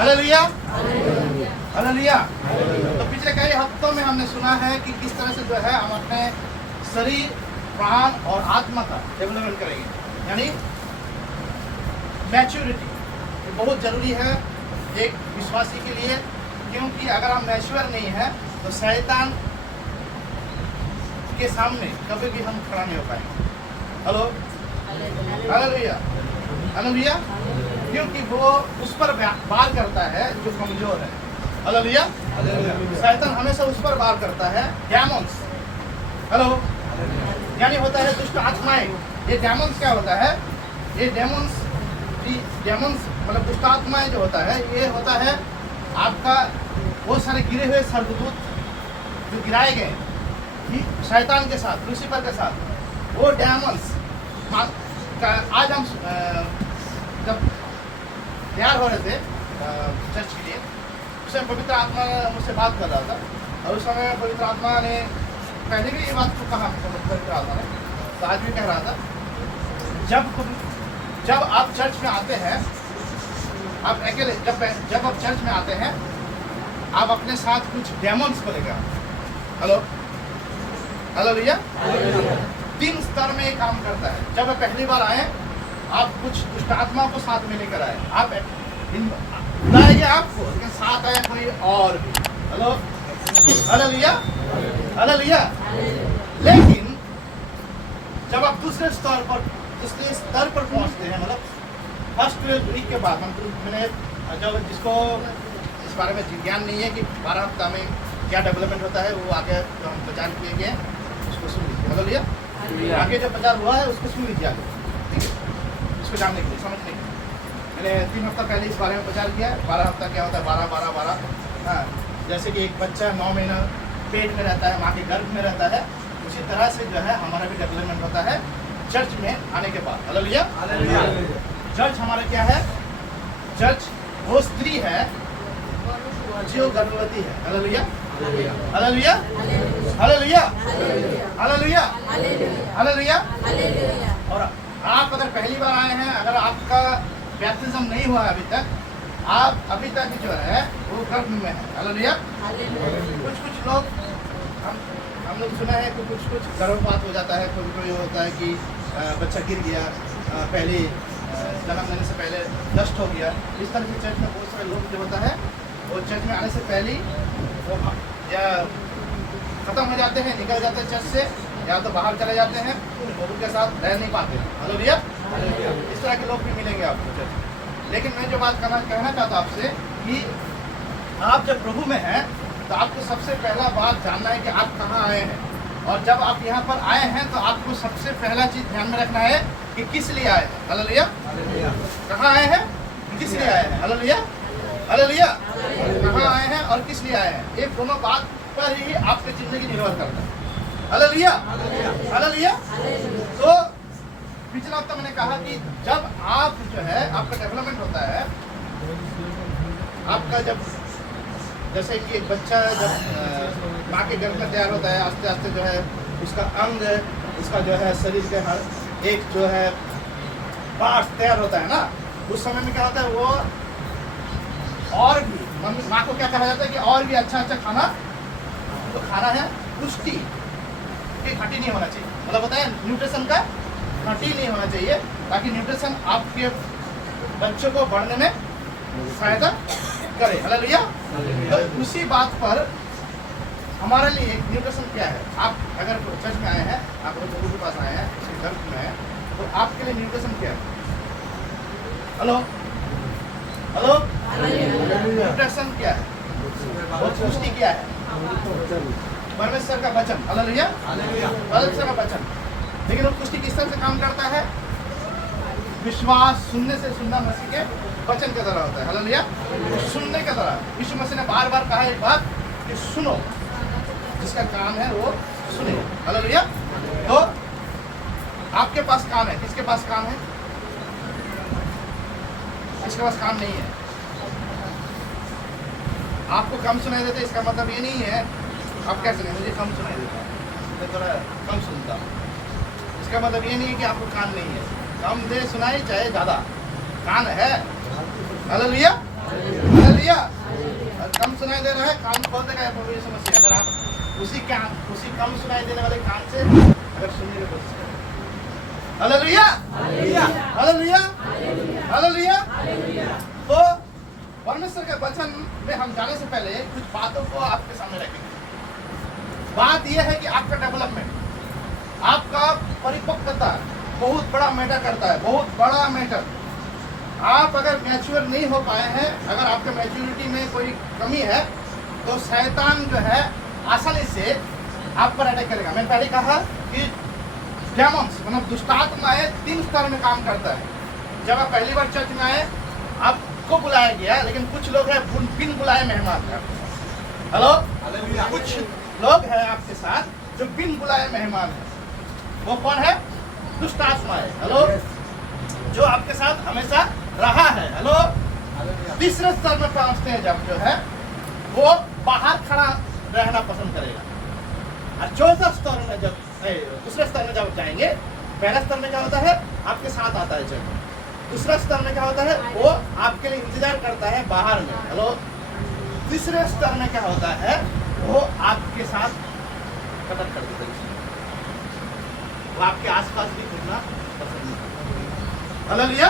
Hallelujah, hallelujah. तो पिछले कई हफ्तों में हमने सुना है कि किस तरह से जो है हम अपने शरीर, प्राण और आत्मा का डेवलपमेंट करेंगे, यानी मैच्योरिटी बहुत जरूरी है एक विश्वासी के लिए, क्योंकि अगर हम मैच्योर नहीं है तो शैतान के सामने कभी भी हम खड़ा नहीं हो पाएंगे। Hello, hallelujah, hallelujah. क्योंकि वो उस पर वार करता है जो कमजोर है। हालेलुया, शैतान हमेशा उस पर वार करता है, डेमोन्स। हेलो, यानी होता है दुष्ट आत्माएं। ये डेमोन्स क्या होता है? ये डेमोन्स मतलब दुष्ट आत्माएं जो होता है, ये होता है आपका वो सारे गिरे हुए स्वर्गदूत जो गिराए गए शैतान के साथ, लूसीफर के साथ, वो डेमोन्स। आज हम जब तैयार हो रहे थे चर्च के लिए, उस समय पवित्र आत्मा मुझसे बात कर रहा था, और उस समय पवित्र आत्मा ने पहले भी ये बात को कहा, पवित्र आत्मा ने तो आज भी कह रहा था, जब आप चर्च में आते हैं, आप अकेले जब आप चर्च में आते हैं, आप अपने साथ कुछ डेमोन्स को लेकर। Hello, hallelujah. 3 स्तर में काम करता है। जब आप पहली बार आए, आप कुछ दुष्ट आत्मा को साथ में लेकर आए, आप बुलाएंगे आपको, लेकिन साथ आए कोई और भी। Hello, hallelujah, hallelujah. लेकिन जब आप दूसरे स्तर पर पहुंचते हैं, मतलब फर्स्ट 12 वीक के बाद, मैंने जब जिसको इस बारे में ज्ञान नहीं है कि 12 हफ्ता में क्या डेवलपमेंट होता है, वो आगे जो हम प्रचार किए गए उसको सुन लीजिए। हालेलुया। आगे जो प्रचार हुआ है उसको सुन लीजिए आगे, ठीक है, इसको जानने के लिए, समझने के लिए। मैंने 3 हफ्ता पहले इस बारे में प्रचार किया है। 12 हफ्ता क्या होता है? 12 12 12। हाँ, जैसे कि एक बच्चा 9 महीना पेट में रहता है, माँ के गर्भ में रहता है, उसी तरह से जो है हमारा भी डेवलपमेंट होता है चर्च में आने के बाद। Hallelujah, hallelujah. चर्च हमारा क्या है? चर्च वो स्त्री है जो गर्भवती है। Hallelujah, hallelujah, hallelujah, hallelujah, hallelujah. और आप अगर पहली बार आए हैं, अगर आपका बैप्टिज्म नहीं हुआ अभी तक, आप अभी तक जो है वो गर्भ में है। हालेलुया। कुछ लोग हम लोग सुना है कि कुछ गर्भपात हो जाता है, कोई होता है कि बच्चा गिर गया, पहले जन्म लेने से पहले नष्ट हो गया। इस तरह की चर्च में बहुत सारे लोग जो होता है वो चर्च में आने से पहले वो या ख़त्म हो जाते हैं, निकल जाते हैं चर्च से, या तो बाहर चले जाते हैं, उनके साथ रह नहीं पाते। हालेलुया। इस तरह के लोग भी मिलेंगे आपको चर्च में। लेकिन मैं जो बात कहना चाहता हूँ आपसे कि आप जब प्रभु में हैं तो आपको सबसे पहला बात जानना है कि आप कहाँ आए हैं। और जब आप यहाँ पर आए हैं तो आपको सबसे पहला चीज़ ध्यान में रखना है कि किस लिए आए हैं। हालेलुया। कहाँ आए हैं, किस लिए आए हैं। Hallelujah, hallelujah. कहाँ आए हैं और किस लिए आए हैं, ये दोनों बात पर ही आपकी ज़िंदगी निर्भर करता है। Hallelujah, hallelujah. तो पिछला हफ्ता मैंने कहा कि जब आप जो है आपका डेवलपमेंट होता है, आपका जब जैसे कि एक बच्चा जब माँ के गर्भ में तैयार होता है, आस्ते आस्ते जो है उसका अंग, उसका जो है शरीर के हर एक जो है पार्ट तैयार होता है ना, उस समय में क्या होता है, वो और भी मम्मी माँ को क्या कहा जाता है कि और भी अच्छा खाना तो खाना है, पुष्टि की घटी नहीं होना चाहिए। मतलब होता है न्यूट्रिशन का घटी नहीं होना चाहिए, ताकि न्यूट्रिशन आपके बच्चों को बढ़ने में सहायता करे। हालेलुया। तो उसी बात पर हमारे लिए न्यूट्रिशन क्या है? आप अगर चर्च में आए हैं, आप प्रभु के पास आए हैं, घर में हैं, तो आपके लिए न्यूट्रिशन क्या है? हेलो, हेलो, न्यूट्रिशन क्या है? वो पुष्टि क्या है? परमेश्वर का वचन। हालेलुया, परमेश्वर का वचन। लेकिन वो पुष्टि किस तरह से काम करता है? विश्वास, सुनने से सुनना मसीह के वचन के तरह होता है। हालेलुया, सुनने के तरह। यीशु मसीह ने बार बार कहा एक बात कि सुनो, जिसका काम है वो सुने। हालेलुया। तो आपके पास काम है, किसके पास काम है? किसके पास काम नहीं है? आपको कम सुनाई देता है, इसका मतलब ये नहीं है आप क्या सुने, मुझे कम सुनाई देता है, मैं थोड़ा कम सुनता हूँ। इसका मतलब ये नहीं है कि आपको कान नहीं है, कम दे सुनाई चाहे ज़्यादा, कान है। Hallelujah, hallelujah. दे रहा है, कान खोल देगा प्रभु यीशु मसीह। अगर आप उसी कम सुनाई देने वाले कान से अगर सुनने की कोशिश करें। Hallelujah, hallelujah, hallelujah. तो परमेश्वर के वचन में हम जाने से पहले कुछ बातों को आपके सामने रखेंगे। बात यह है कि आपका डेवलपमेंट, आपका परिपक्वता बहुत बड़ा मैटर करता है, बहुत बड़ा मैटर। आप अगर मैच्योर नहीं हो पाए हैं, अगर आपके मैच्योरिटी में कोई कमी है, तो शैतान जो है आसानी से आप पर अटैक करेगा। मैंने पहले कहा कि डेमॉन्स मतलब दुष्टात्माएं 3 स्तर में काम करता है। जब आप पहली बार चर्च में आए, आपको बुलाया गया, लेकिन कुछ लोग हैं बिन बुलाए मेहमान हैं। हेलो, कुछ लोग हैं आपके साथ जो बिन बुलाए मेहमान हैं। वो कौन है? दुष्टात्माएं। हेलो, जो आपके साथ हमेशा रहा है। हेलो, तीसरे स्तर में पहुंचते हैं जब जो है वो बाहर खड़ा रहना पसंद करेगा। और चौथा स्तर में जब दूसरे स्तर में जब जाएंगे, पहला स्तर में क्या होता है? आपके साथ आता है जब। दूसरा स्तर में क्या होता है? वो आपके लिए इंतजार करता है बाहर में। हेलो, तीसरे स्तर में क्या होता है? वो आपके साथ कदम कर देता है, वो आपके आसपास भी घूमना पसंद नहीं करता। Hallelujah,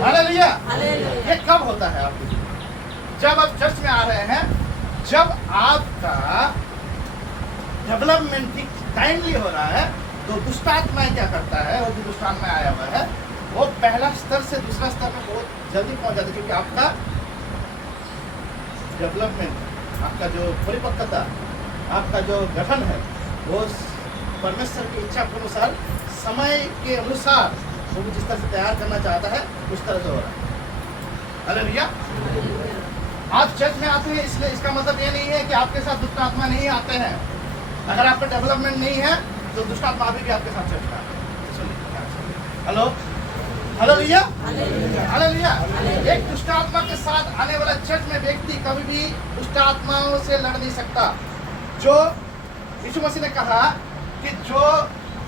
hallelujah. ये कब होता है आपके लिए? जब आप चर्च में आ रहे हैं, जब आपका डेवलपमेंट ठीक टाइमली हो रहा है, तो दुष्टात्माएं क्या करता है? वो जो दुष्टात्मा आया हुआ है, वो पहला स्तर से दूसरा स्तर में बहुत जल्दी पहुंच जाता है, क्योंकि आपका डेवलपमेंट, आपका जो परिपक्वता, आपका जो गठन है, वो परमेश्वर की इच्छा के अनुसार, समय के अनुसार वो जिस तरह से तैयार करना चाहता है उस तरह से हो रहा है। हालेलुया। आप चर्च में आते हैं, इसलिए इसका मतलब ये नहीं है कि आपके साथ दुष्ट आत्मा नहीं आते हैं। अगर आपका डेवलपमेंट नहीं है तो दुष्ट आत्मा अभी भी आपके साथ चर्च में आते हैं। Hello, hallelujah, hallelujah. एक दुष्ट आत्मा के साथ आने वाला चर्च में व्यक्ति कभी भी दुष्ट आत्माओं से लड़ नहीं सकता। जो यीशु मसीह ने कहा कि जो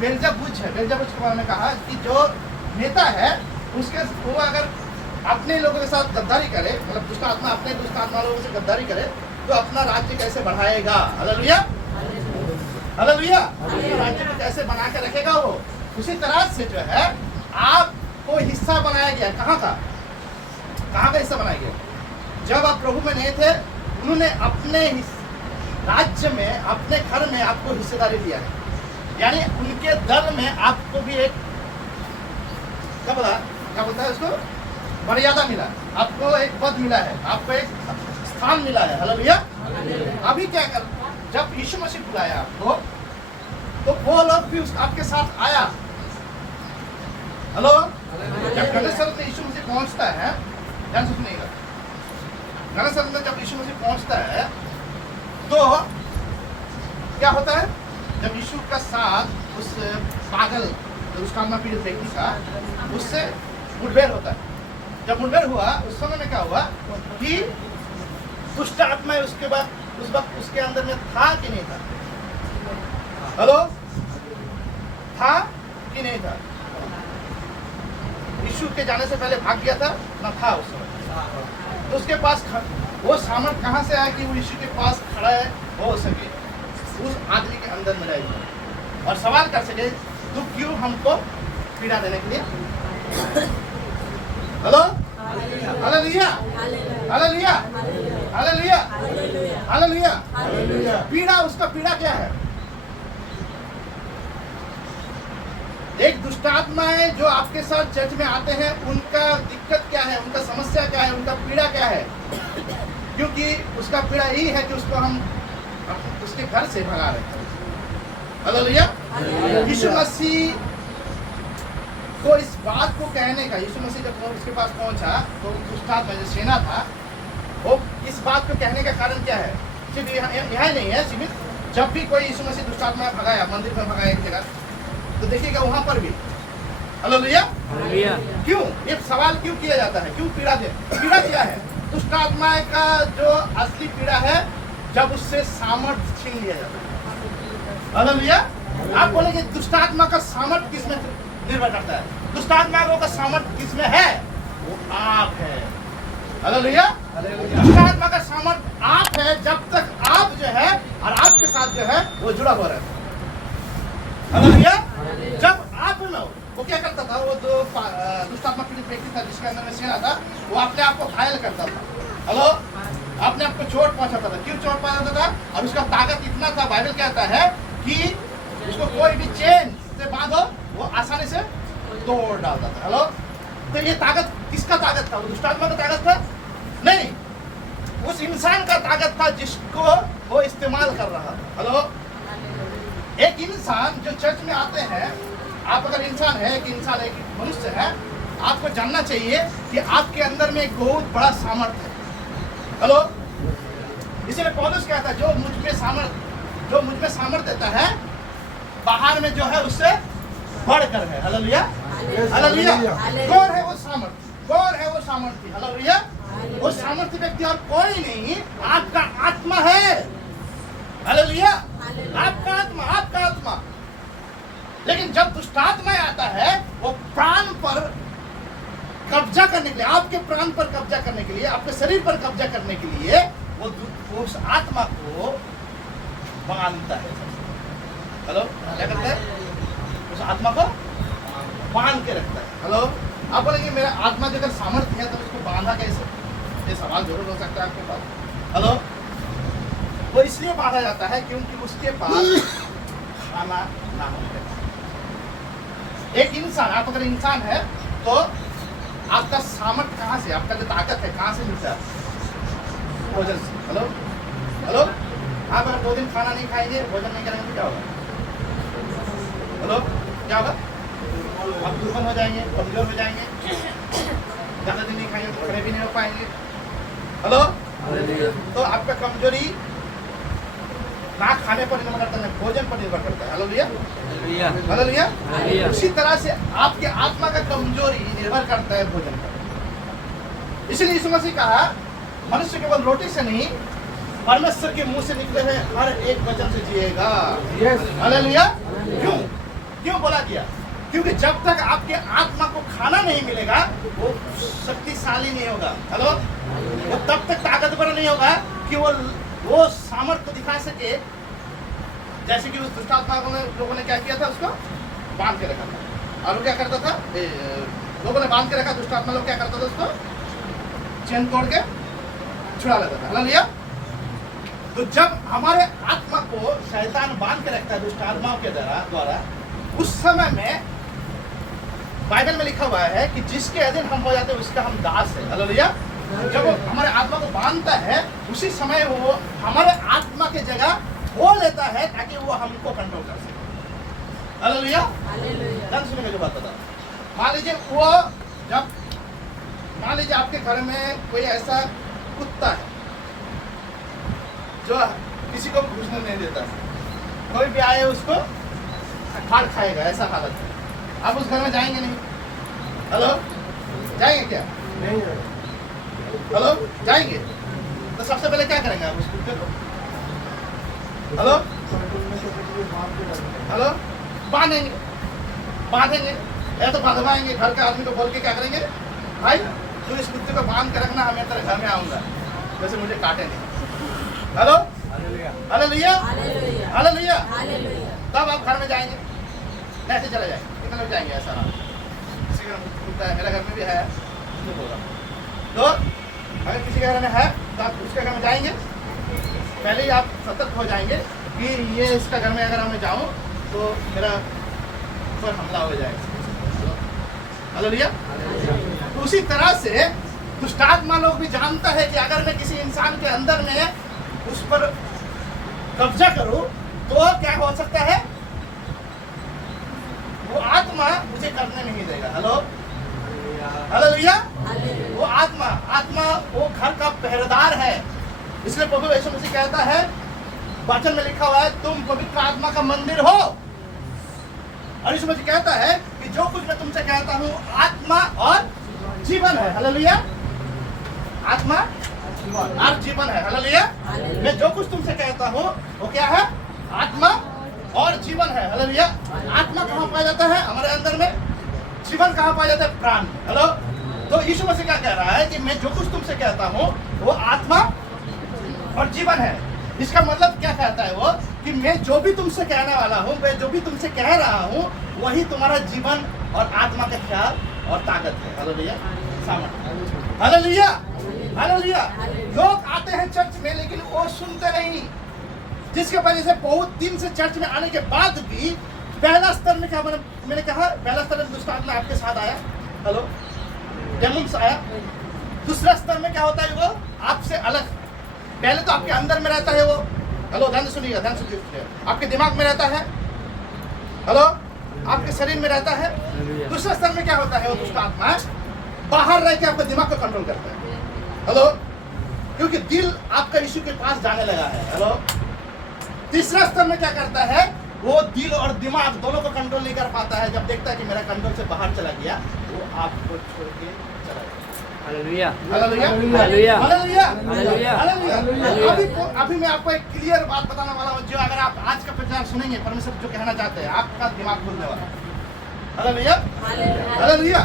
बेल्जेबुल है, बेल्जेबुल के बारे में कहा कि जो नेता है उसके वो अगर अपने लोगों के साथ गद्दारी करे, मतलब दुष्ट आत्मा अपने दुष्ट आत्मा लोगों से गद्दारी करे, तो अपना राज्य कैसे बढ़ाएगा? Hallelujah, hallelujah. अपना राज्य को कैसे बना के रखेगा वो? उसी तरह से जो है आपको हिस्सा बनाया गया। कहाँ का हिस्सा बनाया गया? जब आप प्रभु में नहीं थे, उन्होंने अपने राज्य में, अपने घर में आपको हिस्सेदारी दिया है। यानी उनके दल में आपको भी एक क्या बोलता है उसको, मर्यादा मिला, आपको एक पद मिला है, आपको एक स्थान मिला है। हालेलुया। अभी क्या कर, जब यीशु मसीह बुलाया आपको, तो वो लोग भी आपके साथ आया। हेलो, जब गणेश में यीशु मसीह पहुंचता है, ध्यान से सुनिएगा, गणेश में जब यीशु मसीह पहुंचता है तो क्या होता है? जब यीशु का साथ उस पागल दुष्टात्मा पीड़ित व्यक्ति का उससे मुठभेड़ होता है। जब मुठभेड़ हुआ, उस समय में क्या हुआ कि दुष्ट आत्मा उसके बाद उस वक्त उसके अंदर में था कि नहीं था? हेलो, था कि नहीं था? यीशु के जाने से पहले भाग गया था ना? था उस समय। तो उसके पास वो सामर्थ कहाँ से आया कि वो यीशु के पास खड़ा हो सके, उस आदमी के अंदर में रहेगी और सवाल कर सके, तू क्यों हमको पीड़ा देने के लिए? Hello, hallelujah, hallelujah, hallelujah, hallelujah. पीड़ा, उसका पीड़ा क्या है? एक दुष्टात्मा है जो आपके साथ चर्च में आते हैं, उनका दिक्कत क्या है, उनका समस्या क्या है, उनका पीड़ा क्या है? क्योंकि उसका पीड़ा यही है कि उसको हम उसके घर से भगा रहे हैं। हालेलुया। यीशु मसीह को इस बात को कहने का, यीशु मसीह जब उसके पास पहुंचा तो दुष्टात्मा जो सेना था, वो इस बात को कहने का कारण क्या है? सिर्फ यहाँ नहीं है सीमित, जब भी कोई यीशु मसीह दुष्टात्मा भगाया, मंदिर में भगाया एक जगह, तो देखिएगा वहां पर भी हालेलुया। क्यों ये सवाल क्यों किया जाता है? क्यों पीड़ा दे? पीड़ा क्या है? दुष्टात्मा का जो असली पीड़ा है जब उससे सामर्थ्य छीन लिया जाता है। हालेलुया। आप बोलेंगे दुष्टात्मा का सामर्थ्य किसमें निर्भर करता है? दुष्टात्मा का सामर्थ्य किसमें है? वो आप है। हालेलुया। दुष्ट आत्मा का सामर्थ आप है जब तक आप जो है और आपके साथ जो है वो जुड़ा हुआ रहता है। हालेलुया। जब आप लो वो क्या करता था, वो जो दुष्ट आत्मा पीड़ित व्यक्ति था जिसके अंदर में सेना था, वो अपने आप को घायल करता था। हेलो, अपने आप को चोट पहुंचाता था। क्यों चोट पहुंचाता था? और उसका ताकत इतना था, बाइबल कहता है कि उसको कोई भी चेन से बांधो वो आसानी से तोड़ डालता था। हेलो, तो ये ताकत किसका ताकत था? वो दुष्ट आत्मा का ताकत था? नहीं, उस इंसान का ताकत था जिसको वो इस्तेमाल कर रहा था। हेलो, एक इंसान जो चर्च में आते हैं, आप अगर इंसान है, एक इंसान है, एक मनुष्य है, आपको जानना चाहिए कि आपके अंदर में एक बहुत बड़ा सामर्थ्य है। हेलो, इसीलिए पौलुस कहता है जो मुझ में सामर्थ्य देता है बाहर में जो है उससे बढ़कर है। Hallelujah, hallelujah. कौन है वो सामर्थ्य? कौन है वो सामर्थ्य? हालेलुया। वो सामर्थ्य व्यक्ति और कोई नहीं, आपका आत्मा है। हालेलुया, आपका आत्मा, आपका आत्मा। लेकिन जब दुष्ट आत्मा आता है वो प्राण पर कब्जा करने के लिए, आपके प्राण पर कब्जा करने के लिए, आपके शरीर पर कब्जा करने के लिए वो उस आत्मा को बांधता है। हेलो, क्या करता है? उस आत्मा को बांध के रखता है। हेलो, आप बोलेंगे मेरा आत्मा जो अगर सामर्थ्य है तो उसको बांधा कैसे? ये सवाल जरूर हो सकता है आपके पास। हेलो, वो इसलिए बांधा जाता है क्योंकि उसके पास खाना ना होने। एक इंसान, आप अगर इंसान है तो आपका सामर्थ्य कहाँ से, आपका जो ताकत है कहाँ से मिलता है? भोजन से। हेलो, हेलो, आप अगर 2 दिन खाना नहीं खाएंगे, भोजन नहीं करेंगे तो क्या होगा? हेलो, क्या होगा? आप दुर्बल हो जाएंगे, कमजोर हो जाएंगे, ज़्यादा दिन नहीं खाएंगे तो खड़े भी नहीं हो पाएंगे। हेलो, तो आपका कमजोरी ना खाने पर निर्भर करता है, भोजन पर निर्भर करता है। Hallelujah, hallelujah. उसी तरह से आपके आत्मा का कमजोरी निर्भर करता है भोजन पर। इसलिए यीशु मसीह कहा मनुष्य केवल रोटी से नहीं, परमेश्वर के मुंह से निकले हुए हर एक वचन से जिएगा। हालेलुया। क्यों बोला गया? क्योंकि जब तक आपके आत्मा को खाना नहीं मिलेगा वो शक्तिशाली नहीं होगा। हेलो, वो तब तक ताकतवर नहीं होगा कि वो सामर्थ्य को दिखा सके। जैसे कि उस दुष्ट आत्मा लोगों ने क्या किया था, उसको बांध के रखा था। और वो क्या करता था, लोगों ने बांध के रखा, दुष्ट आत्मा लोग क्या करता था, उसको चेन तोड़ के छुड़ा लेता था। हालेलुया। तो जब हमारे आत्मा को शैतान बांध के रखता है दुष्ट आत्माओं के द्वारा, उस समय में बाइबल में लिखा हुआ है कि जिसके अधीन हम हो जाते हैं उसका हम दास है। हालेलुया। जब वो हमारे आत्मा को बांधता है उसी समय वो हमारे आत्मा के जगह वो लेता है ताकि वो हमको कंट्रोल कर सके। हालेलुया। ध्यान सुनिएगा जो बात बता। मान लीजिए आपके घर में कोई ऐसा कुत्ता है जो किसी को भी घुसने नहीं देता है, कोई भी आए उसको फाड़ खाएगा, ऐसा हालत है। आप उस घर में जाएंगे नहीं? हेलो, जाएंगे क्या? नहीं। हेलो, जाएंगे? तो सबसे पहले क्या करेंगे आप उस कुत्ते को? हेलो, हेलो, बांधेंगे या तो बांधवाएंगे। घर के आदमी को बोल के क्या करेंगे, भाई तू इस कुत्ते को बांध के रखना, मैं तेरे घर में आऊंगा, वैसे मुझे काटे नहीं। Hello, hallelujah, hallelujah. तब आप घर में जाएंगे, ऐसे चले जाएंगे। कितने लोग जाएंगे? ऐसा ना किसी का कुत्ता है, मेरे घर में भी है, तो अगर किसी के घर में है तो आप उसके घर में जाएंगे, पहले ही आप सतर्क हो जाएंगे कि ये इसका घर में अगर मैं जाऊं तो मेरा पर हमला हो जाएगा। हालेलुया। उसी तरह से दुष्टात्मा लोग भी जानता है कि अगर मैं किसी इंसान के अंदर में उस पर कब्जा करूं तो क्या हो सकता है, वो आत्मा मुझे करने नहीं देगा। Hello, hallelujah. वो आत्मा वो घर का पहरेदार है। इसलिए प्रभु यीशु मसीह कहता है, वचन में लिखा हुआ है, तुम पवित्र आत्मा का मंदिर हो। और यीशु मसीह कहता है कि जो कुछ मैं तुमसे कहता हूँ आत्मा और जीवन है। हालेलुया। आत्मा और जीवन है। हालेलुया। मैं जो कुछ तुमसे कहता हूँ वो क्या है? आत्मा और जीवन है। हालेलुया। आत्मा कहाँ पाया जाता है? हमारे अंदर में। जीवन कहाँ पाया जाता है? प्राण। हेलो, तो यीशु मसीह क्या कह रहा है कि मैं जो कुछ तुमसे कहता हूँ वो आत्मा और जीवन है। इसका मतलब क्या कहता है वो कि मैं जो भी तुमसे कहने वाला हूँ, मैं जो भी तुमसे कह रहा हूँ, वही तुम्हारा जीवन और आत्मा का ख्याल और ताकत है। Hallelujah, hallelujah, hallelujah. लोग आते हैं चर्च में लेकिन वो सुनते नहीं, जिसके वजह से बहुत दिन से चर्च में आने के बाद भी पहला स्तर में क्या मैंने कहा, पहला स्तर में दुष्ट आत्मा आपके साथ आया, हेलो, डेमन्स आया। दूसरा स्तर में क्या होता है, वो आपसे अलग, पहले तो आपके अंदर में रहता है वो, हेलो ध्यान से सुनिएगा, ध्यान से सुनिएगा, आपके दिमाग में रहता है, हेलो, आपके शरीर में रहता है। दूसरा स्तर में क्या होता है, वो दुष्ट आत्मा बाहर रह के आपके दिमाग को कंट्रोल करता है, हेलो, क्योंकि दिल आपका यीशु के पास जाने लगा है, हेलो। तीसरा स्तर में क्या करता है, वो दिल और दिमाग दोनों को कंट्रोल नहीं कर पाता है। जब देखता है कि मेरा कंट्रोल से बाहर चला गया, वो आपको छोड़ के चला गया। Hallelujah, hallelujah, hallelujah, hallelujah, hallelujah. अभी मैं आपको एक क्लियर बात बताने वाला हूँ, जो अगर आप आज का प्रचार सुनेंगे, परमेश्वर जो कहना चाहते हैं, आपका दिमाग खुलने वाला है। Hallelujah, hallelujah.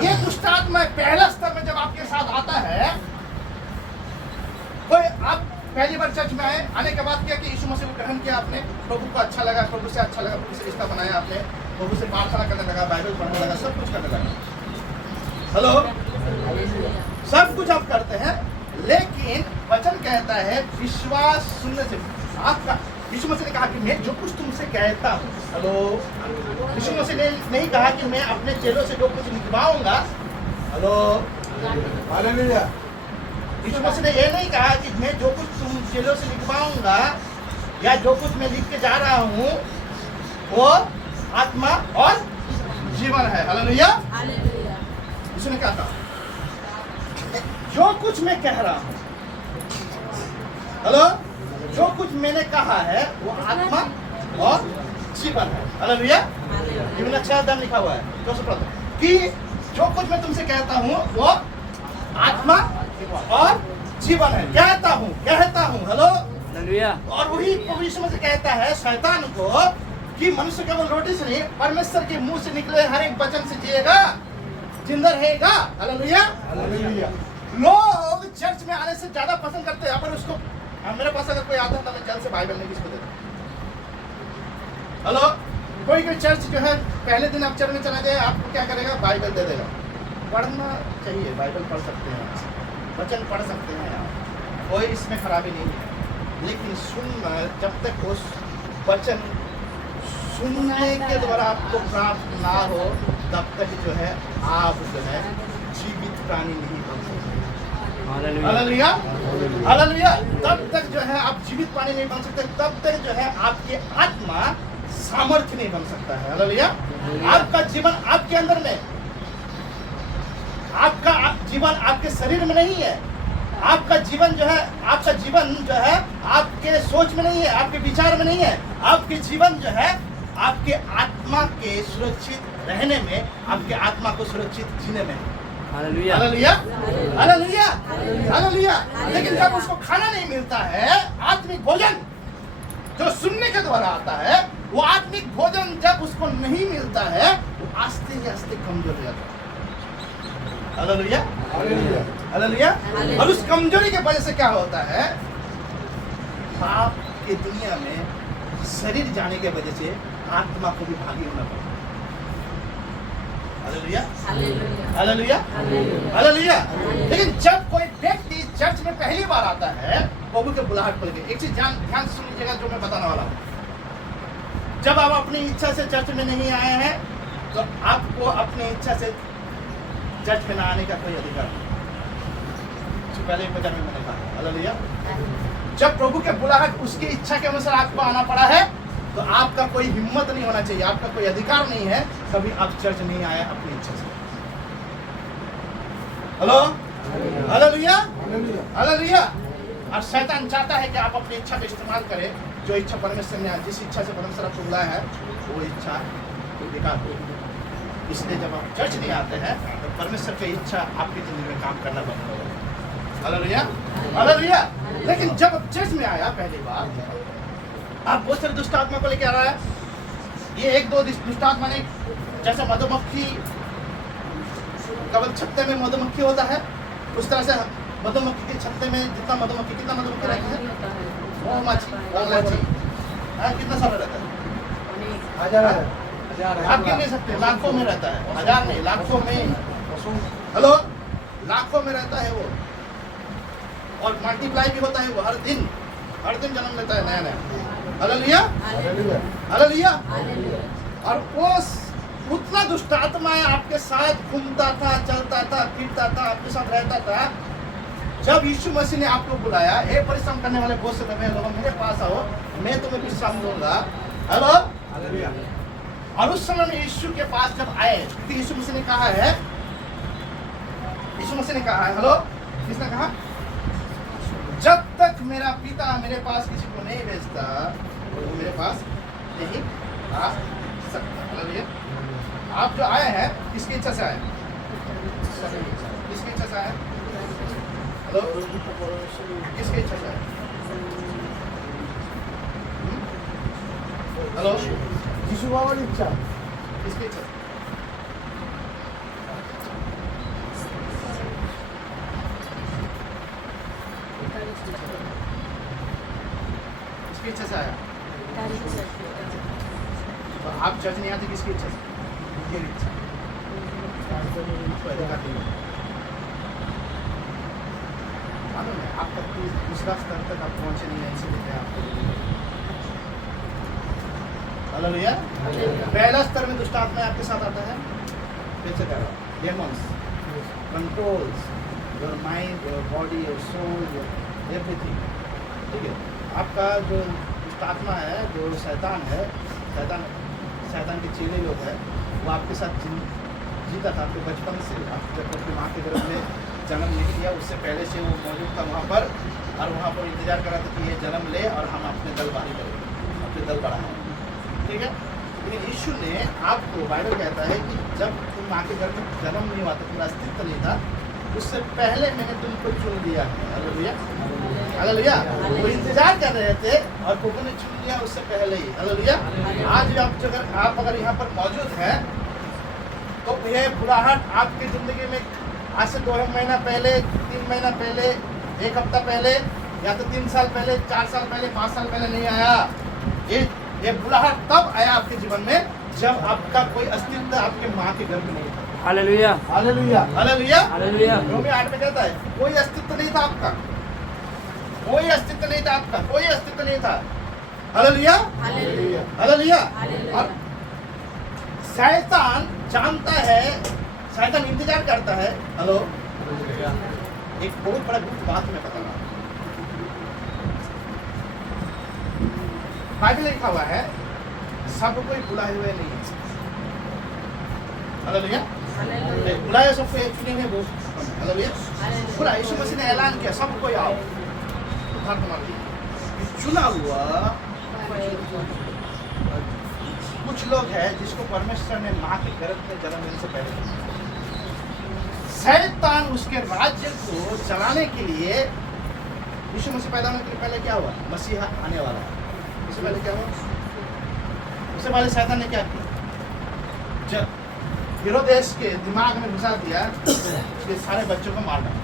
ये दुष्ट आत्मा पहला स्तर में जब आपके साथ आता है, कोई आप पहली बार चर्च में आए, आने के बाद क्या कि यीशु मसीह को ग्रहण किया आपने, प्रभु को अच्छा लगा, प्रभु से अच्छा लगा, प्रभु से रिश्ता बनाया आपने, प्रभु से प्रार्थना करने लगा, बाइबल पढ़ने लगा, सब कुछ करने लगा, हेलो, सब कुछ आप करते हैं। लेकिन वचन कहता है विश्वास सुनने से आपका, यीशु मसीह ने कहा कि मैं जो कुछ तुमसे कहता हूँ, हेलो, यीशु मसीह ने नहीं कहा कि मैं अपने चेलों से जो कुछ लिखवाऊंगा, हेलो, हालेलुया। यीशु मसीह ने ये नहीं कहा कि मैं जो कुछ तुम चेलों से लिखवाऊंगा या जो कुछ मैं लिख के जा रहा हूँ वो आत्मा और जीवन है, हालेलुया। यीशु ने कहा था जो कुछ मैं कह रहा हूँ, हेलो, जो कुछ मैंने कहा है वो आत्मा और जीवन है, हालेलुया। इब्न अक्षरधाम लिखा हुआ है कि जो कुछ मैं तुमसे कहता हूँ वो आत्मा और जीवन है, कहता हूँ, हेलो, हालेलुया। और वही प्रभु यीशु मसीह कहता है शैतान को कि मनुष्य केवल रोटी से नहीं, परमेश्वर के मुंह से निकले हर एक वचन से जिएगा, जिंदा रहेगा, हालेलुया, हालेलुया। लोग चर्च में आने से ज्यादा पसंद करते हैं, अगर उसको, मेरे पास अगर कोई आता है तो मैं जल्द से बाइबल नहीं किसको देता, हेलो। कोई चर्च जो है पहले दिन आप चर्च में चला जाए, आपको क्या करेगा, बाइबल दे देगा। पढ़ना चाहिए, बाइबल पढ़ सकते हैं, वचन पढ़ सकते हैं आप, कोई इसमें खराबी नहीं है, लेकिन सुनना, जब तक उस वचन सुनने के द्वारा आपको प्राप्त ना हो तब तक जो है आप जो है जीवित प्राणी नहीं बन सकते, हालेलुया, हालेलुया। तब तक जो है आप जीवित प्राणी नहीं बन सकते, तब तक जो है आपकी आत्मा सामर्थ्य नहीं बन सकता है, हालेलुया। आपका जीवन आपके अंदर में, आपका जीवन आपके शरीर में नहीं है, आपका जीवन जो है आपके सोच में नहीं है, आपके विचार में नहीं है, आपके जीवन जो है आपके आत्मा के सुरक्षित रहने में, आपके आत्मा को सुरक्षित जीने में, हालेलुया, हालेलुया, हालेलुया, हालेलुया। लेकिन जब उसको खाना नहीं मिलता है, आत्मिक भोजन जो सुनने के द्वारा आता है, वो आत्मिक भोजन जब उसको नहीं मिलता है, वो आस्ते आस्ते कमजोर हो जाता है, हालेलुया, हालेलुया, हालेलुया। और उस कमजोरी की वजह से क्या होता है, पाप के दुनिया में शरीर जाने के वजह से आत्मा को भी भागी होना पड़ता है, हालेलुया, हालेलुया, हालेलुया। लेकिन जब कोई व्यक्ति चर्च में पहली बार आता है, प्रभु के बुलाहट पर, एक चीज ध्यान से सुन लीजिएगा जो मैं बताने वाला हूँ। जब आप अपनी इच्छा से चर्च में नहीं आए हैं तो आपको अपनी इच्छा से चर्च में ना आने का कोई अधिकार नहीं। पहले एक वचन में मैंने कहा, हालेलुया। जब प्रभु के बुलाहट उसकी इच्छा के अनुसार आपको आना पड़ा है तो आपका कोई हिम्मत नहीं होना चाहिए, आपका कोई अधिकार नहीं है कभी आप चर्च नहीं आए अपनी इच्छा से, हेलो, हालेलुया, हालेलुया। और शैतान चाहता है कि आप अपनी इच्छा का इस्तेमाल करें, जो इच्छा परमेश्वर ने, जिस इच्छा से परमेश्वर आपको बुलाया है वो इच्छा बेकार होगी। इसलिए जब आप चर्च नहीं आते हैं तो परमेश्वर की इच्छा आपकी जिंदगी में काम करना बंद हो जाएगा, हालेलुया, हालेलुया। लेकिन जब आप चर्च में आया पहली बार, आप बहुत सारे दुष्ट आत्मा को लेके आ रहा है। ये एक दो दुष्ट आत्मा ने, जैसे मधुमक्खी केवल छत्ते में मधुमक्खी होता है, उस तरह से मधुमक्खी के छत्ते में जितना मधुमक्खी, कितना मधुमक्खी रहती है? मधुमक्खी कितना सारा रहता है? हजार आप गिन नहीं सकते, लाखों में रहता है, हजार नहीं, लाखों में। हेलो, लाखों में रहता है वो, और मल्टीप्लाई भी होता है वो, हर दिन जन्म लेता है नया नया। Hallelujah, hallelujah. और वो उतना दुष्ट आत्मा आपके साथ घूमता था, चलता था, फिरता था, आपके साथ रहता था। जब यीशु मसीह ने आपको बुलाया, हे परिश्रम करने वाले बहुत से लोगों, मेरे पास आओ, मैं तुम्हें विश्राम दूंगा। हेलो, और उस समय में यीशु के पास जब आए, क्योंकि यीशु मसीह ने कहा है, हेलो, किसने कहा? जब तक मेरा पिता मेरे पास किसी को नहीं भेजता, वो मेरे पास नहीं आ सकता। हालेलुया। आप जो आए हैं, किसकी इच्छा से आए? किसकी इच्छा से आए? हेलो, किसकी इच्छा से आए? हेलो, यीशु बाबा की इच्छा, किसकी इच्छा से? किसकी इच्छा से आया? तो आप जज नहीं आते, किसकी इच्छा से? ये इच्छा, मालूम है आप तक दूसरा स्तर तक आप पहुंचे नहीं है, इसीलिए आपको। हालेलुया। पहला स्तर में दुष्ट आत्मा आपके साथ आता है, फिर से कह रहा हूं, demons controls your mind, your body, your soul, your everything. ठीक है, आपका जो दुष्ट आत्मा है, जो शैतान है, शैतान के चेले लोग हैं, वो आपके साथ जीता था आपके बचपन से। आप जब अपनी माँ के गर्भ में जन्म नहीं लिया, उससे पहले से वो मौजूद था वहाँ पर, और वहाँ पर इंतजार कर रहा था कि ये जन्म ले और हम अपने दल बारी करें, अपने दल बढ़ाएं। ठीक है, लेकिन यीशु ने आपको, बाइबल कहता है कि जब तुम माँ के गर्भ में जन्म नहीं हुआ था, तुम्हारा अस्तित्व नहीं था, उससे पहले मैंने तुमको चुन लिया है। Hallelujah, hallelujah. वो इंतजार कर रहे थे और प्रभु ने चुन लिया उससे पहले ही। हालेलुया। आज आप अगर यहाँ पर मौजूद हैं, तो यह बुलाहट आपकी जिंदगी में आज से 2 महीना पहले, 3 महीना पहले, 1 हफ्ता पहले, या तो 3 साल पहले, 4 साल पहले, 5 साल पहले नहीं आया। ये बुलाहट तब आया आपके जीवन में जब आपका कोई अस्तित्व आपके माँ के गर्भ में नहीं था। Hallelujah, hallelujah, hallelujah, hallelujah. रोमी 8 में कहता है, कोई अस्तित्व नहीं था आपका, कोई अस्तित्व नहीं था आपका, कोई अस्तित्व नहीं था। Hallelujah, hallelujah, hallelujah. और शैतान जानता है, शैतान इंतजार करता है। हेलो, एक बहुत बड़ा गुप्त बात मैं बता रहा हूँ, बाइबल में लिखा हुआ है, सब कोई बुलाए हुए नहीं है। हालेलुया, बुलाए सबको, एक चुने हुए बहुत। हालेलुया, पूरा यीशु मसीह ने ऐलान किया, सब कोई आओ। चुना हुआ कुछ लोग हैं जिसको परमेश्वर ने माँ के गर्भ में जन्म लेने से पहले, शैतान उसके राज्य को चलाने के लिए, यीशु मसीह पैदा होने के लिए पहले क्या हुआ? मसीहा आने वाला है। उससे पहले क्या हुआ? उससे पहले शैतान ने क्या किया? जब हेरोदेस के दिमाग में घुसा दिया कि सारे बच्चों को मार डाला।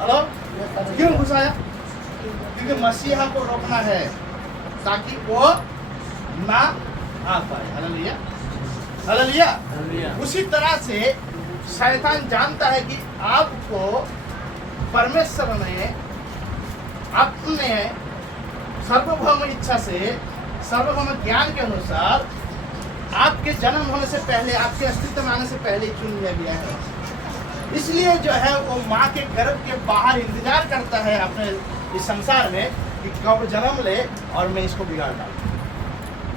हेलो, क्यों घुसाया? क्योंकि मसीहा को रोकना है ताकि वो ना आ पाए। Hallelujah, hallelujah. उसी तरह से शैतान जानता है कि आपको परमेश्वर ने अपने सर्वभौम इच्छा से, सर्वभौम ज्ञान के अनुसार आपके जन्म होने से पहले, आपके अस्तित्व में आने से पहले चुन लिया गया है। इसलिए जो है वो माँ के गर्भ के बाहर इंतजार करता है अपने इस संसार में कि कब जन्म ले और मैं इसको बिगाड़ डालूं,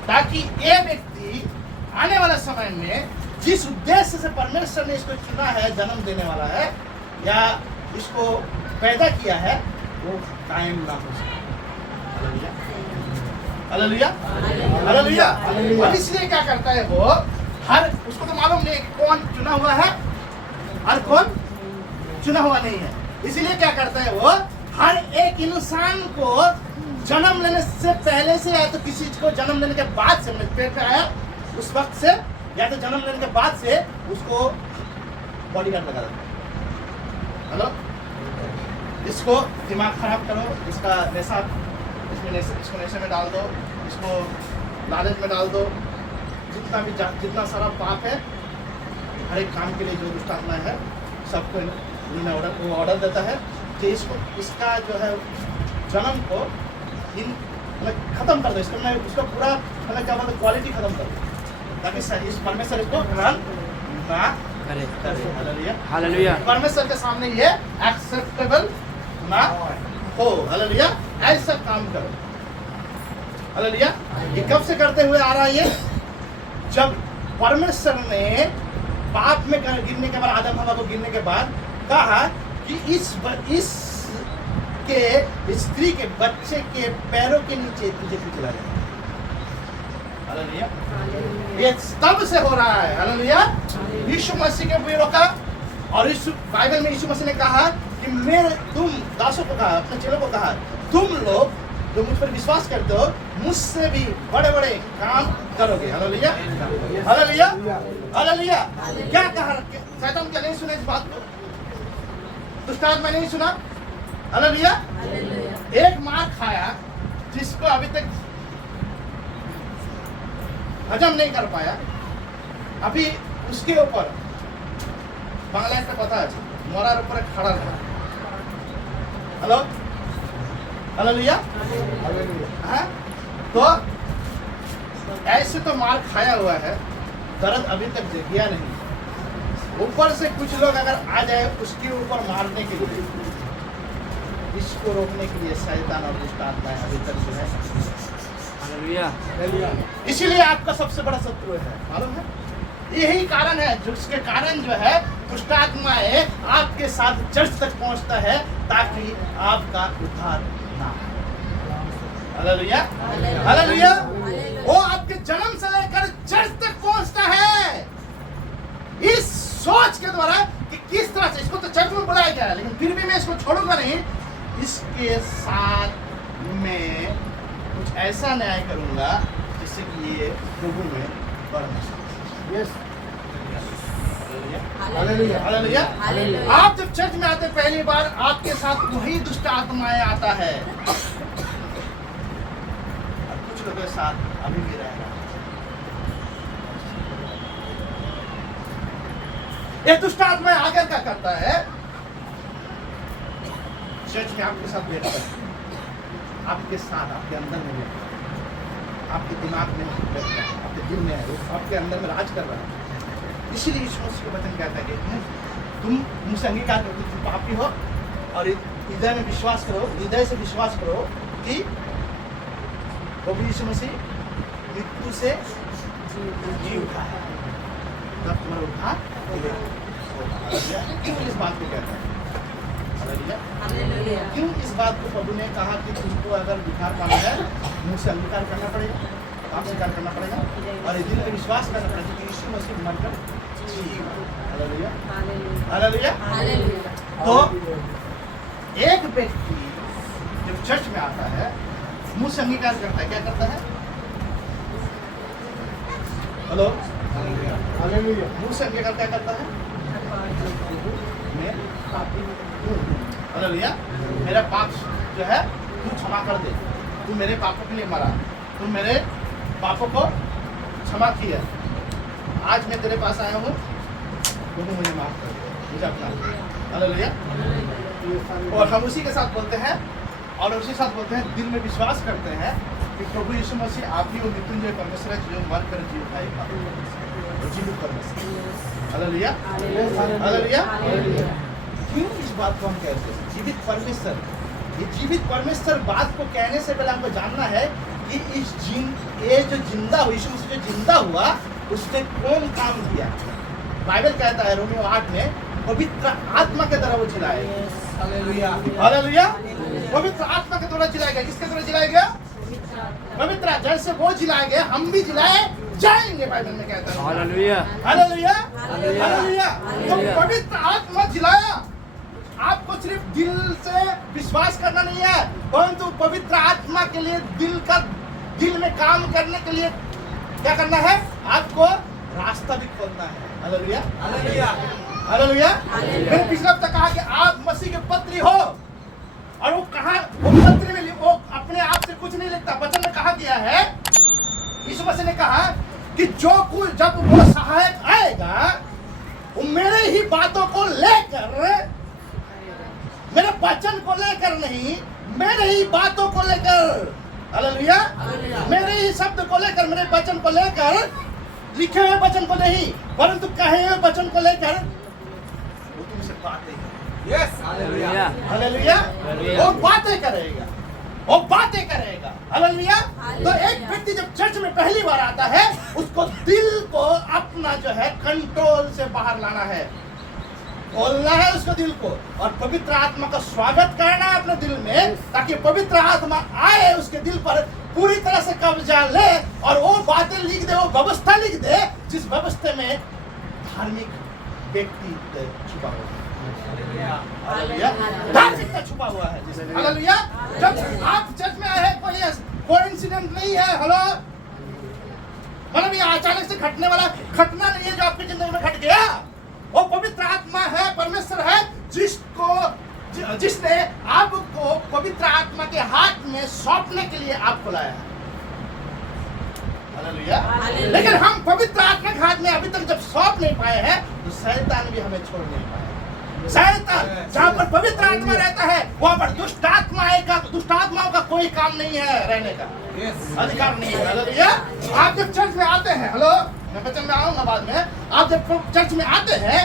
ताकि ये व्यक्ति आने वाला समय में जिस उद्देश्य से परमेश्वर ने इसको चुना है, जन्म देने वाला है या इसको पैदा किया है, वो कायम ना हो सके। Hallelujah, hallelujah, hallelujah. और इसलिए क्या करता है वो, हर उसको तो मालूम नहीं कि कौन चुना हुआ है और कौन चुना हुआ नहीं है। इसलिए क्या करता है वो, हर एक इंसान को जन्म लेने से पहले से, या तो किसी को जन्म लेने के बाद से, पेट में आया उस वक्त से, या तो जन्म लेने के बाद से उसको बॉडीगार्ड लगा देता है। हेलो, इसको दिमाग खराब करो, इसका नशा, इसको नशे में डाल दो, इसको लालच में डाल दो, जितना सारा पाप है हर एक काम के लिए जो दुष्ट आत्मा है सबको वो ऑर्डर देता है कि इसका जो है जन्म को खत्म कर दो, इसको पूरा क्या बोलते क्वालिटी खत्म कर दो, ताकि इस परमेश्वर इसको ग्रहण ना करे। हालेलुया। परमेश्वर के सामने ये एक्सेप्टेबल ना हो। हालेलुया। ऐसा काम करो। हालेलुया। ये कब से करते हुए आ रहा है? ये जब परमेश्वर ने पाप में गिरने के बाद, आदम हवा को गिरने के बाद कहा कि इस स्त्री के बच्चे के पैरों के नीचे तुझे पिघला जाए। हालेलुया। ये तब से हो रहा है। हालेलुया। यीशु मसीह के विरोध का, और इस बाइबल में यीशु मसीह ने कहा कि तुम दासों को कहा, अपने चेलों को कहा, तुम लोग जो मुझ पर विश्वास करते हो मुझसे भी बड़े बड़े काम करोगे। हालेलुया। हालेलुया। हालेलुया। क्या कहा? शैतान क्या नहीं सुना इस बात को? दुष्ट आत्मा नहीं सुना? हालेलुया। एक मार खाया जिसको अभी तक हजम नहीं कर पाया, अभी उसके ऊपर बांग्ला একটা কথা আছে, মরার উপরে খাড়ার ঘর। Hello, hallelujah. हाँ, तो ऐसे तो मार खाया हुआ है, दर्द अभी तक गया नहीं, ऊपर से कुछ लोग अगर आ जाए उसके ऊपर मारने के लिए, इसको रोकने के लिए शैतान और दुष्ट आत्माएं अभी तक जो है। हालेलुया। इसीलिए आपका सबसे बड़ा शत्रु है, मालूम है? यही कारण है जिसके कारण जो है दुष्ट आत्माएं आपके साथ चर्च तक पहुंचता है, ताकि आपका उद्धार ना हो। हालेलुया। हालेलुया। वो आपके जन्म से लेकर चर्च तक पहुंचता है इस सोच के द्वारा कि किस तरह से इसको तो चर्च में बुलाया गया है, लेकिन फिर भी मैं इसको छोड़ूंगा नहीं, इसके साथ मैं कुछ ऐसा न्याय करूंगा जिससे कि ये प्रभु में बढ़ सके। यस। हालेलुया। हालेलुया। आप जब चर्च में आते पहली बार, आपके साथ वही दुष्ट आत्माएं आता है, और कुछ लोगों के साथ अभी भी रहेगा। ये दुष्ट आत्माएं आगे क्या करता है? चर्च में आपके साथ बैठता है, आपके साथ, आपके अंदर में बैठता है, आपके दिमाग में बैठता है, आपके दिल में है, आपके अंदर में राज कर रहा है। इसीलिए यीशु मसीह का वचन कहता है कि तुम मुझसे अंगीकार करो, तुम पापी हो, और हृदय में विश्वास करो, हृदय से विश्वास करो कि प्रभु यीशु मसीह मृत्यु से जी उठा है, तब तुम्हारा उद्धार होगा। क्यों इस बात को कहता है? हालेलुया। क्यों इस बात को प्रभु ने कहा कि तुमको अगर उद्धार पाना है, मुझ से अंगीकार करना पड़ेगा, आप स्वीकार करना पड़ेगा, और दिल में विश्वास करना पड़ेगा कि यीशु मसीह मरकर जी। हालेलुया। हालेलुया। तो एक व्यक्ति जब चर्च में आता है, मुंह से अंगीकार करता है, क्या करता है? Hello, hallelujah. मुंह से अंगीकार क्या करता है? मैं पापी हूँ। हालेलुया। मेरा पाप जो है तू क्षमा कर दे, तू मेरे पापों के लिए मरा, तू मेरे पापों को क्षमा किया, आज मैं तेरे पास आया हूँ, तुम मुझे माफ कर दे, मुझे अपना। हालेलुया। और हम उसी के साथ बोलते हैं, और उसी साथ बोलते हैं, दिल में विश्वास करते हैं कि प्रभु यीशु मसीह आप ही वो मृत्युंजय परमेश्वर है जो मर कर जी उठाएगा, जीवित परमेश्वर। हालेलुया। हालेलुया। क्यों इस बात को हम कहते हैं जीवित परमेश्वर? ये जीवित परमेश्वर बात को कहने से पहले हमको जानना है कि ये जो जिंदा हुआ, यीशु मसीह जो जिंदा हुआ, उसने कौन काम किया? बाइबल कहता है रोमियो 8 में, पवित्र आत्मा के द्वारा वो जिलाए। हालेलुया। हालेलुया। पवित्र आत्मा के द्वारा जिलाया गया। किसके द्वारा जिलाया गया? पवित्र। जैसे वो जिलाए गए, हम भी जिलाए जाएंगे, बाइबल में कहता है। हालेलुया। हालेलुया। हालेलुया। तो पवित्र आत्मा जिलाया। आपको सिर्फ दिल से विश्वास करना नहीं है, परंतु पवित्र आत्मा के लिए दिल में काम करने के लिए क्या करना है? आपको रास्ता भी खोलना है। हालेलुया। हालेलुया। हालेलुया। मैंने पिछले हफ्ते कहा कि आप मसीह के पत्री हो, और वो कहा, वो पत्री में वो अपने आप से कुछ नहीं लिखता। वचन में कहा गया है, यीशु मसीह ने कहा कि जो कुछ जब वो सहायक आएगा वो मेरे ही बातों को लेकर, मेरे वचन को लेकर नहीं, मेरे ही बातों को लेकर, हालेलुया, मेरे ही शब्द को लेकर, मेरे वचन को लेकर, लिखे हुए वचन को नहीं परंतु कहे हुए वचन को लेकर वो तुमसे बातें करेगा। Yes hallelujah hallelujah. वो बातें करेगा, वो बातें करेगा। हालेलुया। तो एक व्यक्ति जब चर्च में पहली बार आता है, उसको दिल को अपना जो है कंट्रोल से बाहर लाना है, खोलना है उसको दिल को, और पवित्र आत्मा का स्वागत करना है अपने दिल में, ताकि पवित्र आत्मा आए उसके दिल पर, पूरी तरह से कब्जा ले, और वो बातें लिख दे, वो व्यवस्था लिख दे जिस व्यवस्था में धार्मिक व्यक्ति छुपा हुआ है। हालेलुया। धार्मिकता छुपा हुआ है जिसमें। हालेलुया। जब आप चर्च में आए हैं, कोई कोइंसिडेंट नहीं है। हेलो, मतलब ये अचानक से घटने वाला घटना नहीं है जो आपकी जिंदगी में घट गया। वो पवित्र आत्मा है, परमेश्वर है, जिसने आपको पवित्र आत्मा के हाथ में सौंपने के लिए आपको लाया है। हालेलुया। लेकिन हम पवित्र आत्मा के हाथ में अभी तक जब सौंप नहीं पाए हैं, तो शैतान भी हमें छोड़ नहीं पाया। शैतान जहाँ पर पवित्र आत्मा रहता है, वहाँ पर दुष्ट आत्माओं का कोई काम नहीं है, रहने का अधिकार नहीं है। हालेलुया। आप जब चर्च में आते हैं, हेलो, मैं वचन में आऊंगा बाद में, आप जब चर्च में आते हैं,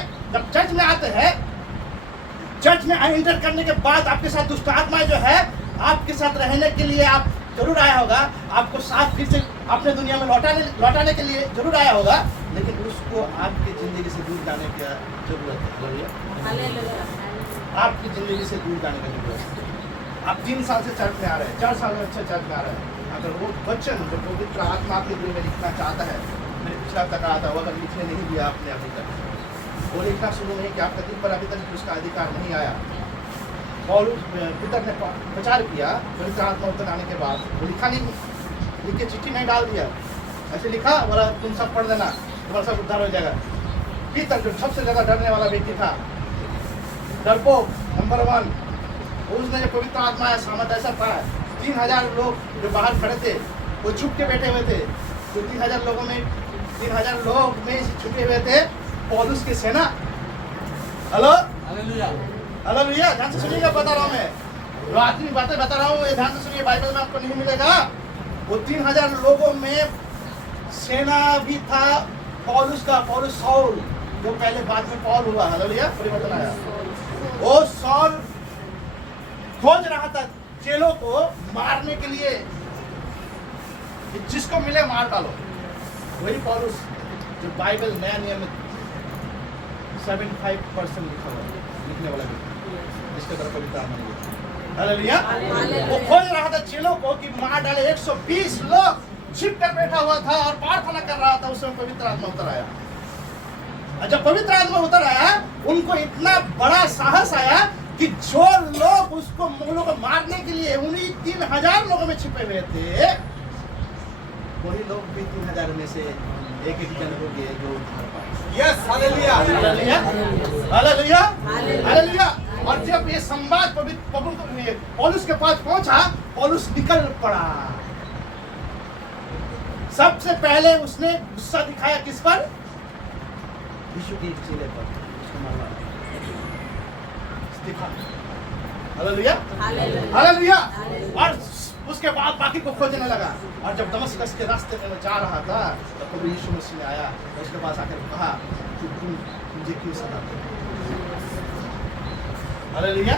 चर्च में एंटर करने के बाद आपके साथ दुष्ट आत्मा जो है, आपके साथ रहने के लिए आप जरूर आया होगा, आपको साथ फिर से अपने दुनिया में लौटाने के लिए जरूर आया होगा, लेकिन उसको आपकी जिंदगी से दूर जाने की जरूरत है। आपकी जिंदगी से दूर जाने की जरूरत है। आप 3 साल से चर्च में आ रहे हैं, 4 साल में अच्छे चर्च में आ रहे हैं, अगर वो वचन जो पवित्र आत्मा आपके दिल में लिखना चाहता है, मैंने पिछला तक कहा था, वो अगर लिखने नहीं दिया आपने अभी तक, वो लिखना शुरू नहीं कि आपका दिल पर अभी तक उसका अधिकार नहीं आया, और पितर ने प्रचार किया पवित्र आत्मा उतर आने के बाद, वो लिखा नहीं, लिख के चिट्ठी नहीं डाल दिया, ऐसे लिखा बोला तुम सब पढ़ देना, तुम्हारा सब उद्धार हो जाएगा। पितर जो सबसे ज्यादा डरने वाला व्यक्ति था, डरपोक नंबर 1, उसने जो पवित्र आत्मा है, सामर्थ ऐसा था, 3000 लोग जो बाहर खड़े थे वो छुप के बैठे हुए थे, तो 3000 लोग में छुपे हुए थे पौलुस की सेना। Hello, hallelujah. ध्यान से सुनिएगा, बता रहा हूँ मैं, जो आदमी बातें बता रहा हूँ, ये ध्यान से सुनिए, बाइबल में आपको नहीं मिलेगा। वो 3000 लोगों में सेना भी था पौलुस का, पौलुस सौल, जो पहले बाद में पौल हुआ। हालेलुया, परिवर्तन आया। वो सौल खोज रहा था चेलों को मारने के लिए, जिसको मिले मार डालो। वही पौलुस जो बाइबल नया नियम में 75% लिखा हुआ है, लिखने वाला व्यक्ति, जिसके तरफ पवित्र आत्मा नहीं है। हालेलुया। वो खोज रहा था चेलों को कि मार डाले। 120 लोग छिप कर बैठा हुआ था और प्रार्थना कर रहा था, उसमें पवित्र आत्मा उतर आया। और जब पवित्र आत्मा उतर आया, उनको इतना बड़ा साहस आया कि जो लोग उसको मुगलों को मारने के लिए उन्हीं 3000 लोगों में छिपे हुए थे, वही लोग भी 3000 में से एक जन हो गए जो उद्धार पाए। Yes hallelujah hallelujah, hallelujah, hallelujah. और जब ये संवाद पौलुस के पास पहुंचा, पौलुस निकल पड़ा। सबसे पहले उसने गुस्सा दिखाया किस पर? यीशु के चेले पर, उसको मारना। Hallelujah, hallelujah. और उसके बाद बाकी को खोजने लगा। और जब दमस्कस के रास्ते में जा रहा था, तो प्रभु यीशु मसीह ने आया और उसके पास आकर कहा कि तुम मुझे क्यों सताते हो? हालेलुया,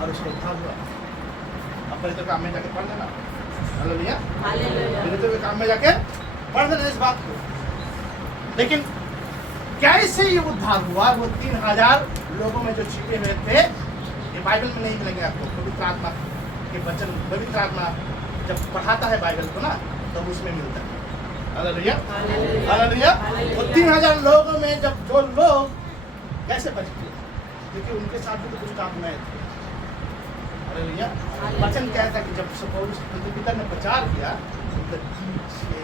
और उसको उद्धार हुआ। अब पहले तो काम में जाके पढ़ लेना। हालेलुया, पहले तो काम में जाके पढ़ लेना इस बात को। लेकिन कैसे ये उद्धार हुआ? वो 3000 लोगों में जो छिपे हुए थे, ये बाइबल में नहीं मिलेंगे आपको। पवित्र आत्मा के वचन, पवित्र आत्मा जब पढ़ाता है बाइबल को ना, तो उसमें मिलता है। Hallelujah, hallelujah. वो 3000 लोगों में जब जो लोग कैसे बच गए, क्योंकि उनके साथ भी तो कुछ आत्माएं थे। हालेलुया। वचन कहता है कि जब पौलुस पितर ने प्रचार किया, उनके पीछे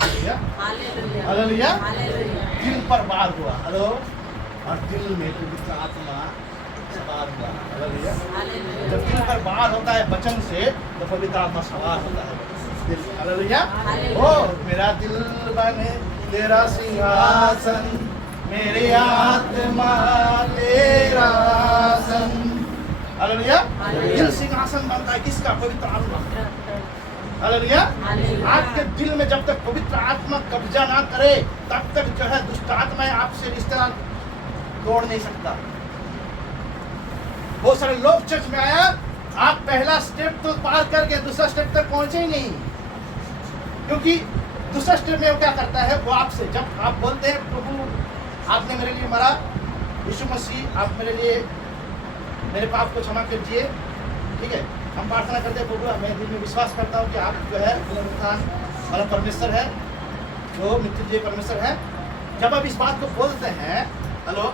हालेलुया हालेलुया हालेलुया हालेलुया दिल पर वार हुआ, हेलो, और दिल में पवित्र आत्मा सवार हुआ, हालेलुया। हालेलुया जब दिल पर वार होता है वचन से तो पवित्र आत्मा सवार होता है दिल, हालेलुया। हालेलुया। ओ मेरा दिल बने तेरा सिंहासन, मेरी आत्मा तेरा आसन, हालेलुया। हालेलुया। दिल सिंहासन बनता है किसका? पवित्र आत्मा, हालेलुया। हालेलुया। आपके दिल में जब तक पवित्र आत्मा कब्जा ना करे तब तक जो है दुष्ट आत्माएं आपसे रिश्ता तोड़ नहीं सकता। बहुत सारे लोग चर्च में आया, आप पहला स्टेप तो पार करके दूसरा स्टेप तक पहुंचे ही नहीं, क्योंकि दूसरा स्टेप में वो क्या करता है, वो आपसे जब आप बोलते हैं प्रभु आपने मेरे लिए मरा, यीशु मसीह आप मेरे लिए मेरे पाप को क्षमा कीजिए, ठीक है, हम प्रार्थना करते हैं प्रभु मैं दिल में विश्वास करता हूँ कि आप जो है पुनरुत्थान वाला परमेश्वर है, जो मृत्युंजय परमेश्वर है। जब आप इस बात को बोलते हैं, हेलो,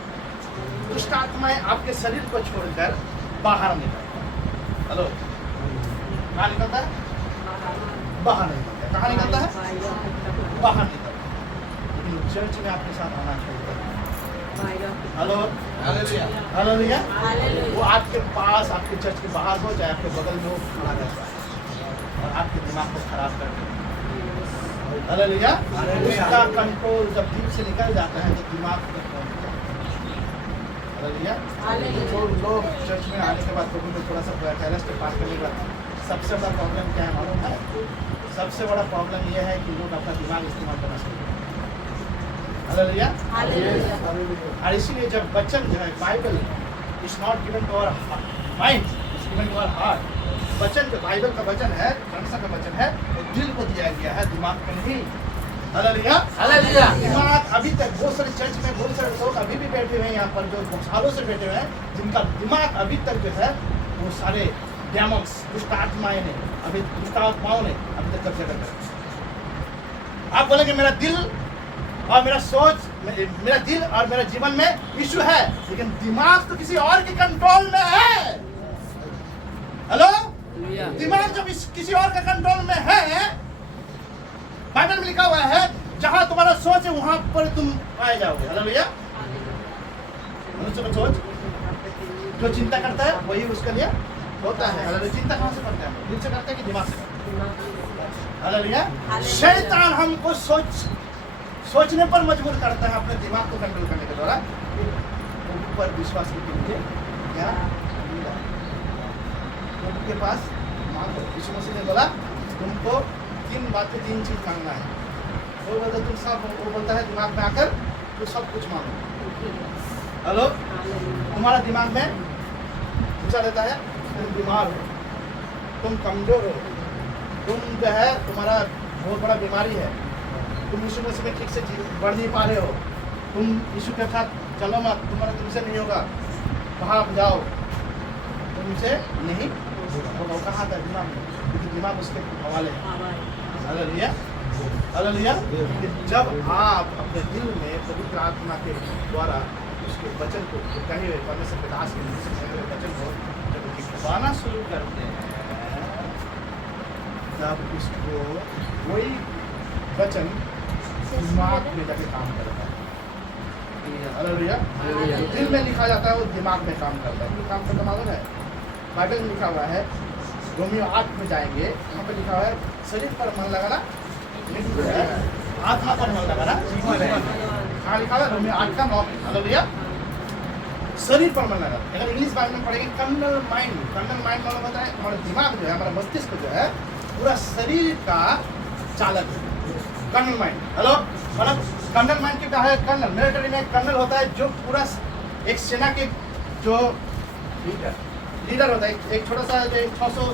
दुष्ट आत्माएं आपके शरीर को छोड़कर बाहर निकलता है, हेलो, कहाँ निकलता है? बाहर निकलता है। कहाँ निकलता है? बाहर निकलता है। लेकिन चर्च में आपके साथ आना चाहिए, हेलो, हालेलुया हालेलुया। हालेलुया वो आपके पास, आपके चर्च के बाहर हो चाहे आपके बगल में वो खड़ा रहता है और आपके दिमाग को खराब कर देता है, हालेलुया। उसका कंट्रोल जब दिल से निकल जाता है तो दिमाग तक पहुंचता है, हालेलुया। हालेलुया। तो लोग चर्च में आने के बाद प्रभु में थोड़ा सा पहले स्टेप पास करने के बाद सबसे बड़ा प्रॉब्लम क्या है मालूम है? सबसे बड़ा प्रॉब्लम यह है कि लोग अपना दिमाग इस्तेमाल करना शुरू करते हैं, हालेलुया। हालेलुया और इसीलिए जब वचन जो है Bible is not given to our mind, is given to our heart. वचन जो बाइबल का वचन है, परमेश्वर का वचन है, वो दिल को दिया गया है, दिमाग को नहीं, हालेलुया हालेलुया। दिमाग अभी तक बहुत सारे चर्च में बहुत सारे लोग अभी भी बैठे हुए हैं यहाँ पर, जो सालों से बैठे हुए हैं, जिनका दिमाग अभी तक जो है वो सारे डेमन्स, दुष्ट आत्माएं ने, अभी दुष्ट आत्माओं ने अभी तक कब्जा कर रखा है। आप बोलेंगे मेरा दिल और मेरा सोच, मेरा दिल और मेरा जीवन में इशू है, लेकिन दिमाग तो किसी और के कंट्रोल में है, हेलो। दिमाग जब किसी और के कंट्रोल में है, बाइबल में लिखा हुआ है जहां तुम्हारा सोच है वहां पर तुम पाए जाओगे, हालेलुया। मनुष्य का सोच जो चिंता करता है वही उसके लिए होता है, हालेलुया। चिंता कहां से करता है? दिल से करता है कि दिमाग से करता है, हालेलुया। शैतान हमको सोचने पर मजबूर करता है, अपने दिमाग को कंट्रोल करने के द्वारा ऊपर विश्वास के लिए क्या मिला उनके पास मांगो। यीशु मसीह ने बोला तुमको 3 बातें 3 चीज मांगना है, वो बोलता तुम सब, वो बोलता है दिमाग में आकर तो सब कुछ मांगो, हेलो। तुम्हारा दिमाग में पूछा रहता है तुम बीमार हो, तुम कमजोर हो, तुम जो है तुम्हारा बहुत बड़ा बीमारी है, तुम यीशु मसीह में ठीक से बढ़ नहीं पा रहे हो, तुम यीशु के साथ चलो मत, तुमसे नहीं होगा, बाहर जाओ, तुमसे नहीं होगा। कहाँ था? दिमाग में, क्योंकि दिमाग उसके हवाले है, हालेलुया हालेलुया। जब आप अपने दिल में पवित्र आत्मा के द्वारा उसके वचन को, कहे हुए परमेश्वर के दास के वचन को जब लिखवाना शुरू करते हैं, तब इसको वही वचन दिमाग में जाके काम करता है, हालेलुया। दिल में लिखा जाता है वो दिमाग में काम करता है, क्यों काम करता मालूम है? बाइबल में लिखा हुआ है, रोमियो 8 में जाएंगे, वहाँ पे लिखा हुआ है शरीर पर मन लगाना मृत्यु है, आत्मा पर मन लगाना जीवन है। कहाँ लिखा हुआ है? रोमियो 8 का 9, हालेलुया। शरीर पर मन लगा। अगर इंग्लिश बाइबल में पढ़ेंगे कर्नल माइंड मतलब होता है हमारा दिमाग जो है, हमारा मस्तिष्क जो है पूरा शरीर का चालक है, कर्नल माइंड, हेलो। मतलब कर्नल माइंड क्या है? कर्नल, मिलिट्री में कर्नल होता है जो पूरा एक सेना के जो लीडर होता है, एक छोटा सा जो 600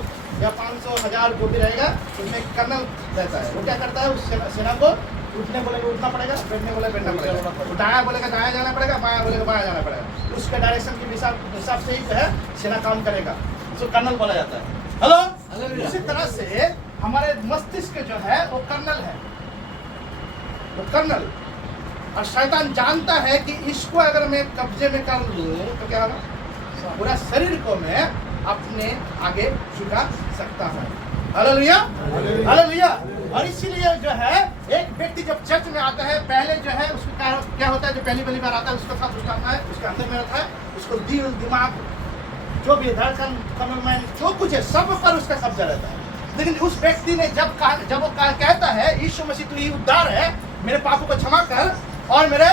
या 500 1000 जो भी रहेगा उसमें कर्नल रहता है। वो क्या करता है? उस सेना को उठने बोलेगा उठना पड़ेगा, बैठने बोलेगा बैठना पड़ेगा, दाया बोलेगा दाया जाना पड़ेगा, बाया बोलेगा बाया जाना पड़ेगा। उसके डायरेक्शन के हिसाब से ही जो है सेना काम करेगा, उसको कर्नल बोला जाता है, हेलो। उसी तरह से हमारे मस्तिष्क जो है वो कर्नल है, वो कर्नल। और शैतान जानता है कि इसको अगर मैं कब्जे में कर लूँ तो क्या होगा? पूरा शरीर को मैं अपने आगे झुका सकता हूँ, हालेलुया हालेलुया। और इसीलिए जो है एक व्यक्ति जब चर्च में आता है, पहले जो है उसको क्या होता है, जो पहली बार आता है उसका साथ उसका आता है, उसके अंदर में रहता है, उसको दिल दिमाग जो भी धड़कन कमर में जो कुछ है सब पर उसका कब्जा रहता है। लेकिन उस व्यक्ति ने जब वो कहता है यीशु मसीह तू ही उद्धार है, मेरे पापों को क्षमा कर और मेरे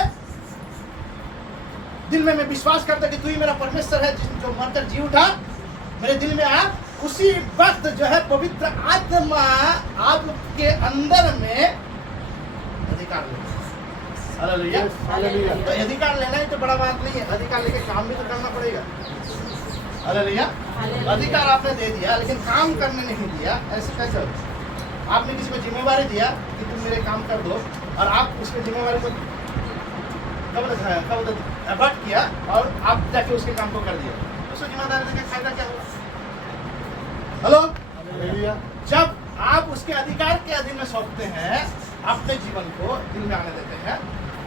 दिल में मैं विश्वास करता कि तू ही मेरा परमेश्वर है जो मरकर जी उठा, मेरे दिल में आ, उसी वक्त जो है पवित्र आत्मा आपके अंदर में अधिकार लेना। हालेलुया। हालेलुया। तो अधिकार लेना ही तो बड़ा बात नहीं है, अधिकार लेके काम भी तो करना पड़ेगा। हालेलुया। अधिकार आपने दे दिया लेकिन काम करने नहीं दिया, ऐसे कैसे होगा? आपने किसी को जिम्मेवारी दिया कि तुम मेरे काम कर दो और आप उसकी जिम्मेवारी को कब अबॉर्ट किया और आप जाके उसके काम को कर दिया, उसको जिम्मेदारी देकर फायदा क्या होगा? हेलो। हालेलुया। जब आप उसके अधिकार के अधीन में सौंपते हैं, अपने जीवन को दिल में आने देते हैं,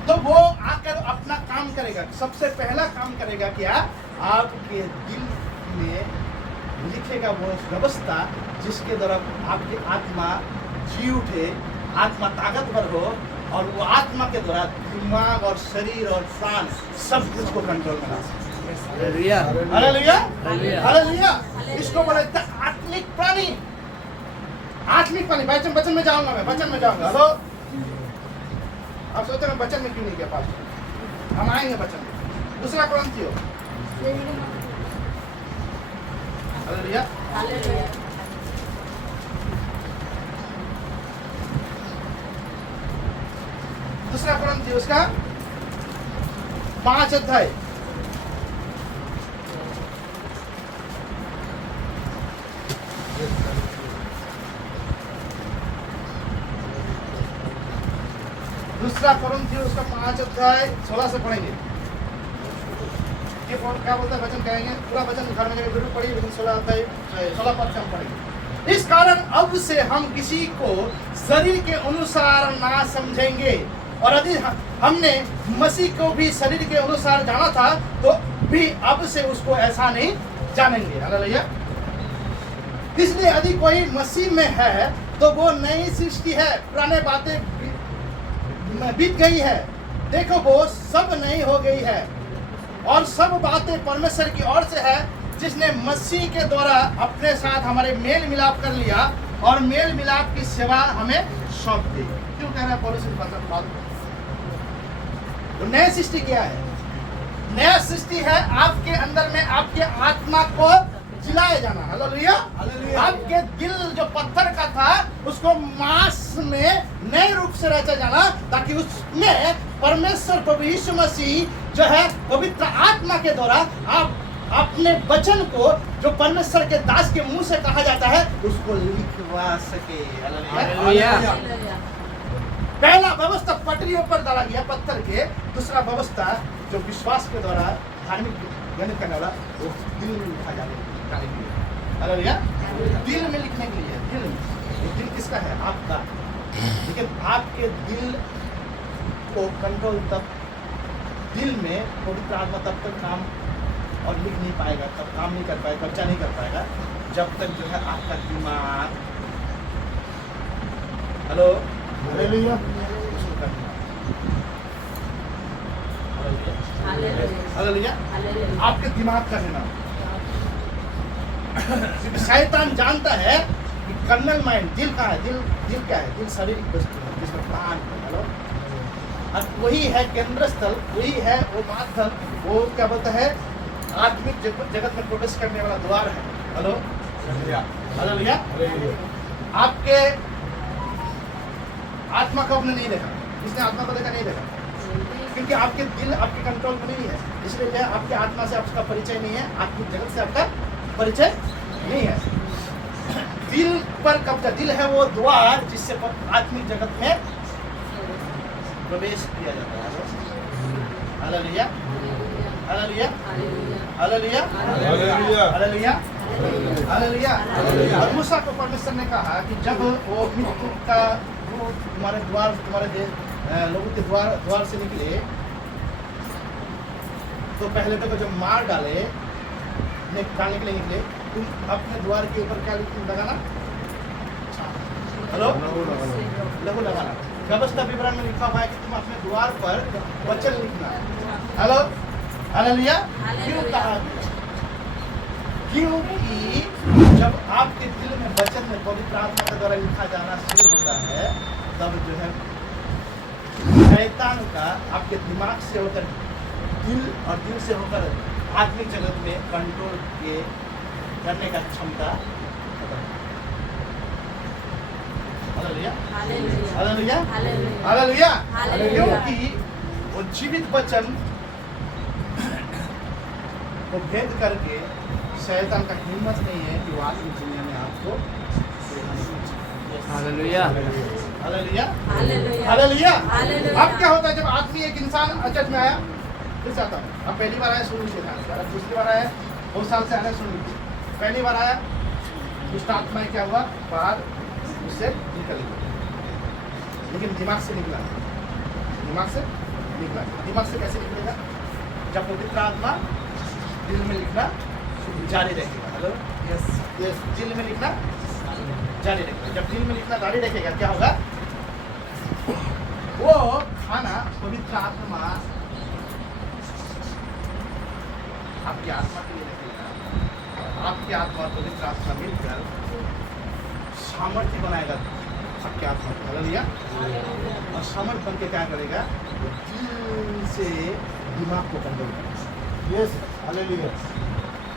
तो वो आकर अपना काम करेगा। सबसे पहला काम करेगा क्या? आपके दिल में लिखेगा वो व्यवस्था जिसके द्वारा आपकी आत्मा जी उठे, आत्मा ताकतवर हो और वो आत्मा के द्वारा दिमाग और शरीर और प्राण सब कुछ को कंट्रोल में ला सके। हालेलुया। हालेलुया। हालेलुया। हालेलुया। इसको बोलते हैं आत्मिक प्राणी। आत्मिक प्राणी। वचन में जाऊंगा मैं, वचन में जाऊंगा। हेलो। आप सोचते हैं वचन में क्यों नहीं गया पास? हम आएंगे वचन में। दूसरा कुरिन्थियों। हालेलुया। हालेलुया। दूसरा कुरिन्थियों उसका 5 अध्याय। दूसरा कुरिन्थियों उसका 5 अध्याय 16 से पढ़ेंगे। ये क्या बोलता है वचन कहेंगे, पूरा वचन घर में जरूर पढ़िए, लेकिन 16 पद से हम पढ़ेंगे। इस कारण अब से हम किसी को शरीर के अनुसार ना समझेंगे, और यदि हमने मसीह को भी शरीर के अनुसार जाना था तो भी अब से उसको ऐसा नहीं जानेंगे। हालेलुया। इसलिए यदि कोई मसीह में है तो वो नई सृष्टि है, पुराने बातें बीत गई है, देखो वो सब नई हो गई है, और सब बातें परमेश्वर की ओर से है जिसने मसीह के द्वारा अपने साथ हमारे मेल मिलाप कर लिया और मेल मिलाप की सेवा हमें सौंप दी। क्यों कह रहा है पौलुस इस बात? तो नया सृष्टि क्या है? नया सृष्टि है आपके अंदर में आपके आत्मा को जिलाए जाना। हालेलुया। आपके दिल जो पत्थर का था उसको मांस में नए रूप से रचा जाना, ताकि उसमें परमेश्वर प्रभु यीशु मसीह जो है पवित्र आत्मा के द्वारा आप अपने वचन को जो परमेश्वर के दास के मुंह से कहा जाता है उसको लिखवा सके। हालेलुया। पहला व्यवस्था पटरियों पर डाला गया पत्थर के, दूसरा व्यवस्था जो विश्वास के द्वारा धार्मिक गणित करने वाला वो दिल में लिखा जाने के लिए। हालेलुया। दिल में लिखने के लिए। दिल में, ये दिल किसका है? आपका। लेकिन आपके दिल को कंट्रोल तब दिल में पवित्र आत्मा तब तक काम और लिख नहीं पाएगा, तब काम नहीं कर पाएगा, कब्जा नहीं कर पाएगा जब तक जो है आपका दिमाग हेलो हालेलुया। उसको करना। हालेलुया। हालेलुया। हालेलुया। आपके दिमाग का लेना। क्योंकि शैतान जानता है कि कर्नल माइंड दिल का है। दिल क्या है? दिल शारीरिक वस्तु है जिसमें प्राण है। हेलो। और वही है केंद्र स्थल, वही है वो माध्यम, वो क्या बोलता है आत्मिक जगत में प्रवेश करने वाला द्वार है। हेलो। हालेलुया। आपके आत्मा को आपने नहीं देखा, इसने आत्मा को देखा नहीं देखा, क्योंकि आपके दिल आपके कंट्रोल में नहीं है, इसलिए जो है आपके आत्मा से आपका परिचय नहीं है, आत्मिक जगत से आपका परिचय नहीं है। दिल पर कब्जा। दिल है वो द्वार जिससे आत्मिक जगत में प्रवेश किया जाता है। Hallelujah. Hallelujah. Hallelujah. Hallelujah. Hallelujah. Hallelujah. और मूसा को परमेश्वर ने कहा कि जब वो मृत्यु का वो तुम्हारे द्वार लोगों के द्वार से निकले तो पहले तो जब मार डालने के लिए निकले, तुम अपने द्वार के ऊपर क्या लगाना? हेलो। लहू लगाना। व्यवस्था विवरण में लिखा हुआ है कि तुम अपने द्वार पर वचन लिखना। Hello, hallelujah. क्यों कहा गया? क्योंकि जब आपके दिल में वचन में पवित्र आत्मा के द्वारा लिखा जाना शुरू होता है, तब जो है शैतान का आपके दिमाग से होकर दिल और दिल से होकर आत्मिक जगत में कंट्रोल करने का क्षमता खत्म। Hallelujah, hallelujah, hallelujah. क्योंकि वो जीवित वचन को भेद करके शैतान का हिम्मत नहीं है कि वो आत्मिक दुनिया में आपको hallelujah, hallelujah, hallelujah, hallelujah. Hallelujah. अब क्या होता है जब आदमी एक इंसान चर्च में आया, फिर जाता हूँ, अब पहली बार आया सुन लीजिए, अब दूसरी बार आया बहुत साल से आया सुन लीजिए, पहली बार आया दुष्ट आत्माएं क्या हुआ, बाहर उससे निकल गई, लेकिन दिमाग से निकला, दिमाग से निकला। दिमाग से कैसे निकलेगा? जब पवित्र आत्मा दिल में लिखना जारी रखेगा। हेलो, यस यस, दिल में लिखना जारी रखेगा। जब दिल में लिखना जारी रखेगा क्या होगा? वो खाना पवित्र आत्मा आपकी आत्मा के लिए रखेगा। आपकी आत्मा और पवित्र आत्मा मिलकर सामर्थ्य बनाएगा आपकी आत्मा को। हालेलुया। और सामर्थ्य बन के क्या करेगा? दिल से दिमाग को कंट्रोल करेगा। Yes, hallelujah.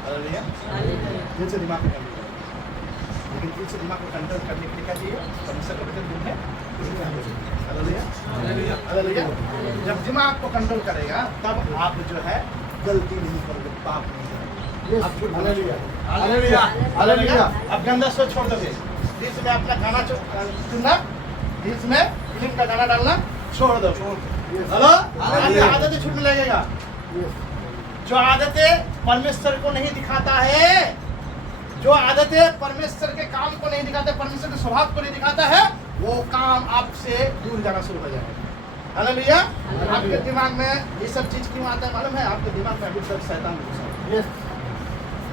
हालेलुया। दिल से दिमाग को कंट्रोल करेगा। लेकिन दिल से दिमाग को कंट्रोल करने के लिए क्या चाहिए? परमेश्वर का वचन दिल है। Hallelujah, hallelujah. जब दिमाग को कंट्रोल करेगा तब आप जो है गलती नहीं करोगे, पाप नहीं करोगे। यस, आप झूठ नहीं हालेलुया, बोलोगे। Hallelujah, hallelujah. अब गंदा सोच छोड़ दोगे, दिल में अपना गाना सुनना, दिल में फिल्म का गाना डालना छोड़ दो। हेलो, आपकी आदतें छूटने लगेगा। यस, जो आदतें परमेश्वर को नहीं दिखाता है, जो आदतें परमेश्वर के काम को नहीं दिखाते, परमेश्वर के स्वभाव को नहीं दिखाता है, वो काम आपसे दूर जाना शुरू हो जाएगा। हालेलुया। आपके दिमाग में ये सब चीज क्यों आता है मालूम है? आपके दिमाग में अभी तक शैतान घुसा हुआ है। यस,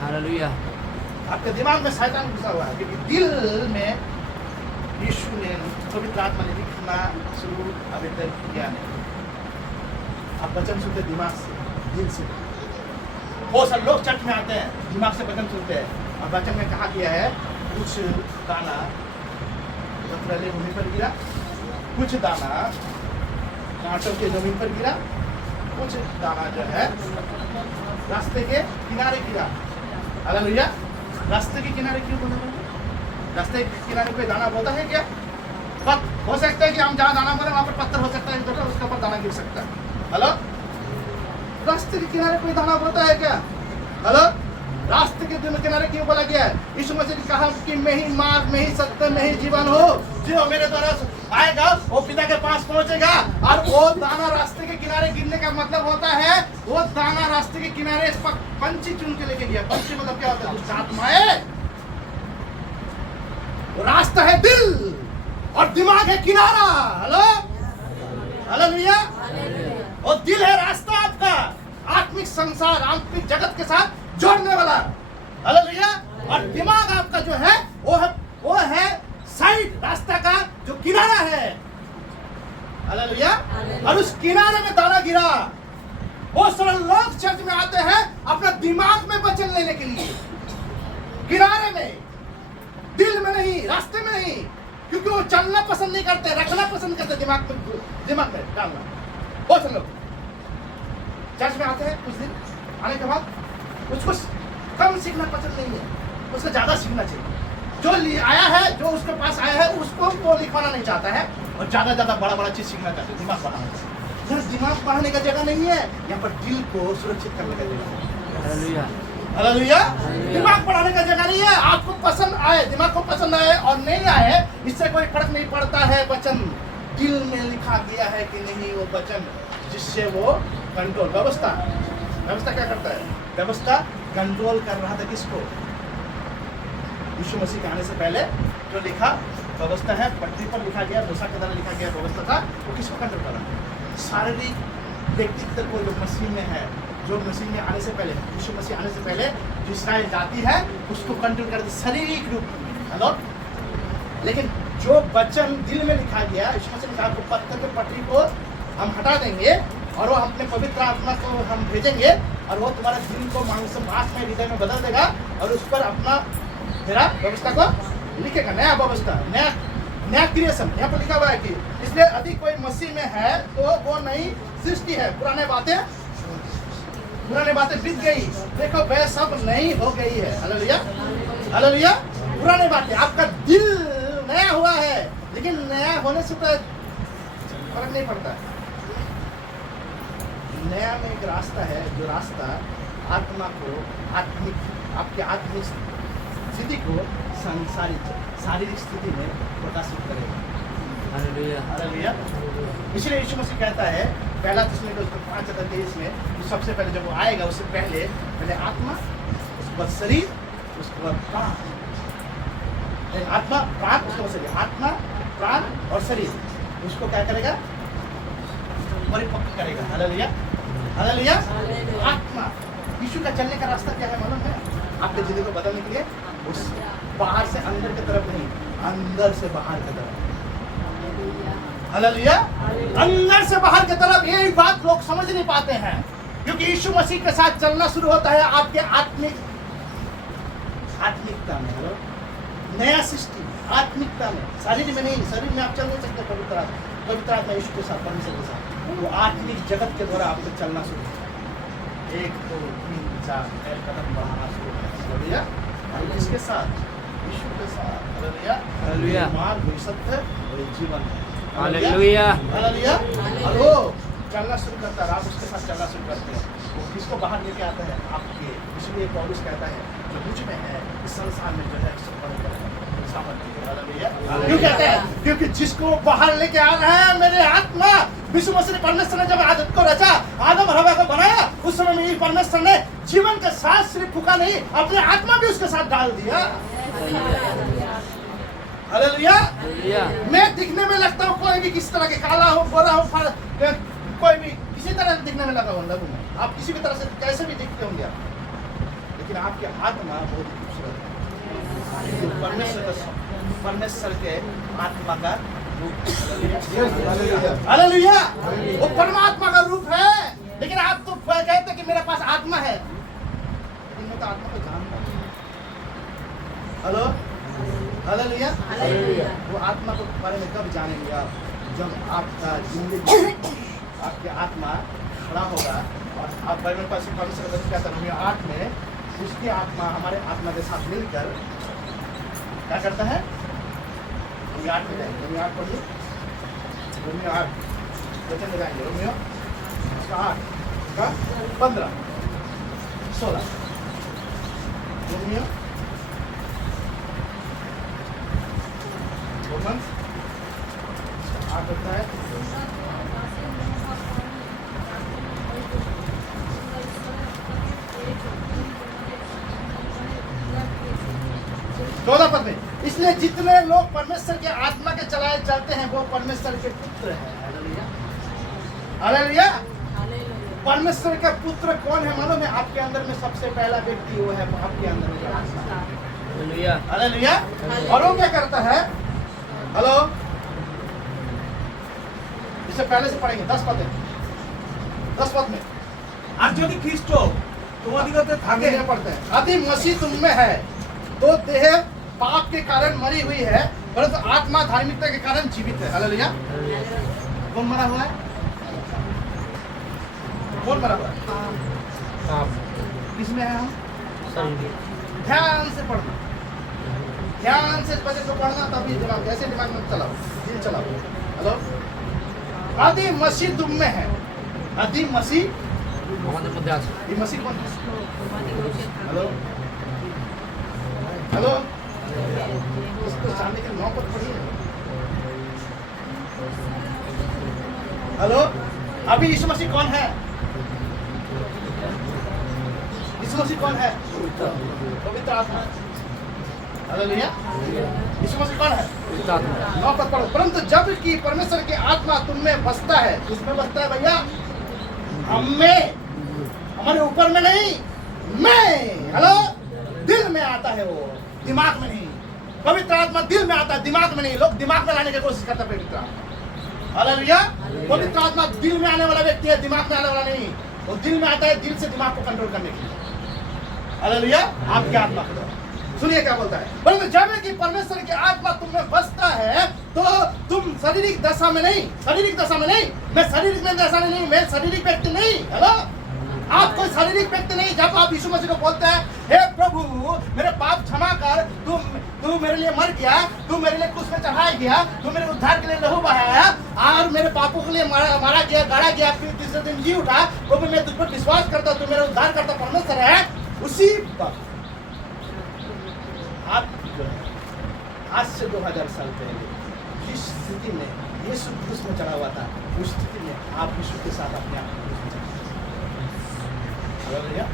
हालेलुया, आपके दिमाग में शैतान घुसा हुआ है, क्योंकि दिल में यीशु ने, पवित्र आत्मा ने लिखना शुरू अभी तक किया नहीं। आप वचन सुनते दिमाग से, दिल से। बहुत सारे लोग चर्च में आते हैं, दिमाग से वचन सुनते हैं, और वचन में कहा गया है कुछ दाना पथरीली भूमि पर गिरा, कुछ दाना कांटों के जमीन पर गिरा, कुछ दाना जो है रास्ते के किनारे गिरा। हालेलुया। रास्ते के किनारे क्यों बोला? रास्ते के किनारे कोई दाना बोता है क्या? हो सकता है कि हम जहाँ दाना बोले वहाँ पर पत्थर हो सकता है, इधर उसके ऊपर दाना गिर सकता है। हेलो, रास्ते के किनारे कोई दाना बोता है क्या? हेलो, रास्ते के किनारे क्यों बोला गया है? यीशु मसीह ने कहा कि मैं ही मार्ग, मैं ही सत्य, मैं ही जीवन हूँ, जो मेरे द्वारा आएगा वो पिता के पास पहुंचेगा। और वो दाना रास्ते के किनारे गिरने का मतलब होता है, वो दाना रास्ते के किनारे पंछी चुन के लेके गया। पंछी मतलब क्या होता है? दुष्ट आत्माएं। रास्ता है दिल और दिमाग है किनारा। Hello, hallelujah. और दिल है रास्ता आपका आत्मिक संसार, आत्मिक जगत के साथ जोड़ने वाला। हालेलुया। और दिमाग आपका जो है वो है साइड, रास्ता का जो किनारा है। हालेलुया। और उस किनारे में दाना गिरा। बहुत सारे लोग चर्च में आते हैं अपना दिमाग में वचन लेने के लिए, किनारे में, दिल में नहीं, रास्ते में नहीं, क्योंकि वो चलना पसंद नहीं करते, रखना पसंद करते दिमाग में डालना। बहुत सारे लोग चर्च में आते हैं, कुछ दिन आने के बाद उसको कम सीखना पसंद नहीं है, उसको ज्यादा सीखना चाहिए। जो आया है, जो उसके पास आया है, उसको वो लिखवाना नहीं चाहता है, और ज्यादा बड़ा चीज सीखना चाहता है, दिमाग बढ़ाना चाहता है। यहाँ दिमाग बढ़ाने का जगह नहीं है, यहाँ पर दिल को सुरक्षित करने का जगह है। Hallelujah, hallelujah. दिमाग बढ़ाने का जगह नहीं है। आपको पसंद आए, दिमाग को पसंद आए और नहीं आए, इससे कोई फर्क नहीं पड़ता है। वचन दिल में लिखा गया है कि नहीं, वो वचन जिससे वो कंट्रोल, व्यवस्था क्या करता है? व्यवस्था कंट्रोल कर रहा था किसको? यीशु मसीह के आने से पहले जो लिखा व्यवस्था है, पटरी पर लिखा गया, मूसा के द्वारा लिखा गया व्यवस्था था, वो किसको कंट्रोल कर रहा है? शारीरिक व्यक्तित्व को, जो मसीह में है, जो मसीह में आने से पहले, यीशु मसीह आने से पहले जो इस्राएल जाति है उसको कंट्रोल कर दी शारीरिक रूप में। हेलो, लेकिन जो वचन दिल में लिखा गया, यीशु मसीह ने कहा आपको पत्थर के पटरी को हम हटा देंगे और वो अपने पवित्र आत्मा को हम भेजेंगे और वो तुम्हारे दिल को मांस में हृदय में बदल देगा और उस पर अपना मेरा व्यवस्था को लिखेगा, नया व्यवस्था, नया क्रिएशन। यहाँ पर लिखा हुआ है कि इसलिए यदि कोई मसीह में है तो वो नई सृष्टि है, पुराने बातें बीत गई, देखो वह सब नई हो गई है। Hallelujah, hallelujah. पुराने बातें, आपका दिल नया हुआ है, लेकिन नया होने से तो फर्क नहीं पड़ता। नया में एक रास्ता है, जो रास्ता आत्मा को आपके आत्मिक स्थिति को शारीरिक स्थिति में प्रकाशित करेगा। Hallelujah, hallelujah. इसलिए यीशु मसीह कहता है पहला थिस्सलुनीके 5:23 में, सबसे पहले जब वो आएगा उससे पहले आत्मा, उसके बाद शरीर, उसके बाद प्राण। आत्मा, प्राण, उसके बाद शरीर। आत्मा, प्राण और शरीर उसको क्या करेगा? परिपक्व करेगा। Hallelujah, hallelujah. आत्मा, यीशु का चलने का रास्ता क्या है मालूम है? आपके जिंदगी को बदलने के लिए उस बाहर से अंदर की तरफ नहीं, अंदर से बाहर की तरफ। हालेलुया, अंदर से बाहर की तरफ। यही बात लोग समझ नहीं पाते हैं, क्योंकि यीशु मसीह के साथ चलना शुरू होता है आपके आत्मिकता में। हेलो, नया सृष्टि आत्मिकता में, शरीर में नहीं। शरीर में आप चल नहीं सकते पवित्र आत्मा यीशु के साथ, परमेश्वर के साथ। वो आत्मिक जगत के द्वारा आपको चलना शुरू होता है। 1 2 3 4 कदम बढ़ाना शुरू होता है। हालेलुया, इसके साथ, यीशु के साथ। Hallelujah, hallelujah. मार्ग, सत्य और जीवन। Hallelujah, hallelujah. और वो चलना शुरू करता है, आप उसके साथ चलना शुरू करते हैं। वो किसको बाहर लेके आता है? आपके। इसलिए पौलुस कहता है जो मुझ में है इस संसार में जो है क्यों कहते हैं? क्योंकि जिसको बाहर लेके आ रहा है मेरे आत्मा। यीशु मसीह परमेश्वर ने जब आदम को रचा, आदम और हवा को बनाया, उस समय में परमेश्वर ने जीवन के साथ सिर्फ फूका नहीं, अपने आत्मा भी उसके साथ डाल दिया। हालेलुया। मैं दिखने में लगता हूँ कोई भी किसी तरह के, काला हो, गोरा हो, कोई भी किसी तरह दिखने में लगूंगा। आप किसी भी तरह से कैसे भी दिखते होंगे आप, लेकिन आपकी आत्मा बहुत खूबसूरत है। परमेश्वर के आत्मा का रूप। हालेलुया, वो परमात्मा का रूप है। लेकिन आप तो कहते कि मेरे पास आत्मा है, लेकिन मैं तो आत्मा को जानता हूँ। Hello, hallelujah. वो आत्मा के बारे में कब जानेंगे आप? जब आपका जिंदगी, आपकी आत्मा खड़ा होगा और आप बाइबल पास परमेश्वर का कहता है 8 में, उसकी आत्मा हमारे आत्मा के साथ मिलकर क्या करता है? रोमियो 8 में जाएंगे। रोमियो 8 पढ़िए। रोमियो 8 वचन में जाएंगे। रोमियो 8 का 15 16। रोमियो रोमन्स 8 होता है। चौदह पद में, इसलिए जितने लोग परमेश्वर के आत्मा के चलाए चलते हैं वो परमेश्वर के पुत्र हैं। Hallelujah, hallelujah. परमेश्वर का पुत्र कौन है मालूम है? आपके अंदर में सबसे पहला व्यक्ति वो है आपके अंदर में आत्मा। Hallelujah, hallelujah. और वो क्या करता है? हेलो, इससे पहले से पढ़ेंगे 10 पद में। 10 पद में, আর যদি খ্রিস্ট তোমাদিগতে থাকে आगे पढ़ते हैं। यदि मसीह तुम में है तो देह पाप के कारण मरी हुई है, परंतु आत्मा धार्मिकता के कारण जीवित है। हालेलुया। कौन मरा हुआ है? कौन मरा हुआ है? किसमें है हम? ध्यान से पढ़ना, ध्यान से बच्चे को पढ़ना, तभी दिमाग, ऐसे दिमाग में चलाओ, दिल चलाओ। हेलो, यदि मसीह तुम में है, यदि मसीह, ये मसीह कौन है? हेलो, हेलो, इसको जानने के लिए 9 पद पढ़िए। हेलो, अभी यीशु मसीह कौन है? यीशु मसीह कौन है? पवित्र आत्मा। हालेलुया। यीशु मसीह कौन है? 9 पद पढ़ो। परंतु जब कि परमेश्वर की आत्मा तुम में बसता है, किसमें बसता है भैया? हम में, हमारे ऊपर में नहीं, मैं। हेलो, दिल में आता है वो, दिमाग में नहीं। पवित्र आत्मा दिल में आता है, दिमाग में नहीं। लोग दिमाग में लाने की कोशिश करते हैं पवित्र आत्मा। हालेलुया। पवित्र आत्मा दिल में आने वाला व्यक्ति है, दिमाग में आने वाला नहीं। वो दिल में आता है, दिल से दिमाग को कंट्रोल करने के लिए। हालेलुया। आपकी आत्मा को सुनिए क्या बोलता है, परंतु जब कि परमेश्वर की आत्मा तुम में बसता है तो तुम शारीरिक दशा में नहीं, शारीरिक दशा में नहीं, मैं शारीरिक में दशा में नहीं, मैं शारीरिक व्यक्ति नहीं। हेलो, आप कोई शारीरिक व्यक्ति नहीं। जब आप यीशु मसीह को बोलते हैं, हे प्रभु मेरे पाप क्षमा कर, तू मेरे लिए मर गया, तू मेरे लिए क्रूस पे चढ़ाया गया, तू मेरे उद्धार के लिए लहू बहाया और मेरे पापों के लिए मारा गया, गाड़ा गया, फिर तीसरे दिन जी उठा, प्रभु मैं तुझ पर विश्वास करता हूं, तू मेरा उद्धार करता परमेश्वर है। उसी वक्त आप जो है आज से 2000 साल पहले जिस स्थिति में यीशु क्रूस में चढ़ा हुआ था, उस स्थिति में आप यीशु के साथ अपने आप को क्रूस में हालेलुया,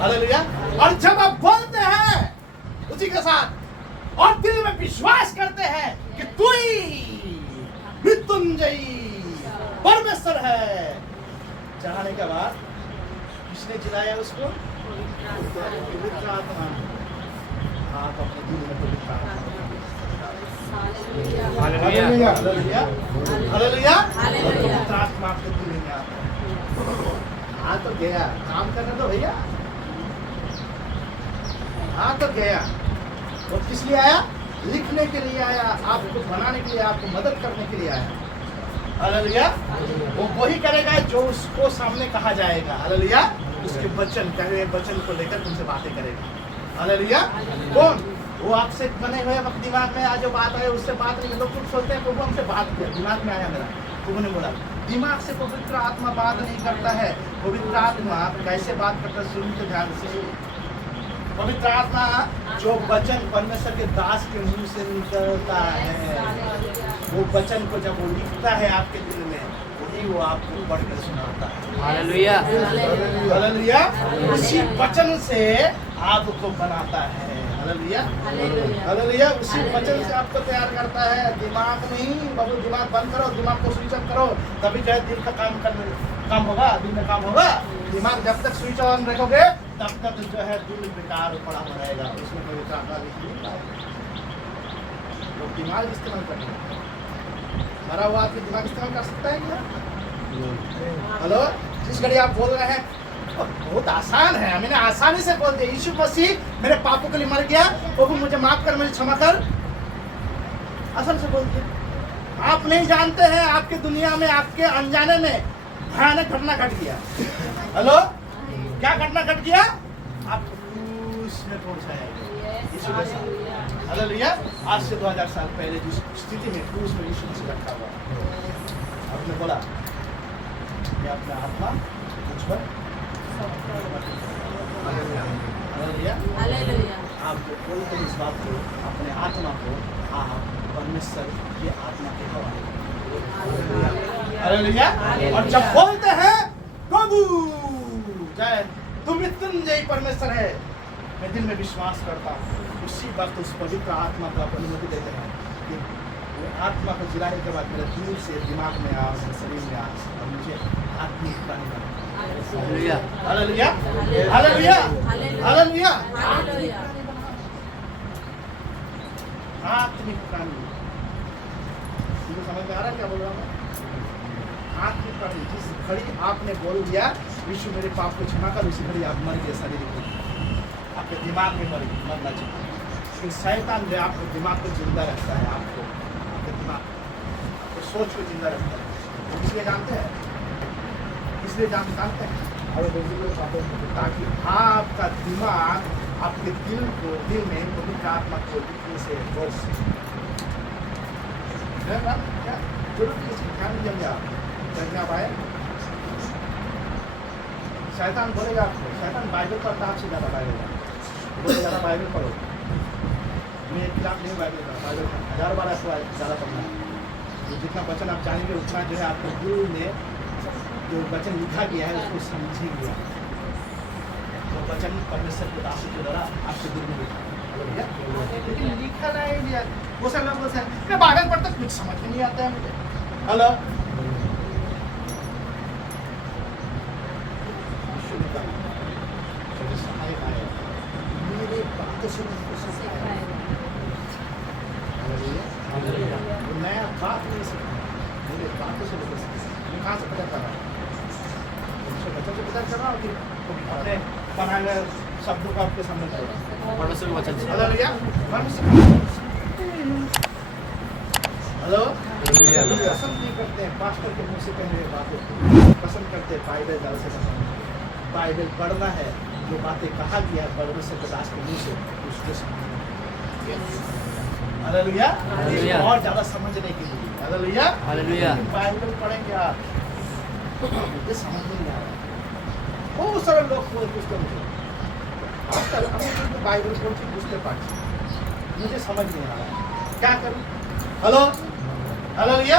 हालेलुया। और जब आप बोलते हैं उसी के साथ और दिल में विश्वास करते हैं कि तू ही मृत्युंजयी परमेश्वर है, चढ़ाने के बाद किसने जिलाया उसको? पवित्र आत्मा। आप अपने दिल में पवित्र आत्मा। Hallelujah, hallelujah, hallelujah. पवित्र आत्मा आपके दिल में आता है। हाँ तो गया, काम करने दो भैया। हाँ तो गया, वो किस लिए आया? लिखने के लिए आया, आपको बनाने के लिए, आपको मदद करने के लिए आया। हालेलुया। वो वही करेगा जो उसको सामने कहा जाएगा। हालेलुया। उसके वचन कहे, वचन को लेकर तुमसे बातें करेगा। हालेलुया। कौन? वो आपसे बने हुए वक्त दिमाग में आज जो बात आए उससे बात नहीं। लोग कुछ सोचते हैं प्रभु हमसे बात किया, दिमाग में आया मेरा, प्रभु ने बोला। दिमाग से पवित्र आत्मा बात नहीं करता है। पवित्र आत्मा कैसे बात करता है? सुन के ध्यान से। पवित्र आत्मा जो वचन परमेश्वर के दास के मुंह से निकलता है, वो वचन को जब वो लिखता है आपके दिल में, वही वो आपको पढ़कर सुनाता है। Hallelujah, hallelujah. उसी वचन से आपको बनाता है। Hallelujah, hallelujah. उसी वचन से आपको तैयार करता है, दिमाग नहीं। बाबू दिमाग बंद करो, दिमाग को स्विच ऑन करो, तभी जो है दिल का काम होगा, दिल में काम होगा। दिमाग जब तक स्विच ऑन रखोगे तब तक जो है दिल बेकार पड़ा हुआ रहेगा, उसमें कोई आत्मा लिख नहीं पाएगा। लोग दिमाग इस्तेमाल करते हैं। मरा हुआ आदमी दिमाग इस्तेमाल कर सकता है क्या? हेलो, जिस घड़ी आप बोल रहे हैं बहुत आसान है, मैंने आसानी से बोल दिया, यीशु मसीह मेरे पापों के लिए मर गया, प्रभु मुझे माफ कर, मुझे क्षमा कर। आसान से बोल दिया। आप नहीं जानते हैं, आपके दुनिया में, आपके अनजाने में भयानक घटना घट गया। हेलो, क्या घटना घट गया? आपको क्रूस में पहुंचाया गया यीशु के साथ। हालेलुया। आज से 2000 साल पहले जिस स्थिति में क्रूस में यीशु मसीह रखा हुआ, आपने बोला कि अपना आत्मा मुझ पर। Hallelujah, hallelujah. आप जो बोलते हैं इस बात को, अपने आत्मा को आप परमेश्वर की आत्मा के हवाले। हालेलुया। और जब बोलते हैं प्रभु जय तुम मृत्युंजयी परमेश्वर है, मैं दिल में विश्वास करता हूँ, उसी वक्त उस पवित्र आत्मा को आप अनुमति देते हैं कि वो आत्मा को जिलाने के बाद मेरे दिल से दिमाग में आ, मेरे शरीर में आ और मुझे आत्मिक प्राणी बना। Hallelujah, hallelujah, hallelujah, hallelujah. आत्मिक प्राणी, समझ में आ रहा है क्या बोल रहा हूँ? आत्मिक प्राणी। जिस घड़ी आपने बोल दिया यीशु मेरे पाप को क्षमा कर, उसी घड़ी आप मर गए शरीर को, आपके दिमाग में मरना चाहिए। लेकिन शैतान जो आपके दिमाग को जिंदा रखता है, आपको आपके दिमाग आपको सोच को जिंदा रखता है। इसलिए जानते हैं, इसलिए जानते हैं ताकि आपका दिमाग आपके दिल में पवित्र आत्मा को लिखने से रोक सके। आप आए, शैतान बोलेगा आपको, शैतान बाइबल पढ़ता आपसे ज़्यादा बाइबल ज़्यादा बाइबल पढ़ो। मैं एक किताब नहीं बाइबल पढ़ा, बाइबल 1000 बार आपको ज़्यादा पढ़ना है। तो जितना वचन आप जानेंगे उतना जो है आपके दिल में जो वचन लिखा गया है उसको समझेंगे। तो वचन परमेश्वर के दास के द्वारा आपके दिल में लिखा, लेकिन लिखा नहीं दिया। वो सब लोग बोलते हैं मैं बाइबल पढ़ता, कुछ समझ में नहीं आता है मुझे। हेलो, मेरे बातों से लेके बातों से लेकर मैं कहाँ से पता कर रहा हूँ? उसको बच्चों से पता कर रहा हूँ कि अपने बनाए गए शब्दों का आपके सामने कर रहा हूँ। परमेश्वर के वचन से हालेलुया। Hello, hallelujah. लोग पसंद नहीं करते हैं पास्टर के मुंह से कहने हुए बातों को, पसंद करते हैं बाइबल डाल से पसंद। बाइबल पढ़ना है, जो बातें कहा गया है परमेश्वर के दास के मुंह से उसको समझना। हालेलुया। हालेलुया। और ज़्यादा समझने के लिए हालेलुया। हालेलुया। बाइबल पढ़ेंगे आप, मुझे समझ में नहीं आ रहा। बहुत सारे लोग पूछते मुझे आजकल हमें बाइबल पढ़ते बुझते पार्टी, मुझे समझ नहीं आ रहा है, क्या करूं? Hello, hallelujah.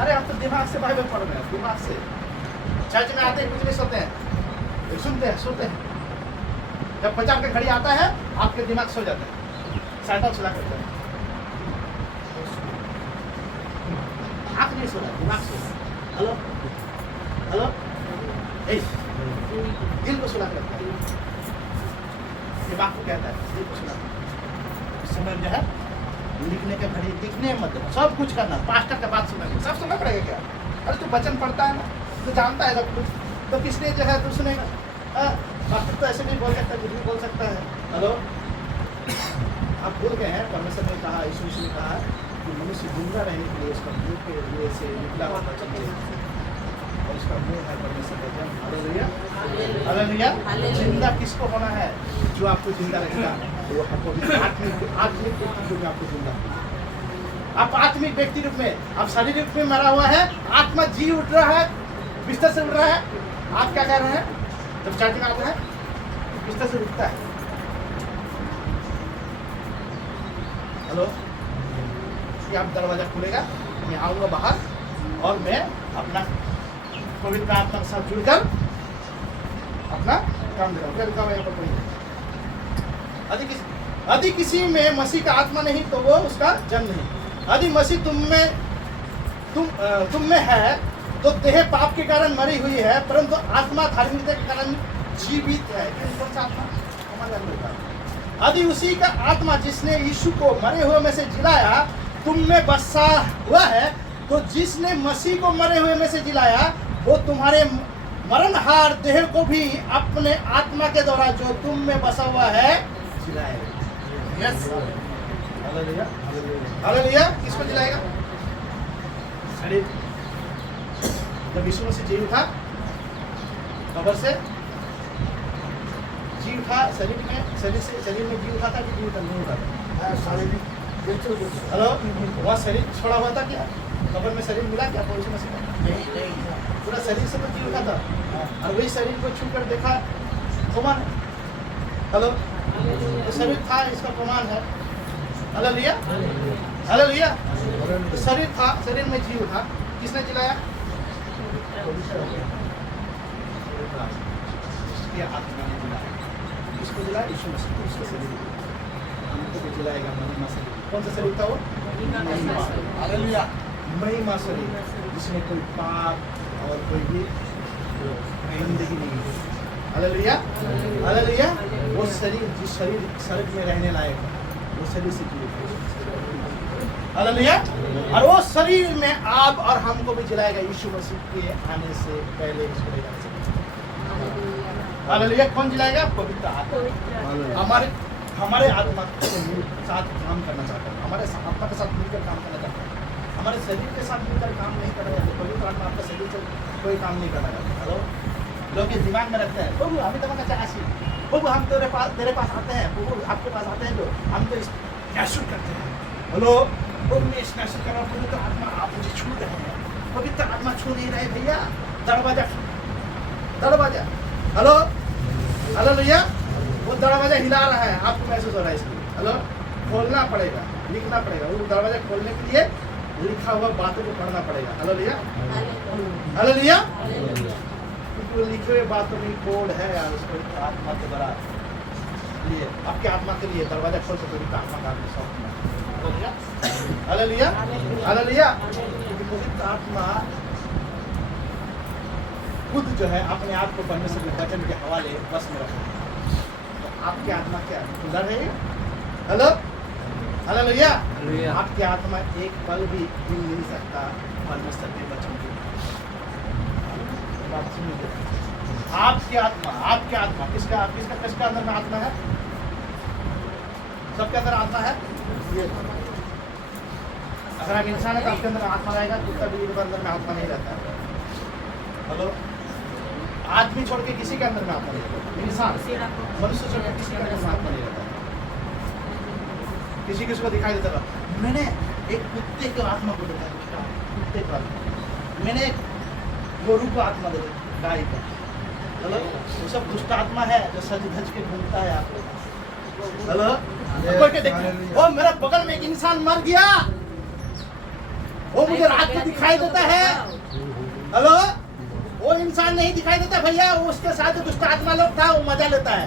अरे आप तो दिमाग से बाइबल पढ़ रहे हैं, दिमाग से। चर्च में आते हैं कुछ नहीं सोते हैं, सुनते हैं, सोते हैं। जब 50 का घड़ी आता है आपके दिमाग सो जाते हैं, साइकिल चला करते हैं। आँख नहीं सो रहा, दिमाग सो रहा। हेलो, हेलो, दिल को सुला करता है, दिमाग को कहता है दिल को सुला। इस समय जो है लिखने के घड़ी लिखने मत देना, सब कुछ करना, पास्टर का बात सुनेगा, सब सुनना पड़ेगा क्या? अरे तू वचन पढ़ता है ना, तो जानता है सब कुछ, तो किसने जो है तू सुनेगा? पास्टर तो ऐसे नहीं बोल सकता, कुछ भी बोल सकता है। हेलो, आप भूल गए हैं परमेश्वर ने कहा, यीशु ने कहा कि मनुष्य जिंदा रहने के लिए उसका मुंह के लिए से निकला हुआ वचन चाहिए, और उसका मुंह है परमेश्वर का वचन। Hallelujah, hallelujah. जिंदा किसको होना है? जो आपको जिंदा रखेगा, वो आपको आत्मिक व्यक्ति में आपको जिंदा रखेगा। आप आत्मिक व्यक्ति रूप में, आप शारीरिक रूप में मरा हुआ है, आत्मा जी उठ रहा है, बिस्तर से उठ रहा है। आप क्या कर रहे हैं? जब चर्च में आता है बिस्तर से उठता है। हेलो, ये आप दरवाजा खुलेगा, मैं आऊँगा बाहर और मैं अपना पवित्र आत्मा के साथ जुड़कर अपना काम दे रहा हूँ। यदि किसी में मसीह का आत्मा नहीं तो वो उसका जन्म नहीं। यदि मसीह तुम में है तो देह पाप के कारण मरी हुई है, परंतु आत्मा धार्मिकता के कारण जीवित है। कौन सा आत्मा? हमारा आत्मा। यदि उसी का आत्मा जिसने यीशु को मरे हुए में से जिलाया तुम में बसा हुआ है, तो जिसने मसीह को मरे हुए में से जिलाया वो तुम्हारे मरणहार देह को भी अपने आत्मा के द्वारा जो तुम में बसा हुआ है जिलाएगा। Yes, hallelujah, hallelujah. किसको जिलाएगा? शरीर। जब यीशु मसीह जी उठा कब्र से, जी उठा शरीर में जी उठा था कि जी उठा नहीं उठा था? शारीरिक। हेलो, वहाँ शरीर छोड़ा हुआ था क्या? कब्र में शरीर मिला क्या यीशु मसीह को? पूरा शरीर से तो जी उठा था, और वही शरीर को छू कर देखा प्रमाण है। हेलो, तो शरीर था, इसका प्रमाण है। Hallelujah, hallelujah. तो शरीर था, शरीर में जी उठा, किसने जिलाया? आत्मा ने जिलाया। किसको जिलाया? यीशु मसीह को, उसका शरीर हमको भी जिलाएगा। महिमा शरीर। कौन सा शरीर था वो? हालेलुया, महिमा शरीर, जिसमें कोई पाप और कोई भी गंदगी नहीं है। Hallelujah, hallelujah. वो शरीर जिस शरीर स्वर्ग में रहने लायक है, वो शरीर से जुड़े। हालेलुया। और वो शरीर में आप और हमको भी जिलाएगा यीशु मसीह के आने से पहले। इसको ले जाने से हालेलुया। कौन जिलाएगा? पवित्र आत्मा। हमारे आत्मा के साथ काम करना चाहता है, हमारे आत्मा के साथ मिलकर काम करना चाहता है, हमारे शरीर के साथ मिलकर काम नहीं करना चाहते। पवित्र आत्मा आपका शरीर से कोई काम नहीं करना चाहता। हेलो, लोग इस दिमाग में रखते हैं, प्रभु हमें तो मना चाहे, प्रभु हम तेरे पास आते हैं, प्रभु आपके पास आते हैं, जो हम तो स्मैशर करते हैं। हेलो, प्रभु मैं स्मैशर कर रहा हूँ, पवित्र आत्मा आप मुझे छू रहे हैं। पवित्र आत्मा छू नहीं रहे भैया, दरवाजा। Hello, hallelujah. वो दरवाजा हिला रहा है, आपको महसूस हो रहा है इसलिए। हेलो, खोलना पड़ेगा, लिखना पड़ेगा। वो दरवाजा खोलने के लिए लिखा हुआ बातों को पढ़ना पड़ेगा। Hallelujah, hallelujah. क्योंकि वो लिखे हुए बातों में कोड है यार, उसको आत्मा के द्वारा लिए आपके आत्मा के लिए दरवाजा खोल सकते हो। आत्मा का आपको शौक। Hallelujah, hallelujah. पवित्र आत्मा खुद जो है अपने आप को परमेश्वर के वचन के हवाले बस में रखो, तो आपकी आत्मा क्या खुला रहेगी। Hello, hallelujah. आपकी आत्मा एक पल भी हिल नहीं सकता परमेश्वर के वचन की बात सुनिए। आपकी आत्मा किसका अंदर में आत्मा है? सबके अंदर आत्मा है। अगर आप इंसान है तो आपके अंदर आत्मा रहेगा, कुत्ता भी अंदर में आत्मा नहीं रहता है। हेलो, आदमी छोड़ के किसी के अंदर में आत्मा नहीं रहता। इंसान मनुष्य छोड़ के किसी के अंदर में आत्मा नहीं रहता। किसी को दिखाई देता था, मैंने एक कुत्ते को आत्मा को देखा, कुत्ते को आत्मा, मैंने एक गोरू को आत्मा देखा, गाय को। हेलो, वो सब दुष्ट आत्मा है जो सज धज के घूमता है आपको। हेलो, कोई के देखिए, वो मेरा बगल में एक इंसान मर गया, वो मुझे रात को दिखाई देता है। हेलो, वो इंसान नहीं दिखाई देता भैया, वो उसके साथ जो दुष्ट आत्मा लोग था वो मजा लेता है,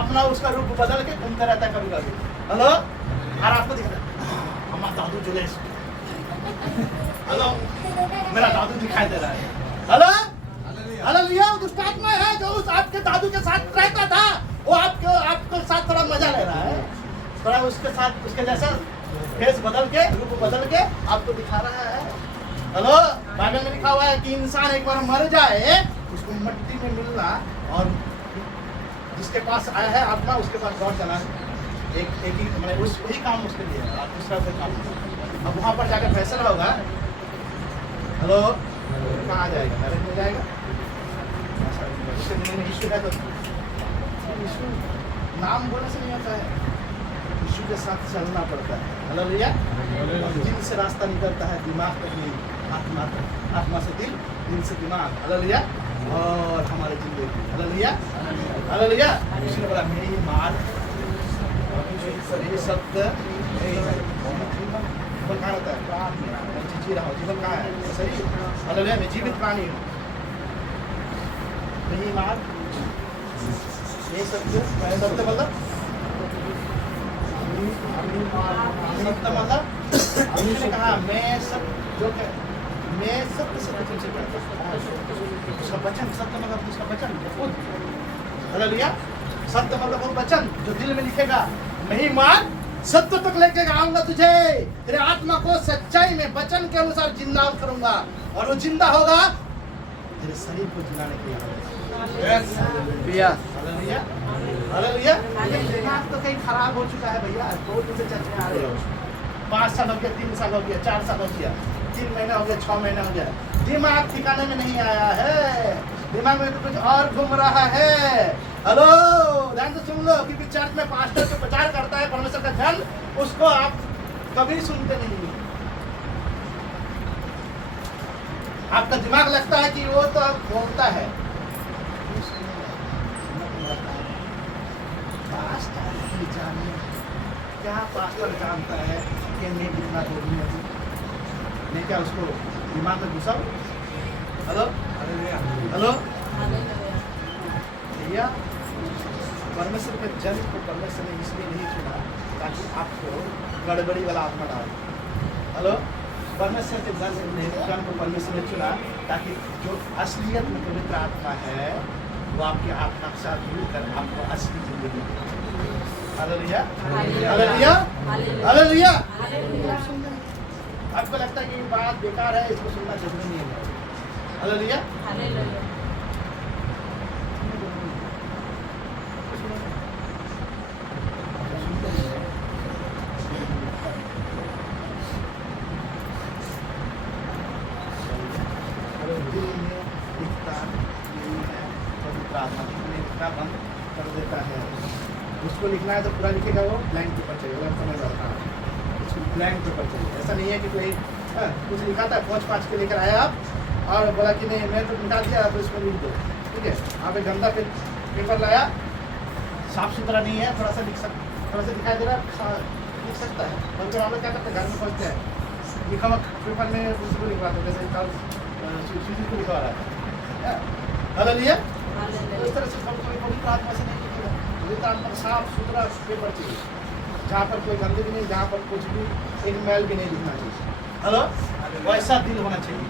अपना उसका रूप बदल के घूमता रहता है कभी कभी। हेलो, और आपको दिखता है हमारा दादू जुलेश। हेलो, मेरा दादू दिखाई दे रहा है। हेलो, हालेलुया, वो दुष्ट आत्मा है जो उस आपके दादू के साथ रहता था, वो आपके साथ थोड़ा मजा ले रहा है, थोड़ा उसके साथ उसके जैसा फेस बदल के, रूप बदल के आपको दिखा रहा है। हेलो, बाइबल में लिखा हुआ है कि इंसान एक बार मर जाए, उसको मिट्टी में मिलना, और जिसके पास आया है आत्मा उसके पास लौट जाना, एक ही मतलब वही काम उसके लिए है, और दूसरा कोई काम नहीं। अब वहाँ पर जाकर फैसला होगा। हेलो, कहाँ जाएगा? नरक में जाएगा। उसके दिल में यीशु है तो यीशु नाम बोलने से नहीं होता है, यीशु के साथ चलना पड़ता है। हालेलुया, दिल से रास्ता निकलता है, दिमाग तक नहीं, आत्मा तक, आत्मा से दिल, दिल से दिमाग। हालेलुया, और हमारे जिंदगी। Hallelujah, hallelujah. यीशु ने बोला मेरी मार, ये शब्द जीवन कहाँ रहता है? प्राण में जी रहा हूँ, जीवन कहाँ है? सही। हालेलुया, मैं जीवित प्राणी हूँ। मेरी मार, ये शब्द सत्य मतलब उसने कहा मैं सब जो मैं सत्य तुमसे कहता हूं, उसका वचन सत्य मतलब उसका वचन। हालेलुया, सत्य मतलब वो वचन जो दिल में लिखेगा, मैं ही मान सत्य तक लेके आऊंगा तुझे, तेरे आत्मा को सच्चाई में वचन के अनुसार जिंदा करूंगा, और वो जिंदा होगा तेरे शरीर को जिलाने के लिए। Hallelujah, hallelujah. दिमाग तो कहीं खराब हो चुका है भैया, बहुत दिन से चर्चा आ रही है। 5 साल हो गया, 3 साल हो गया, 4 साल हो गया, 3 महीना हो गया, 6 महीना हो गया, दिमाग ठिकाने में नहीं आया है, दिमाग में तो कुछ और घूम रहा है। हेलो, ध्यान से सुन लो, क्योंकि चर्च में पास्टर जो प्रचार करता है परमेश्वर का जन, उसको आप कभी सुनते नहीं। आपका दिमाग लगता है कि वो तो बोलता है, क्या पास्टर जानता है कि मैं कितना बोलूँ, मैं क्या उसको दिमाग में घुसा? हेलो, हेलो भैया, परमेश्वर के जन को परमेश्वर ने इसलिए नहीं चुना ताकि आपको गड़बड़ी वाला आत्मा डाले। हेलो, परमेश्वर के जन को परमेश्वर ने चुना ताकि जो असलियत में पवित्र आत्मा है वो आपके आत्मा के साथ मिलकर आपको असली जिंदगी दे। Hallelujah, hallelujah, hallelujah. आपको लगता है कि बात बेकार है, इसको सुनना जरूरी नहीं है। Hallelujah, hallelujah. बंद कर देता है, उसको लिखना है तो पूरा लिखेगा, वो ब्लैंक पेपर चाहिए, समझ आता है, उसको ब्लैंक पेपर चाहिए। ऐसा नहीं है कि कोई कुछ लिखा था 5 के लेकर आया आप और बोला कि नहीं मैं तो मिटा दिया, तो इसको लिख दो, ठीक है। आप एक गंदा पेपर लाया, साफ सुथरा नहीं है, थोड़ा सा दिखाई दे रहा है, लिख सकता है। बल्कि हम लोग क्या करते हैं, घर में पहुँचते हैं, लिखा हुआ पेपर में उसको लिखवाते, जैसे कल को लिखवा रहा है। हालेलुया, तो इस तरह से पवित्र आत्मा से नहीं लिखेगा, पवित्र आत्मा साफ सुथरा पेपर चाहिए, जहाँ पर कोई गंदगी नहीं, जहाँ पर कुछ भी एक मैल भी नहीं लिखना चाहिए। हेलो, वैसा दिल होना चाहिए।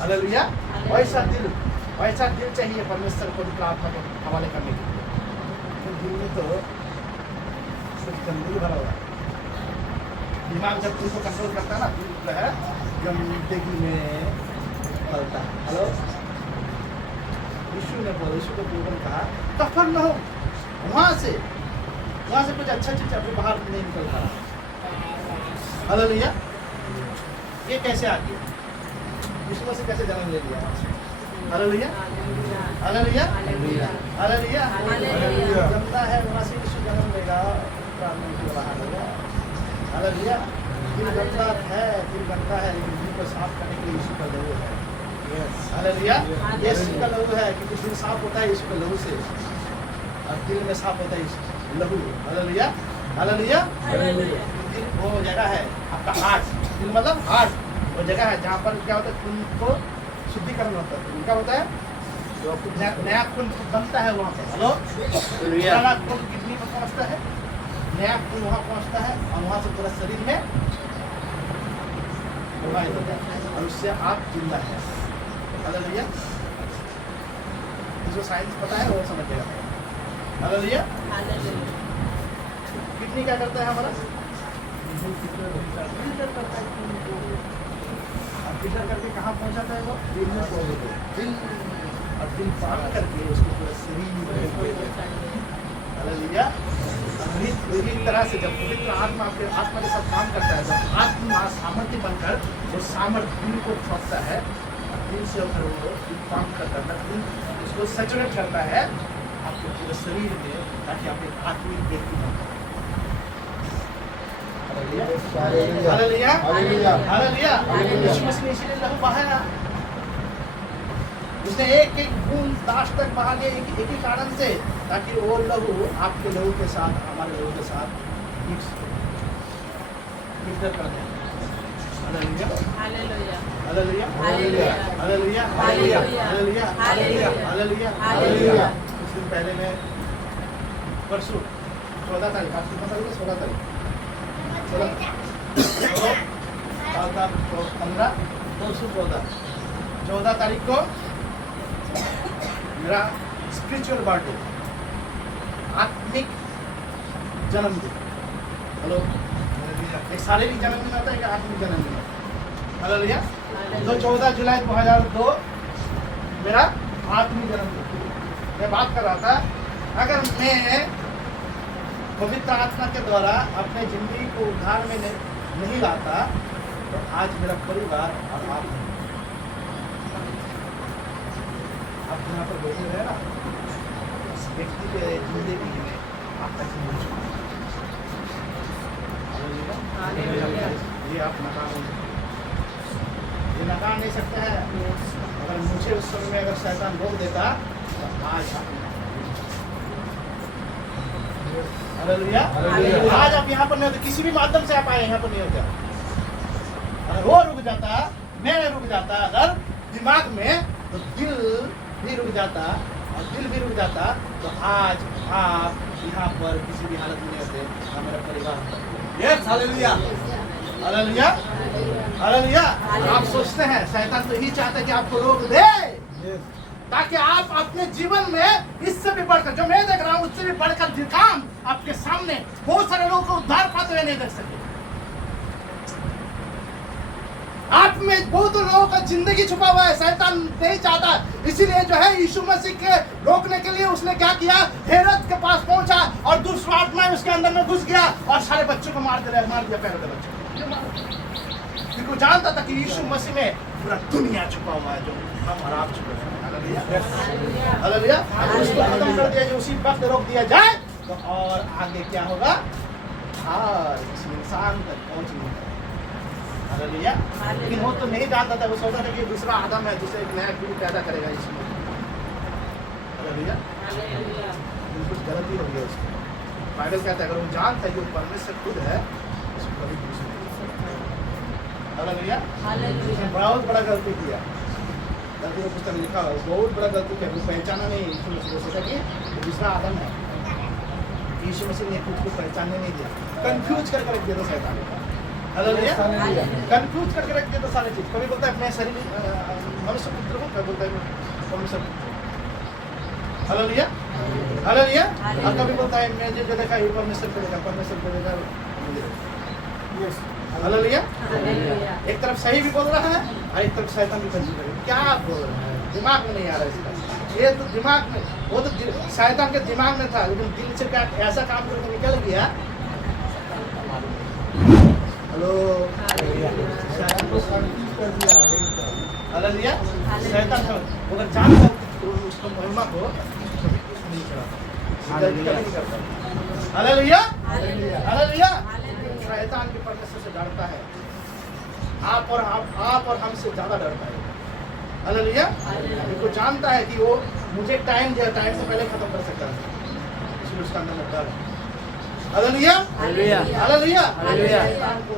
हालेलुया, वैसा दिल चाहिए परमेश्वर को पवित्र आत्मा के हवाले करने के लिए। दिल में तो कुछ गंदगी भरा हुआ है, दिमाग जब तुमको कंट्रोल करता है ना तो जो है जिंदगी में फलता है। हेलो, यीशु ने बोला, यीशु को पूर्ण कहा कफरनहूम, वहाँ से कुछ अच्छा चीज अभी बाहर नहीं निकल पा रहा। हालेलुया। ये कैसे आ गया? यीशु मसीह कैसे जन्म ले लिया? Hallelujah, hallelujah, hallelujah, hallelujah. जनता है वहाँ से यीशु जन्म लेगा, प्रार्थना की बाहर होगा। हालेलुया। दिल गंदा है, लेकिन दिल को साफ करने के लिए यीशु का लहू है। हालेलुया। यीशु का लहू है, क्योंकि दिल साफ होता है यीशु के लहू से, और दिल में साफ होता है यीशु लहू। Hallelujah, hallelujah. दिल वो जगह है आपका हार्ट, दिल मतलब हार्ट, वो जगह है जहाँ पर क्या होता है, खून को शुद्धिकरण होता है। क्या होता है? जो नया खून बनता है वहाँ पर। हेलो, पुराना खून किडनी पर पहुँचता है, नया खून वहाँ पहुँचता है, और वहाँ से पूरा शरीर में प्रवाहित होता है, और उससे आप जिंदा है। हालेलुया। जिसको साइंस पता है वो समझेगा। हालेलुया। किडनी क्या करता है हमारा? फिल्टर करता है खून को, और फिल्टर करके कहाँ पहुँचाता है वो? दिल में पहुँचता है। दिल, और दिल पार करके उसको पूरा शरीर में। हालेलुया। इसी तरह से जब पवित्र आत्मा आपके आत्मा के साथ काम करता है, जब आत्मा सामर्थ्य बनकर वो सामर्थ्य दिल को छोड़ता है, दिल से होकर वो काम करता है, दिल उसको सैचुरेट करता है आपके पूरे शरीर में, ताकि आप एक आत्मिक व्यक्ति बन पाए। Hallelujah, hallelujah, hallelujah. यीशु मसीह ने इसीलिए लहू बहाया, उसने एक एक बूंद दाश तक बहा दिया, एक ही कारण से, ताकि वो लहू आपके लहू के साथ, हमारे लहू के साथ मिक्स कर दे। Hallelujah, hallelujah, hallelujah, hallelujah, hallelujah, hallelujah, hallelujah, hallelujah. कुछ दिन पहले मैं परसों 14 तारीख, आज कितना तारीख है? 16 तारीख, 14 तारीख को मेरा स्पिरिचुअल बर्थडे, आत्मिक जन्मदिन। हेलो, एक शारीरिक जन्मदिन होता है, एक आत्मिक जन्मदिन होता है। हालेलुया। तो 14 जुलाई 2002 मेरा आत्मिक जन्मदिन। मैं बात कर रहा था, अगर मैं पवित्र आत्मा के द्वारा अपने जिंदगी को उद्धार में नहीं लाता, तो आज मेरा परिवार और आप यहाँ पर बैठे रहे ना, उस व्यक्ति के जिंदगी में आपका जीवन ये आप नकार नहीं सकते हैं। अगर मुझे उस समय में अगर शैतान रोक देता, तो आज हालेलुया, आज आप यहाँ पर नहीं होते, किसी भी माध्यम से आप आए यहाँ पर नहीं होते। अगर वो रुक जाता, मैं रुक जाता, अगर दिमाग में, तो दिल भी रुक जाता, और दिल भी रुक जाता, तो आज आप यहाँ पर किसी भी हालत में नहीं होते, हमारा परिवार। Yes, hallelujah, hallelujah, hallelujah. आप सोचते हैं शैतान तो यही चाहता है कि आपको रोक दे, ताकि आप अपने जीवन में इससे भी बढ़कर, जो मैं देख रहा हूँ उससे भी बढ़कर काम आपके सामने बहुत सारे लोगों को उद्धार पाते हुए नहीं देख सके। आप में बहुत लोगों का जिंदगी छुपा हुआ है, शैतान नहीं चाहता। इसीलिए जो है यीशु मसीह के रोकने के लिए उसने क्या किया, हेरोद के पास पहुंचा और दुष्ट आत्मा उसके अंदर में घुस गया और सारे बच्चों को मार दिया पैरों के बच्चों को। क्योंकि जानता था कि यीशु मसीह में पूरा दुनिया छुपा हुआ है, जो हम और आप छुपे हैं। हालेलुया। उसको खत्म कर दिया, जो उसी वक्त रोक दिया जाए, तो और आगे क्या होगा, हर किसी इंसान तक पहुंच नहीं। हालेलुया। लेकिन वो तो नहीं जानता था, वो सोचता था कि दूसरा आदम है, दूसरे एक नया पीढ़ी पैदा करेगा इसमें। हालेलुया। कुछ गलती हो गई उसको। बाइबल कहता है अगर वो जानता है कि वो परमेश्वर खुद है, उसको कभी कुछ नहीं। हालेलुया। उसने बहुत बड़ा गलती किया, गलती का पुस्तक लिखा हुआ, बहुत बड़ा गलती किया। वो पहचाना नहीं यीशु मसीह को, सोचा कि वो दूसरा आदम है। यीशु मसीह ने खुद को पहचानने नहीं दिया, कंफ्यूज करके रख दिया था शैतान ने। हालेलुया। कंफ्यूज करके रख दिया था सारी चीज। कभी बोलता है मैं शरीर मनुष्य पुत्र हूँ, कभी बोलता है परमेश्वर पुत्र। Hallelujah, hallelujah. और कभी बोलता है मैं जो देखा परमेश्वर को देखा, परमेश्वर को देखा। Yes, hallelujah. हालेलुया। एक तरफ सही भी बोल रहा है और एक तरफ शैतान भी बोल रहा है। क्या बोल रहा है, दिमाग में नहीं आ रहा इसका। ये तो दिमाग में, वो तो शैतान के दिमाग में था, लेकिन दिल से क्या ऐसा काम करके निकल गया। हेलो, शैतान को कंफ्यूज कर दिया। हालेलुया। शैतान को अगर जानता तो उसको महिमा को कभी कुछ नहीं कराता, कभी नहीं करता। हालेलुया। हालेलुया। शैतान के परमेश्वर से डरता है, आप और हमसे ज्यादा डरता है। हालेलुया। उनको जानता है कि वो मुझे टाइम दिया, टाइम से पहले खत्म कर सकता है, इसलिए उसका अंदर में डर है। हालेलुया। हालेलुया। हालेलुया। हालेलुया। शैतान को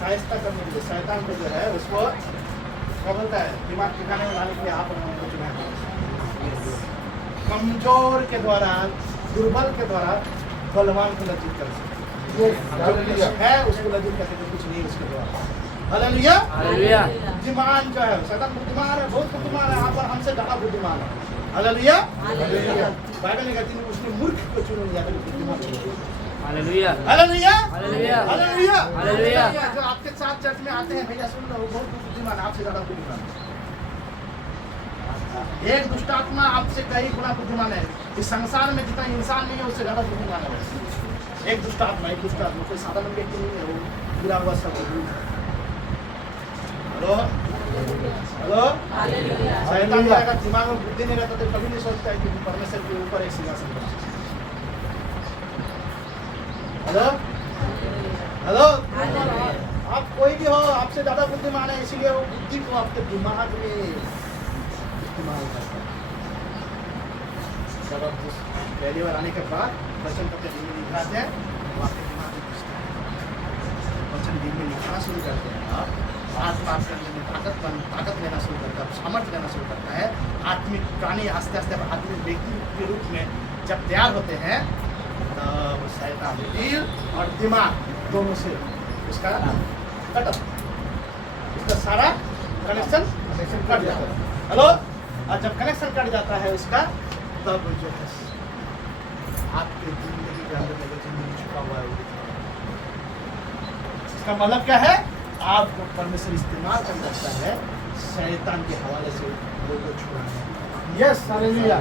शाइस्ता करने के लिए, शैतान को जो है उसको क्या बोलता है, दिमाग ठिकाने में लाने के लिए आप और हमको चुना है। कमजोर के द्वारा, दुर्बल के द्वारा बलवान को लज्जित कर सकते है, उसको लज्जित कर सकते कुछ नहीं उसके द्वारा। हालेलुया। हालेलुया। बुद्धिमान जो है, शैतान बुद्धिमान है, बहुत बुद्धिमान है, आप और हमसे ज्यादा बुद्धिमान है। हालेलुया। हालेलुया। बाइबल में कहती है उसने मूर्ख को चुन लिया, तो बुद्धिमान को चुन लिया। Hallelujah. Hallelujah. Hallelujah. Hallelujah. Hallelujah. जो आपके साथ चर्च में आते हैं, भैया सुन लो, वो बहुत बुद्धिमान है, आपसे ज्यादा बुद्धिमान है। एक दुष्ट आत्मा आपसे कई गुना बुद्धिमान है। इस संसार में जितना इंसान नहीं है, उससे ज्यादा बुद्धिमान है। एक दुष्ट आत्मा, कोई साधारण व्यक्ति नहीं है, वो गिरा हुआ सब। Hello, hello. शैतान का अगर दिमाग में बुद्धि नहीं रहता तो कभी नहीं सोचता है कि परमेश्वर के ऊपर एक सिंहासन बना। Hello, hello. आप कोई भी हो, आपसे ज्यादा बुद्धिमान है, इसीलिए वो बुद्धि को आपके दिमाग में इस्तेमाल करता है। जब आप पहली बार आने के बाद वचन को दिल में लिखाते हैं, वो आपके दिमाग में घुसता है। वचन दिल में लिखना शुरू करते हैं, आप आत्मा आपके अंदर में ताकत लेना शुरू करता है, सामर्थ्य लेना शुरू करता है। आत्मिक प्राणी आस्ते आस्ते आत्मिक व्यक्ति के रूप में जब तैयार होते हैं, तब शैतान दिल और दिमाग दोनों से उसका कट ऑफ, उसका सारा कनेक्शन कट जाता है। हेलो। और जब कनेक्शन कट जाता है उसका, तब जो है आपके जिंदगी के अंदर में जो जिंदगी छुपा हुआ है, इसका मतलब क्या है, आपको परमेश्वर इस्तेमाल कर सकता है शैतान के हवाले से लोगों को छुड़ाने। Yes, hallelujah.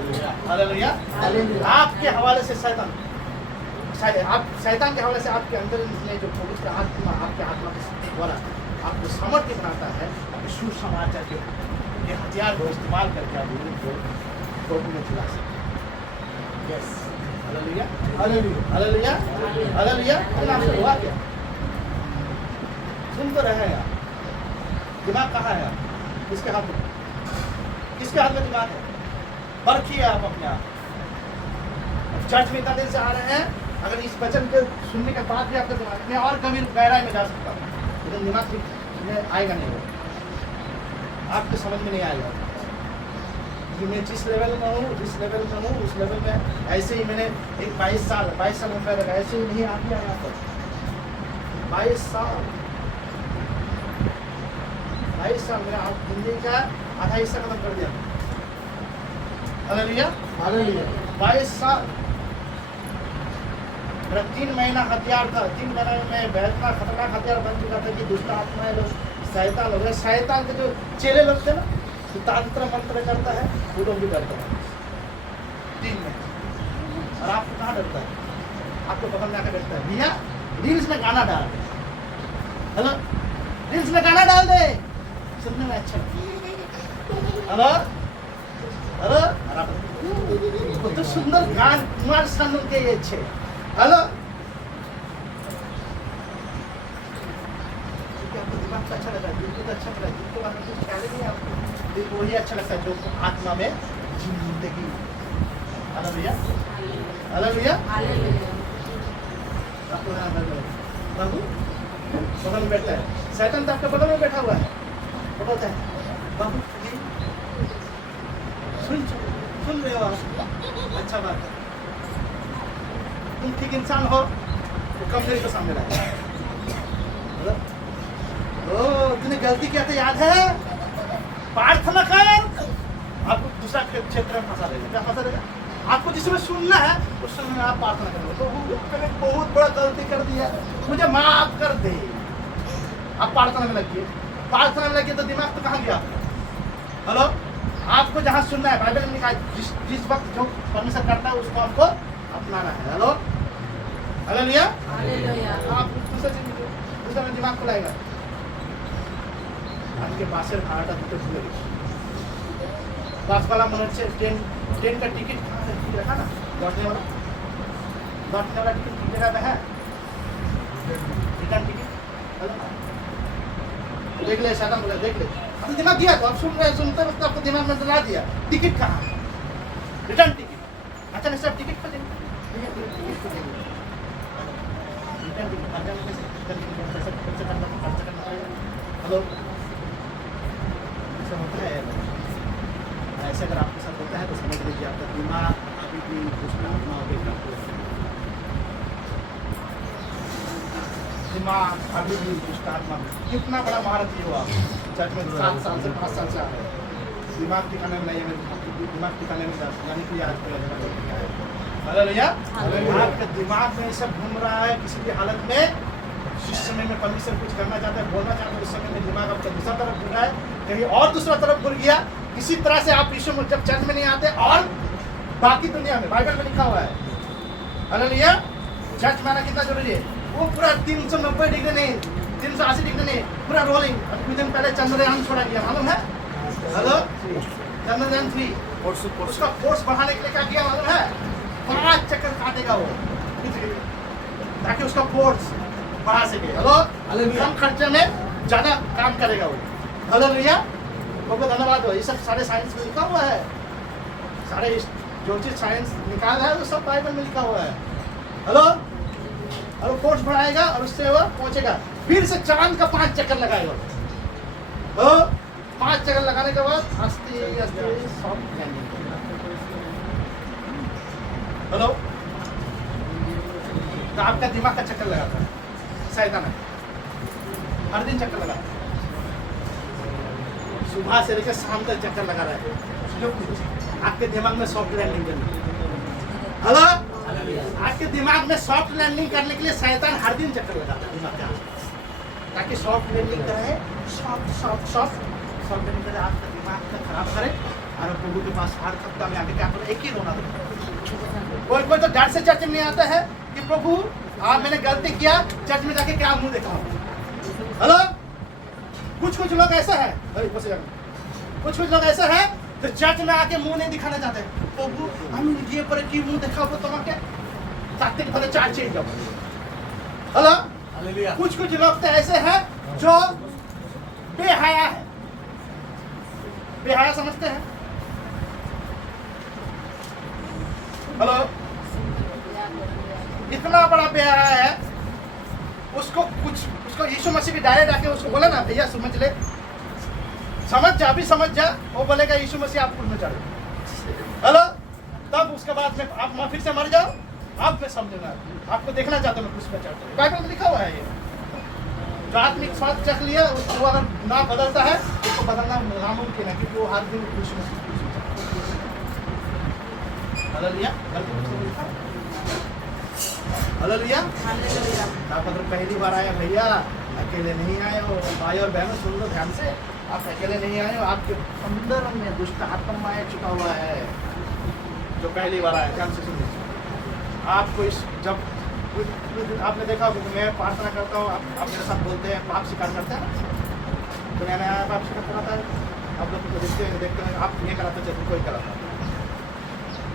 हालेलुया। हालेलुया। आपके हवाले से शैतान, आप शैतान के हवाले से आपके अंदर में जो पवित्र आत्मा, आपके आत्मा के द्वारा आपको सामर्थ्य बनाता है, सुसमाचार के हथियार को इस्तेमाल करके आप लोगों को कोर्ट में चला सकते हैं। Yes, hallelujah. Hallelujah. Hallelujah. Hallelujah. आपसे हुआ क्या? सुन तो रहे हैं आप, दिमाग कहाँ है? किसके हाथ में? किसके हाथ में दिमाग है? परखिए आप अपने आप। चर्च में इतना देर से आ रहे हैं, अगर इस वचन के सुनने के बाद भी आपका दिमाग में और कभी गहराई में जा सकता है, लेकिन दिमाग में आएगा नहीं, आपके समझ में नहीं आएगा कि मैं जिस लेवल में हूँ, उस लेवल में ऐसे ही मैंने एक 22 साल में पैदा, ऐसे ही नहीं आगे आया था। 22 साल मेरा जिंदगी का आधा हिस्सा खत्म कर दिया। हालेलुया। हालेलुया। 22 साल मेरा 3 महीना हथियार था। 3 महीने में इतना खतरनाक हथियार बन चुका था कि दुष्ट आत्माएं लोग, शैतान लोग, शैतान के जो चेले लोग थे ना, जो तंत्र मंत्र करता है, वो लोग भी डरता है 3 महीने। और आपको कहाँ डरता है? आपको बगल में आकर डरता है, भैया रील्स में गाना डाल दे। हेलो, रील्स में गाना डाल दे, सुनने में अच्छा लगता है। Hello, hello. वो तो सुंदर गान कुमार सानू के ये अच्छे। हेलो, आपको दिमाग का अच्छा लगा, दिल को अच्छा लगा, दिल को कुछ ख्याल ही नहीं आपको, दिल को वही अच्छा लगता है जो आत्मा में जिंदगी। हालेलुया। हालेलुया। आपको बाबू बगल में बैठता है, शैतान तो आपके बगल में बैठा हुआ है, वो बोलता है बाबू सुन रहे हो आप, अच्छा बात है, तुम ठीक इंसान हो तो कम देर को सामने लाए। ओ तूने गलती किया था याद है, प्रार्थना कर। आपको दूसरा क्षेत्र में फंसा देगा। क्या फंसा देगा? आपको जिसमें सुनना है उस समय आप प्रार्थना करोगे तो मैंने बहुत बड़ा गलती कर दिया, मुझे माफ कर दे। आप प्रार्थना में लगिए, प्रार्थना में लगिए तो दिमाग तो कहाँ गया? हेलो, आपको जहाँ सुनना है, बाइबल में लिखा है जिस वक्त जो परमेश्वर करता है उसको आपको अपनाना है। Hello, hallelujah. आप दूसरा दिमाग को लाएगा आपके पास भाड़ा दुटे भूले पास वाला मनोज से ट्रेन का टिकट कहाँ है? ठीक रखा ना, लौटने वाला टिकट किस जगह में है? Return ticket. देख ले, शैतान बोला देख ले, आपने दिमाग दिया तो आप सुनते वक्त आपको दिमाग में डला दिया टिकट कहाँ है? Return ticket. अच्छा नहीं सब टिकट पर देंगे, रिटर्न टिकट हेलो, ऐसा होता है। ऐसे अगर आपके साथ होता है तो समझ लीजिए आपका दिमाग अभी भी दुष्ट आत्मा हो गया, दिमाग अभी भी दुष्ट आत्मा। कितना बड़ा महारथी हो आप, चर्च में 7 साल से 5 साल से आ रहे हैं, दिमाग ठिकाने में नहीं है, दिमाग ठिकाने में यानी कि आज हालेलुया, आपके दिमाग में सब घूम रहा है किसी भी हालत में। जिस समय में परमेश्वर कुछ करना चाहता है, बोलना चाहता है, उस समय में दिमाग आपका दूसरा तरफ घूम रहा है, कहीं और दूसरा तरफ घुर गया। इसी तरह से आप यीशु में जब चर्च में नहीं आते और बाकी दुनिया में बाइबल में लिखा हुआ है, हालेलुया, चर्च में आना कितना जरूरी है। वो पूरा 390 डिग्री नहीं, 380 डिग्री नहीं, पूरा रोलिंग। अभी कुछ दिन पहले चंद्रयान छोड़ा गया, मालूम है? हेलो, चंद्रयान 3 उसका फोर्स बढ़ाने के लिए क्या किया मालूम है? 5 चक्कर काटेगा वो, ताकि उसका फोर्स बढ़ा सके। हेलो, कम खर्चे में ज्यादा काम करेगा वो। हालेलुया, बहुत धन्यवाद हो। ये सब सारे साइंस में लिखा हुआ है, सारे जो चीज साइंस निकाल है वो सब बाइबल में लिखा हुआ है। हेलो, और वो फोर्स बढ़ाएगा और उससे वो पहुंचेगा, फिर से चांद का 5 चक्कर लगाएगा। हेलो, 5 चक्कर लगाने के बाद आस्ते आस्ते सॉफ्ट लैंडिंग। हेलो, तो आपका दिमाग का चक्कर लगाता है शैतान है, हर दिन चक्कर लगा, सुबह से लेकर शाम तक चक्कर लगा रहा है आपके दिमाग में सॉफ्ट लैंडिंग करने। हेलो, आपके दिमाग में सॉफ्ट लैंडिंग करने के लिए शैतान हर दिन चक्कर लगाता है दिमाग का, ताकि सॉफ्ट लैंडिंग करे, सॉफ्ट लैंडिंग करे, आपका दिमाग का खराब करे और प्रभु के पास हर सप्ताह में आके क्या करो, एक ही रोना दो। कोई तो डर से चर्च में नहीं आता है कि प्रभु मैंने गलती किया, चर्च में जाके क्या मुंह दिखाऊं। हेलो, कुछ लोग ऐसा है, कुछ लोग ऐसा है तो चर्च में आके मुंह नहीं दिखाना चाहते। प्रभु हम ये पर की मुंह दिखाओ तो तुम्हारे चाहते कि चार्ज चेंज जाओ। हेलो, कुछ लोग तो ऐसे हैं जो बेहया है, बेहया समझते हैं। हेलो, इतना बड़ा बेहया है, उसको यीशु मसीह भी डायरेक्ट आके उसको बोला ना, भैया समझ ले, समझ जा, अभी समझ जा, वो बोलेगा यीशु मसीह आप कुछ में चढ़ो। हेलो, तब उसके बाद में आप फिर से मर जाओ, आप में समझना, आपको देखना चाहते मैं कुछ में चढ़ता हूँ। बाइबल में लिखा हुआ है ये, जो आत्मिक स्वाद चख लिया वो अगर ना बदलता है उसको बदलना नामुमकिन है, क्योंकि वो हर दिन यीशु मसीह हालेलुया। हालेलुया, आप अगर पहली बार आए भैया, अकेले नहीं आए हो, भाई और बहनों सुन लो ध्यान से, आप अकेले नहीं आए हो, आपके अंदर में दुष्ट आत्मा छुपा हुआ है। जो पहली बार आया ध्यान से सुनिए, आपको इस जब आपने देखा होगा मैं प्रार्थना करता हूँ, आप मेरे साथ बोलते हैं, पाप स्वीकार करते हैं, तो नया नया पाप स्वीकार कराता है, आप लोग को देखते हैं, आप ये कराते थे, कोई कराता है,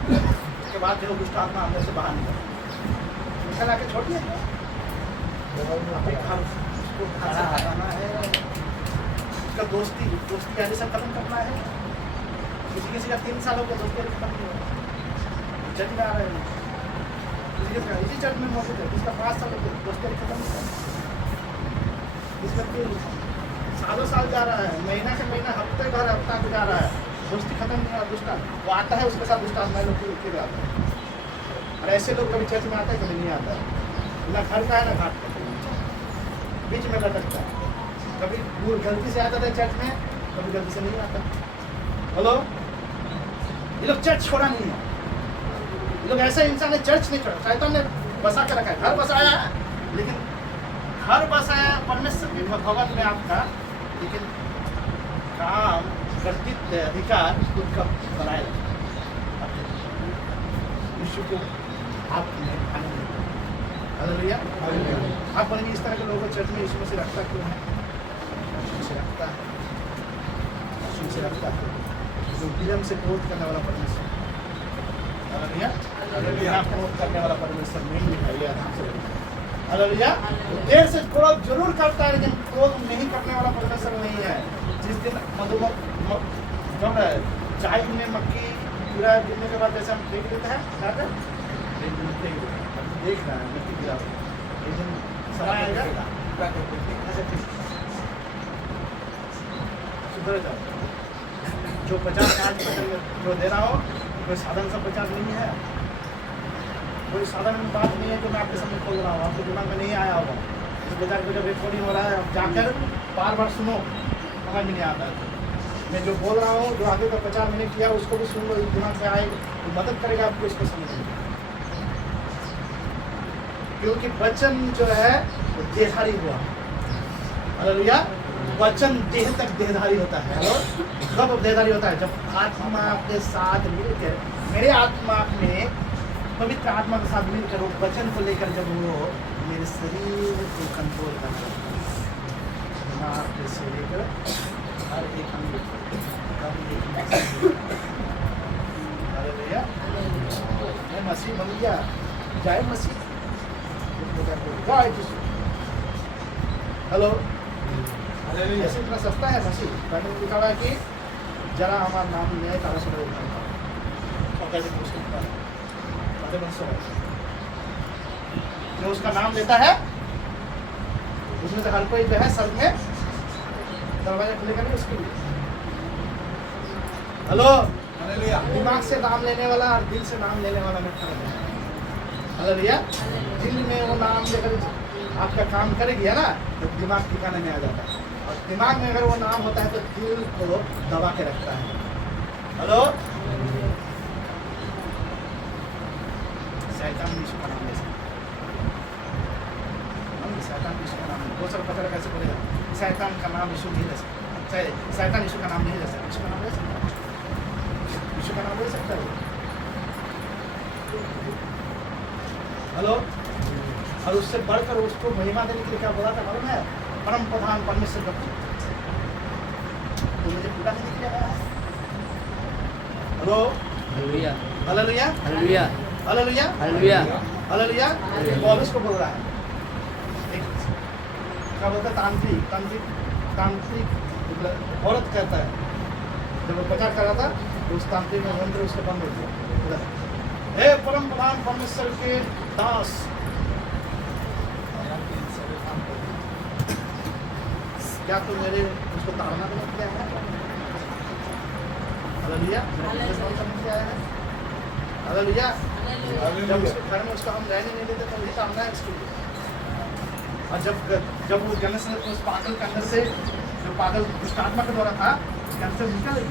उसके बाद जो दुष्ट आत्मा अंदर से बाहर निकल निकल आके छोड़िए, उसको खाना हटाना है, उसका दोस्ती यानी सब खत्म करना है। किसी का 3 सालों का दोस्ती खत्म नहीं होगा, चर्च में आ रहे हैं, इसी चर्च में मौजूद है, जिसका 5 साल दोस्ती खत्म नहीं करना, इसका सालों साल जा रहा है, महीना से महीना, हफ्ते भर हफ्ता जा रहा है, दोस्ती खत्म नहीं हुआ, दुष्ट वो आता है, उसके साथ दुष्ट आत्मा लोग फिर आता है। और ऐसे लोग कभी चर्च में आता है, कभी नहीं आता है, ना घर का है ना घाट का, बीच में लटकता है, कभी दूर गलती से आता था चर्च में, कभी गलती से नहीं आता। हेलो, ये लोग चर्च छोड़ा नहीं है, ये लोग ऐसा इंसान है चर्च नहीं छोड़ा, शैतान ने बसा कर रखा है, घर बसाया है लेकिन घर बसाया परमेश्वर के भवन में आपका, लेकिन काम कर्तृत्व अधिकार खुद का बनाए रखा यीशु को आपने आने दिया। हालेलुया। आप बोलेंगे इस तरह के लोगों को चर्च में यीशु मसीह रखता क्यों है? यीशु से रखता है, यीशु से रखता है जो विलम्ब से क्रोध करने वाला परमेश्वर। हालेलुया। क्रोध करने वाला परमेश्वर नहीं दिखाई आराम से। हालेलुया। देर से क्रोध जरूर करता है, लेकिन क्रोध नहीं करने वाला परमेश्वर नहीं है। जिस दिन जब चाय में मक्खी पूरा गिरने के बाद जैसे हम फेंक देते हैं, देख रहा है मक्खी गिरा, एक दिन समय आएगा सुधर जाओ। जो 50-60% जो दे रहा हो, कोई साधन सा प्रचार नहीं है, कोई साधारण बात नहीं है जो मैं आपके सामने खोल रहा हूँ, आपके दिमाग में नहीं आया होगा। इस बाजार को जब रिकॉर्डिंग हो रहा है, आप जाकर बार बार सुनो, समझ में नहीं आता है। मैं जो बोल रहा हूँ, जो आगे का प्रचार मैंने किया, उसको भी सुन लो, दिमाग में आएगा, तो मदद करेगा आपको इसको समझने में। क्योंकि वचन जो है वो देहधारी हुआ। हालेलुया। वचन देह तक देहधारी होता है। कब देहधारी होता है? जब आत्मा के साथ मिलकर, मेरे आत्मा में पवित्र आत्मा के साथ मिलकर वो वचन को लेकर जब वो मेरे शरीर को कंट्रोल करना, दिमाग से लेकर हर एक अंग, हालेलुया। मैं मसीह बन गया, जय मसीह। हेलो, ऐसे इतना सस्ता है मसीह। मैंने लिखा हुआ है कि जरा हमारा नाम न्याय तारा से जो उसका नाम लेता है, उसमें से हर कोई जो है स्वर्ग में दरवाजा खुलेगा नहीं उसके लिए। हेलो, दिमाग से नाम लेने वाला और दिल से नाम लेने वाला में फर्क है। हालेलुया। दिल में वो नाम लेकर आपका काम करेगी है ना, तो दिमाग ठिकाने में आ जाता है, और दिमाग में अगर वो नाम होता है तो दिल को दबा के रखता है। हेलो, शैतान यीशु का नाम ले सकता है। शैतान यीशु का नाम, वो सब पता कैसे बोलेगा? शैतान का नाम यीशु नहीं ले सकता, शैतान यीशु का नाम नहीं ले सकता। यीशु का नाम ले सकता है, यीशु का नाम ले सकता है। हेलो, और उससे बढ़कर उसको महिमा देने के लिए क्या बोला था मालूम है? परम प्रधान परमेश्वर का पुत्र, तो मुझे पूरा नहीं दिख रहा है। Hello, hallelujah. Hallelujah, hallelujah. Hallelujah, hallelujah. Hallelujah. पौलुस को बोल रहा है, क्या बोलता है? तांत्रिक, तांत्रिक, तांत्रिक औरत कहता है। जब वो प्रचार कर रहा था, तो उस तांत्रिक में मंत्र उसको बंद हो गया। हे परम प्रधान परमेश्वर के दास, क्या तुम मेरे उसको ताड़ना नहीं किया है? हालेलुया। समझ आया है? हालेलुया। जब उसके घर में उसको हम रहने नहीं देते तो वही ताड़ना है उसके लिए। और जब वो गणेश ने उस पागल के अंदर से, जो पागल दुष्ट आत्मा का द्वारा था, उसके अंदर से निकल गई,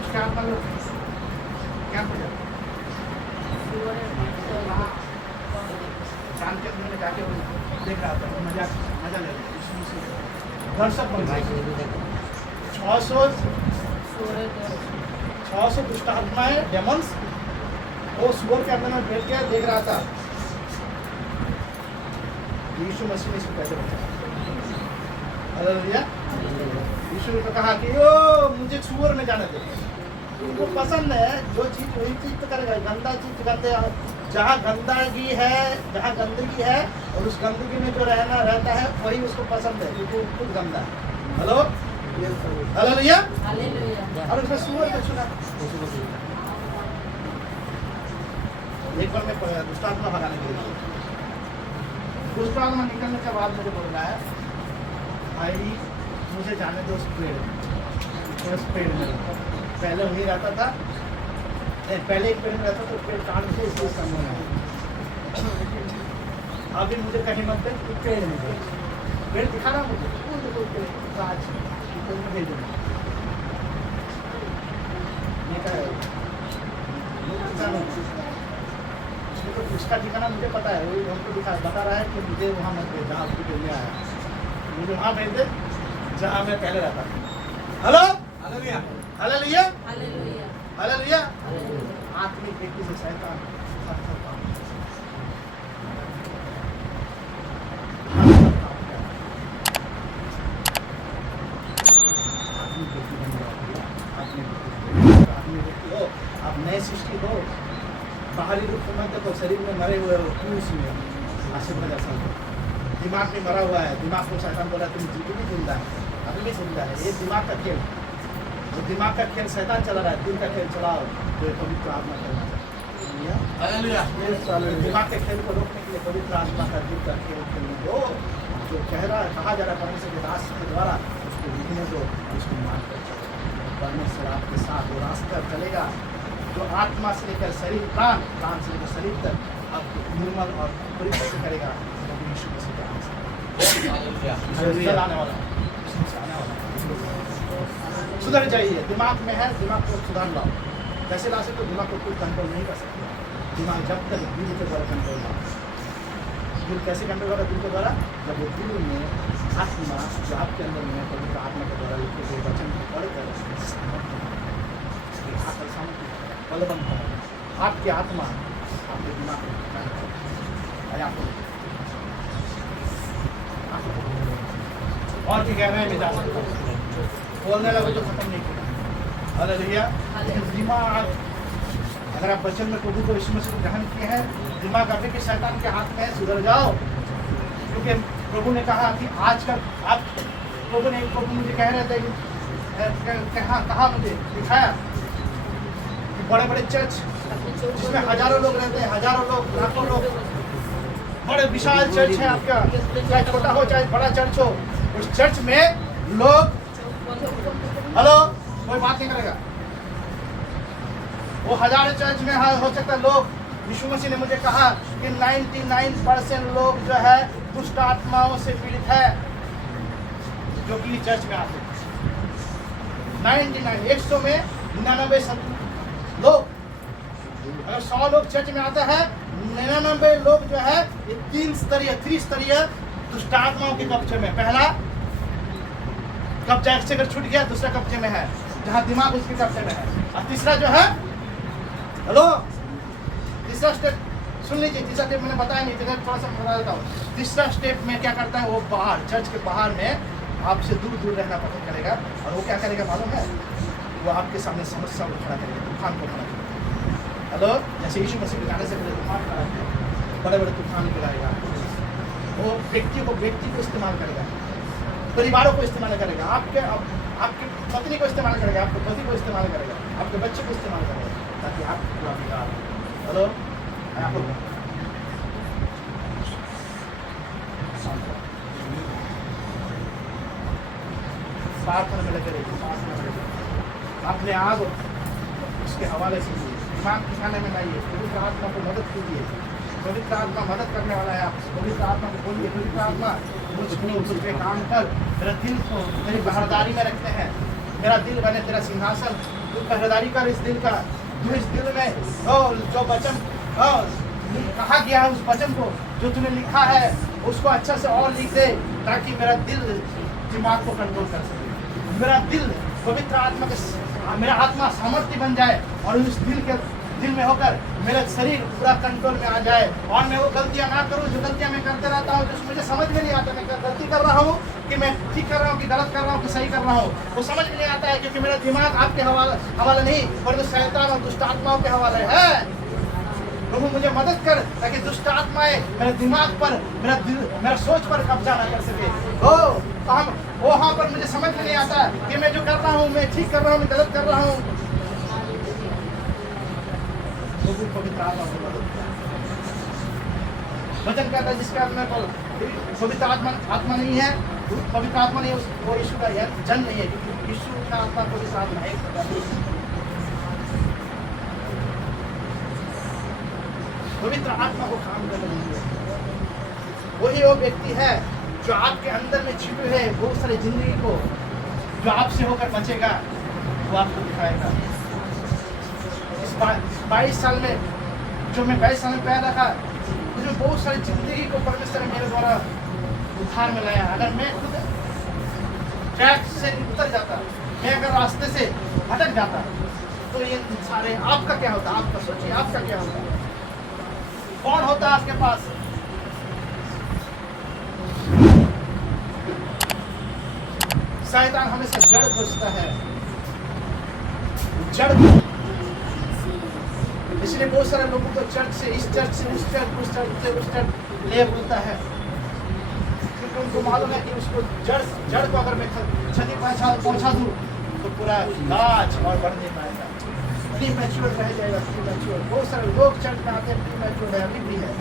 उसके आत्मा में क्या हो जाता? शाम के अंदर में जाके देख रहा था, मजा ले रहा। दर्शक बन गए। 600 दुष्ट आत्माएं, डेमन्स, वो सुअर के अंदर में बैठ के देख रहा था यीशु मसीह ने इसको कैसे बचाया। हालेलुया। यीशु ने तो कहा कि ओ मुझे सुअर में जाने दो, उनको पसंद है जो चीज वही चीज तो करेगा। गंदा चीज गंदे, जहाँ गंदगी है, जहाँ गंदगी है और उस गंदगी में जो रहता है वही उसको पसंद है, क्योंकि वो खुद गंदा है। Hello, hallelujah. और उसने सुअर को चुना। एक बार मैं दुष्टात्मा भगाने के लिए, दुष्टात्मा निकलने के बाद मुझे बोल रहा है, भाई मुझे जाने दो उस पेड़ में। पहले वही रहता था, पहले एक पेड़ में रहता तो पेड़ काट के इसको सामने आया। अभी मुझे कहीं मत दे, पेड़ में पेड़ दिखा रहा मुझे, कांच भेज दो। तो उसका ठिकाना मुझे पता है, वही हमको बता रहा है कि मुझे वहाँ मत भेज जहाँ आपकी दुनिया आया, मुझे वहाँ भेज दे जहाँ मैं पहले रहता था। Hello hallelujah hallelujah hallelujah hallelujah. Hallelujah. आत्मिक व्यक्ति से शैतान हर काम आत्मिक व्यक्ति बन जाओ, आत्मिक व्यक्ति हो, आप नए सृष्टि हो, बाहरी रूप से मत देखो, शरीर में मरे हुए हो, क्यों उसमें आशीर्वाद असल हो, दिमाग में मरा हुआ है, दिमाग को शैतान बोला तुम जीवित भी जिंदा है, अभी भी जिंदा है, ये दिमाग का खेल, जो दिमाग का खेल शैतान चला रहा है, दिल का खेल चलाओ तो ये पवित्र आत्मा करना चाहिए। हालेलुया दिमाग के खेल को रोकने के लिए पवित्र आत्मा का दिल का खेल खेलने दो, जो कह रहा है कहा जा रहा है परमेश्वर के दास के द्वारा उसको लिखने दो, उसको मान कर चलो, परमेश्वर आपके साथ वो रास्ता चलेगा जो आत्मा से लेकर शरीर, प्राण से लेकर शरीर तक आपको निर्मल और परिपक्व करेगा। प्रभु यीशु मसीह के नाम से हालेलुया आने वाला है, यीशु मसीह आने वाला है। सुधर जाइए, दिमाग में है, दिमाग को सुधार लाओ। कैसे ला सकते हो? दिमाग को कोई कंट्रोल नहीं कर सकते। दिमाग जब तक दिल के द्वारा कंट्रोल ना हो। दिल कैसे कंट्रोल होगा? दिल के द्वारा, जब वो दिल में आत्मा जो आपके अंदर में है, पवित्र आत्मा के द्वारा लिखे गए वचन को पढ़कर बलबंद है, आपकी आत्मा आपके दिमाग में और भी गहराई में जा सकता है, बोलने लगे तो खत्म नहीं किया। हालेलुया। लेकिन दिमाग, अगर आप बचन में प्रभु को यीशु मसीह को ग्रहण किए हैं, दिमाग अभी भी शैतान के हाथ में है, सुधर जाओ। क्योंकि प्रभु ने कहा कि आजकल आप, प्रभु मुझे कह रहे थे कि कहा मुझे दिखाया कि बड़े बड़े चर्च जिसमें हजारों लोग रहते हैं, हजारों लोग, लाखों लोग, बड़े विशाल चर्च है आपका, चाहे छोटा हो चाहे बड़ा चर्च हो, उस चर्च में लोग, हेलो, कोई बात नहीं करेगा, वो हजारों चर्च में हो सकता है लोग, यीशु मसीह ने मुझे कहा कि 99% लोग जो है दुष्ट आत्माओं से पीड़ित है जो कि चर्च में आते हैं। 99, 100 में 99 लोग, अगर 100 लोग चर्च में आते हैं, 99 लोग जो है ये त्रिस्तरीय दुष्ट आत्माओं के कब्जे में। पहला कब्जा से अगर छूट गया, दूसरा कब्जे में है जहाँ दिमाग उसके कब्जे में है, और तीसरा जो है, हेलो, तीसरा स्टेप सुन लीजिए, तीसरा स्टेप मैंने बताया नहीं, थोड़ा सा बता देता हूँ। तीसरा स्टेप में क्या करता है, वो बाहर, चर्च के बाहर में आपसे दूर दूर रहना पसंद करेगा, और वो क्या करेगा मालूम है? वो आपके सामने समस्या को खड़ा करेगा, तूफान को खड़ा करेगा। हेलो, जैसे यीशु मसीह के जाने से पहले तूफान खड़ा किया, बड़े बड़े तूफान गिराएगा, वो व्यक्ति को इस्तेमाल करेगा, परिवारों को इस्तेमाल करेगा, आपके पत्नी को इस्तेमाल करेगा, आपके पति को इस्तेमाल करेगा, आपके बच्चे को इस्तेमाल करेगा, ताकि आप पूरा बिगाड़ दो। हेलो, प्रार्थना में लगे रहिए, अपने आप उसके हवाले से दिमाग ठिकाने में लाइए, पवित्र आत्मा को मदद कीजिए, पवित्र आत्मा मदद करने वाला है। आप पवित्र आत्मा को बोलिए, पवित्र आत्मा मुझ पे काम कर, मेरा दिल को मेरी पहरेदारी में रखते हैं, मेरा दिल बने तेरा सिंहासन, तू पहरेदारी कर इस दिल का, तू इस दिल में जो वचन कहा गया है, उस वचन को जो तूने लिखा है उसको अच्छा से और लिख दे, ताकि मेरा दिल दिमाग को कंट्रोल कर सके, मेरा दिल पवित्र आत्मा के, मेरा आत्मा सामर्थ्य बन जाए, और उस दिल में होकर मेरा शरीर पूरा कंट्रोल में आ जाए, और मैं वो गलतियां ना करूं जो गलतियां मैं करते रहता हूं, जो मुझे समझ में नहीं आता मैं गलती कर रहा हूं कि मैं ठीक कर रहा हूं कि गलत कर रहा हूं कि सही कर रहा हूं, वो समझ में नहीं आता है, क्योंकि मेरा दिमाग आपके हवाले नहीं, परंतु शैतान और दुष्ट आत्माओं के हवाले है। प्रभु मुझे मदद कर, ताकि दुष्ट आत्माएं मेरे दिमाग पर, मेरा सोच पर कब्जा ना कर सके। वहाँ पर मुझे समझ में नहीं आता कि मैं जो कर रहा हूँ मैं ठीक कर रहा हूँ, मैं गलत कर रहा हूँ। प्रभु पवित्र आत्मा को मदद कर। वचन कहता है जिसका पवित्र आत्मा नहीं है, पवित्र आत्मा नहीं, वो यीशु का जन नहीं है, क्योंकि यीशु का आत्मा पवित्र आत्मा है। पवित्र आत्मा को काम करने दीजिए। वही वो व्यक्ति है जो आपके अंदर में छिपे है बहुत सारी जिंदगी को, जो आपसे होकर बचेगा, वो आपको दिखाएगा। इस 22 साल में जो मैं 22 साल में पैदा रखा, उसमें बहुत सारी जिंदगी को परमेश्वर ने मेरे द्वारा उद्धार में लाया। अगर मैं खुद ट्रैक से उतर जाता, मैं अगर रास्ते से भटक जाता, तो ये सारे आपका क्या होता? आपका सोचिए, आपका क्या होता? कौन होता आपके पास? शैतान हमेशा जड़ खोजता है, जड़। इसलिए बहुत सारे लोगों को चर्च से, इस चर्च से उस चर्च, उस चर्च से उस चर्च ले बोलता है, क्योंकि उनको मालूम है कि उसको जड़ को अगर मैं क्षति पहुंचा दूं तो पूरा गाछ और बढ़ नहीं पाएगा, प्रीमैच्योर रह जाएगा, प्रीमैच्योर। बहुत सारे लोग चर्च में आते हैं, प्रीमैच्योर है, अभी भी है।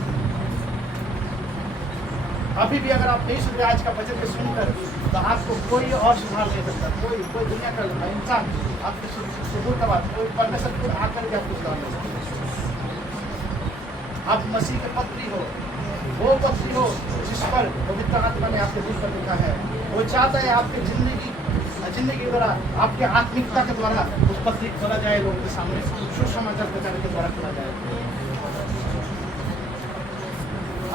अभी भी अगर आप नहीं सुन आज का वचन को सुनकर, तो आपको कोई और सुधार नहीं सकता, कोई दुनिया का इंसान आपके सुधर का बात, कोई परमेश्वर खुद आकर के आपको सुधार नहीं सकता। आप मसीह के पत्री हो, वो पत्री हो जिस पर पवित्र आत्मा ने आपके दिल पर लिखा है। वो चाहता है आपके जिंदगी द्वारा, आपके आत्मिकता के द्वारा उस पत्री खोला जाए, लोगों के सामने सुसमाचार प्रचार के द्वारा खोला जाए।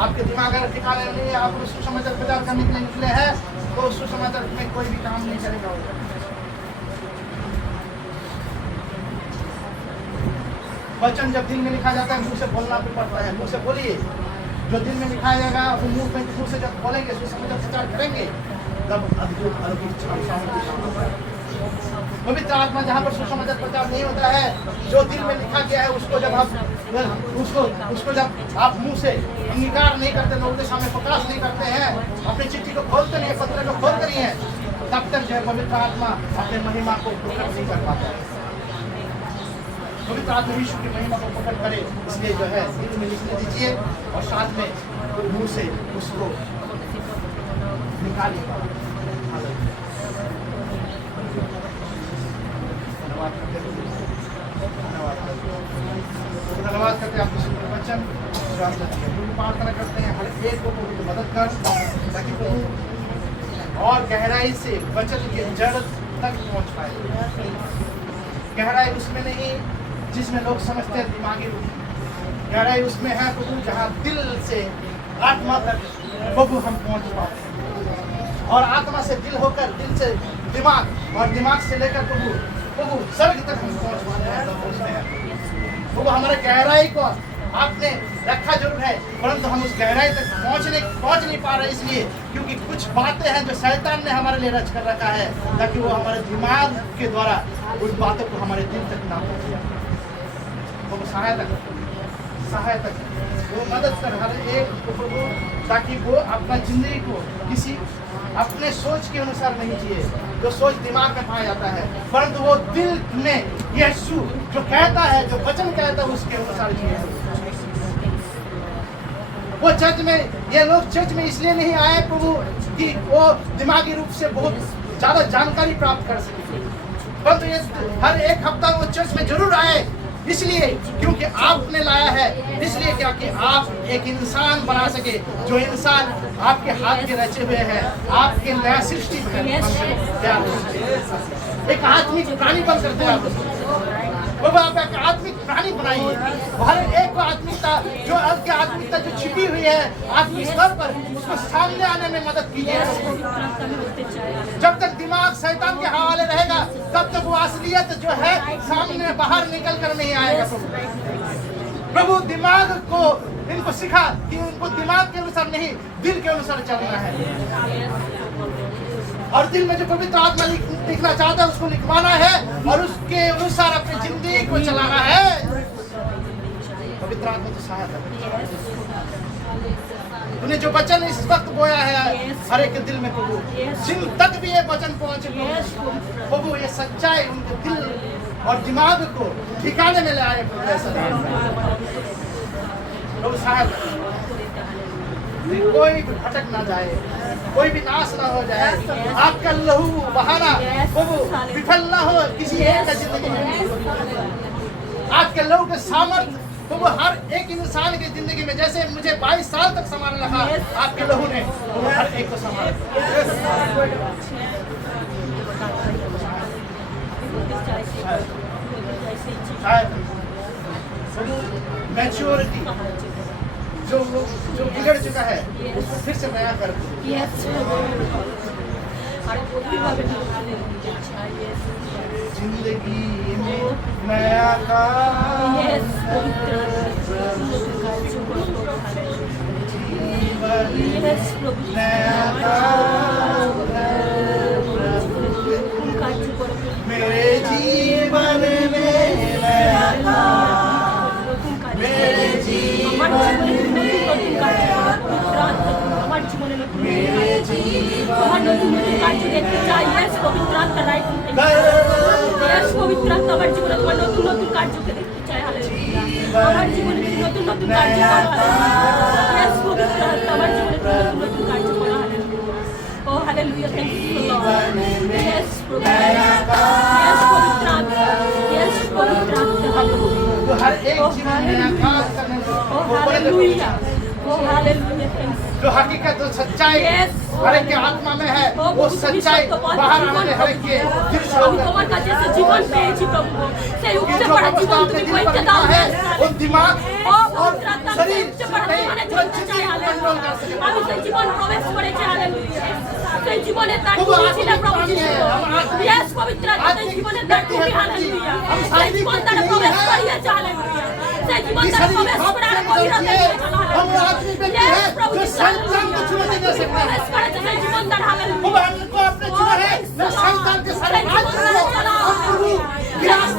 आपके दिमाग अगर ठिकाने नहीं है, आप सुसमाचार प्रचार करने के लिए निकले हैं, तो सुसमाचार में कोई भी काम नहीं करेगा। वचन जब दिल में लिखा जाता है, मुंह से बोलना भी पड़ता है। मुंह से बोलिए, जो दिल में लिखा जाएगा वो मुंह से जब बोलेंगे, सुसमाचार प्रचार करेंगे, तब अद्भुत पवित्र आत्मा जहाँ पर सुसमाचार प्रचार नहीं होता है, जो दिल में लिखा गया है उसको जब आप उसको जब आप मुंह से अंगीकार नहीं करते, लोगों के सामने प्रकाश नहीं करते हैं, अपनी चिट्ठी को खोलते नहीं है, पत्र को खोलते नहीं है, तब तक जो है पवित्र आत्मा अपने महिमा को प्रकट नहीं कर पाता है। पवित्र आत्मा यीशु की महिमा को प्रकट करे, इसलिए जो है दिल में लिखने दीजिए और साथ में मुंह से उसको निकालिए। धन्यवाद करते हैं आपके सुंदर वचन, प्रार्थना करते हैं हर एक को मदद कर, ताकि प्रभु और गहराई से वचन के जड़ तक पहुंच पाए। गहराई उसमें नहीं जिसमें लोग समझते हैं दिमागी रूप, गहराई उसमें है प्रभु जहाँ दिल से आत्मा तक प्रभु हम पहुंच पाते हैं, और आत्मा से दिल होकर, दिल से दिमाग और दिमाग से लेकर प्रभु स्वर्ग तक हम पहुंच पाते हैं। प्रभु हमारे गहराई को आपने रखा जरूर है, परंतु हम उस गहराई तक पहुंच नहीं पा रहे, इसलिए क्योंकि कुछ बातें हैं जो शैतान ने हमारे लिए रच कर रखा है, ताकि वो हमारे दिमाग के द्वारा उस बातों को हमारे दिल तक ना पहुंचे। वो सहायता वो मदद कर हर एक को प्रभु, ताकि वो अपना जिंदगी को किसी अपने सोच के अनुसार नहीं जिए, जो सोच दिमाग में पाया जाता है, परंतु वो दिल में यीशु जो कहता है, जो वचन कहता है, उसके अनुसार जिए। वो चर्च में, ये लोग चर्च में इसलिए नहीं आए प्रभु कि वो दिमागी रूप से बहुत ज्यादा जानकारी प्राप्त कर सके, परंतु ये हर एक हफ्ता वो चर्च में जरूर आए, इसलिए क्योंकि आपने लाया है, इसलिए क्या कि आप एक इंसान बना सके, जो इंसान आपके हाथ के रचे हुए हैं, आपके नया सृष्टि एक आत्मिक प्राणी बन करते हैं आप। आप एक आत्मिक प्राणी बनाइए, हर एक को आत्मिकता जो आपकी आत्मिकता जो छिपी हुई है आत्मिक स्तर पर, उसको सामने आने में मदद कीजिए। जब तक दिमाग शैतान के हवाले रहेगा, तब तक वो असलियत जो है सामने बाहर निकल कर नहीं आएगा। प्रभु दिमाग को इनको सिखा कि उनको दिमाग के अनुसार नहीं, दिल के अनुसार चलना है, और दिल में जो पवित्र आत्मा लिखना चाहता है उसको लिखवाना है, और उसके अनुसार अपनी जिंदगी को चलाना है। पवित्र आत्मा तो सहायता तूने जो वचन इस वक्त बोया है हर एक के दिल में प्रभु, जिन तक भी ये वचन पहुंचे प्रभु, ये सच्चाई उनके दिल और दिमाग को ठिकाने में ले आए प्रभु। सहायता कोई भी भटक ना जाए, कोई भी नाश ना हो जाए, आपका लहू बहाना प्रभु विफल ना हो किसी एक का जिंदगी में। आपके लहू के सामर्थ्य प्रभु हर एक इंसान की जिंदगी में, जैसे मुझे 22 साल तक संभाल रखा, आपके लहू ने हर एक को संभाल। मैच्योरिटी जो बिगड़ चुका है उसको फिर से नया कर दो। जिंदगी में नया काम, जीवन नया काम, मेरे जीवन में नया काम, मेरे जीवन मेरे जीवन কার্য দেখতে চাই। ইয়েস পবিত্র আত্মা রাইট ইয়েস পবিত্র আত্মা আমার জীবনে তোমার নতুন নতুন কার্যকে দেখতে চাই। হালেলুয়া আমার জীবনে নতুন নতুন কার্য করো। ইয়েস পবিত্র আত্মা আমার জীবনে নতুন নতুন কার্য করো। Hallelujah O hallelujah thank you Lord. Yes yes পবিত্র আত্মা ইয়েস পবিত্র আত্মা হালেলুয়া तो हर एक जीवन में नया काम करने oh hallelujah O hallelujah thank you जो हकीकत और सच्चाई Yes. हर एक के आत्मा में है वो सच्चाई बाहर आने हर एक के दिल से আমি होकर তোমার কাছে এসে জীবন পেয়েছি প্রভু। সেই कि উপচে जो পড়া अवस्था জীবন आपने তুমি दिल पर বইতে लिखा দাও। है वो दिमाग ও और পবিত্র আত্মা शरीर উপচে পড়া नहीं জীবনে চলতে চাই। হালেলুয়া আমি সেই জীবন প্রবেশ করেছি। হালেলুয়া সেই জীবনে তার তুমি ছিলে প্রভু যিশু। ইয়েস পবিত্র আত্মা সেই জীবনে তার তুমি। হালেলুয়া সেই জীবন তার প্রবেশ করিয়েছে। হালেলুয়া সেই জীবন ये তার शरीर প্রবেশ भाव করার की গভীরতা होती है দিয়েছে। हम वो आदमी व्यक्ति है जो शैतान को छूने नहीं दे सकता প্রবেশ করেছে সেই জীবন তার। वो হালেলুয়া हमको अपने चुना है वो शैतान के सारे राज को हम प्रभु गिरास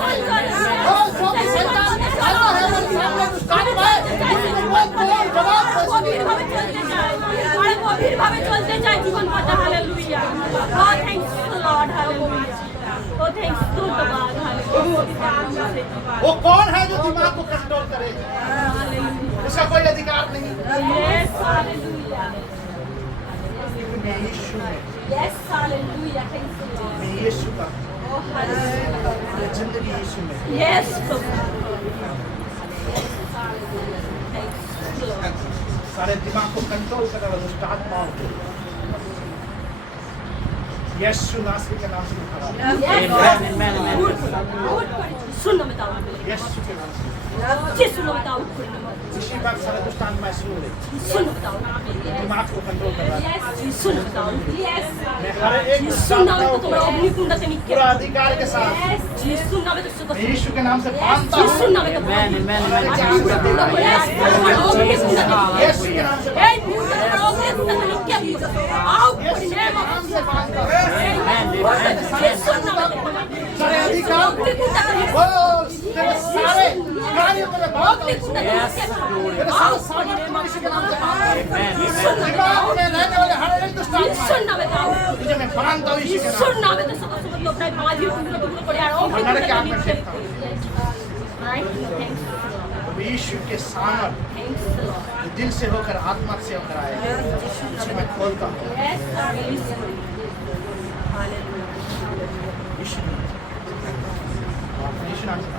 और जो भी शैतान आता है वो सामने दुष्टात्मा है उसको बहुत बड़ा जवाब গভীরভাবে চলতে চাই। আর গভীরভাবে চলতে চাই জীবন পথে। হালেলুয়া ও থ্যাঙ্কস লর্ড। হালেলুয়া ও থ্যাঙ্কস ধন্যবাদ। হালেলুয়া वो कौन है जो दिमाग को कंट्रोल करे उसका कोई अधिकार नहीं यस हालेलुया मैं यीशु में यस हालेलुया थैंक्स लॉर्ड मैं यीशु का ओ हालेलुया मेरी जिंदगी यीशु में यस प्रभु थैंक्स लॉर्ड सारे दिमाग को कंट्रोल करने वाला दुष्ट आत्माओं को यीशु नासरी के नाम से खड़ा सुनो बताओ यीशु के नाम से जी सुनो बताओ इसी बात सारे दुष्ट आत्मा सुन ले सुनो बताओ दिमाग को कंट्रोल कर रहा है जी सुनो बताओ मैं हर एक जी दुष्ट सुनो आत्माओं तो को तुम्हारा अग्निकुंड से निकल पूरा अधिकार के साथ जी सुनो मैं तो मैं यीशु के नाम से बांधता जी हूँ सुनो मैं तो यीशु के नाम से सारे अधिकार वो तेरे सारे कार्य तेरे बाप तेरे सारे सामर्थ को यीशु के नाम से बांधता हूँ दिमाग में रहने वाले हर एक दुष्ट आत्मा तुझे मैं बांधता हूँ यीशु के नाम से यीशु के सामर्थ दिल से होकर आत्मा से होकर आए उसे मैं खोलता हूँ यीशु नाम से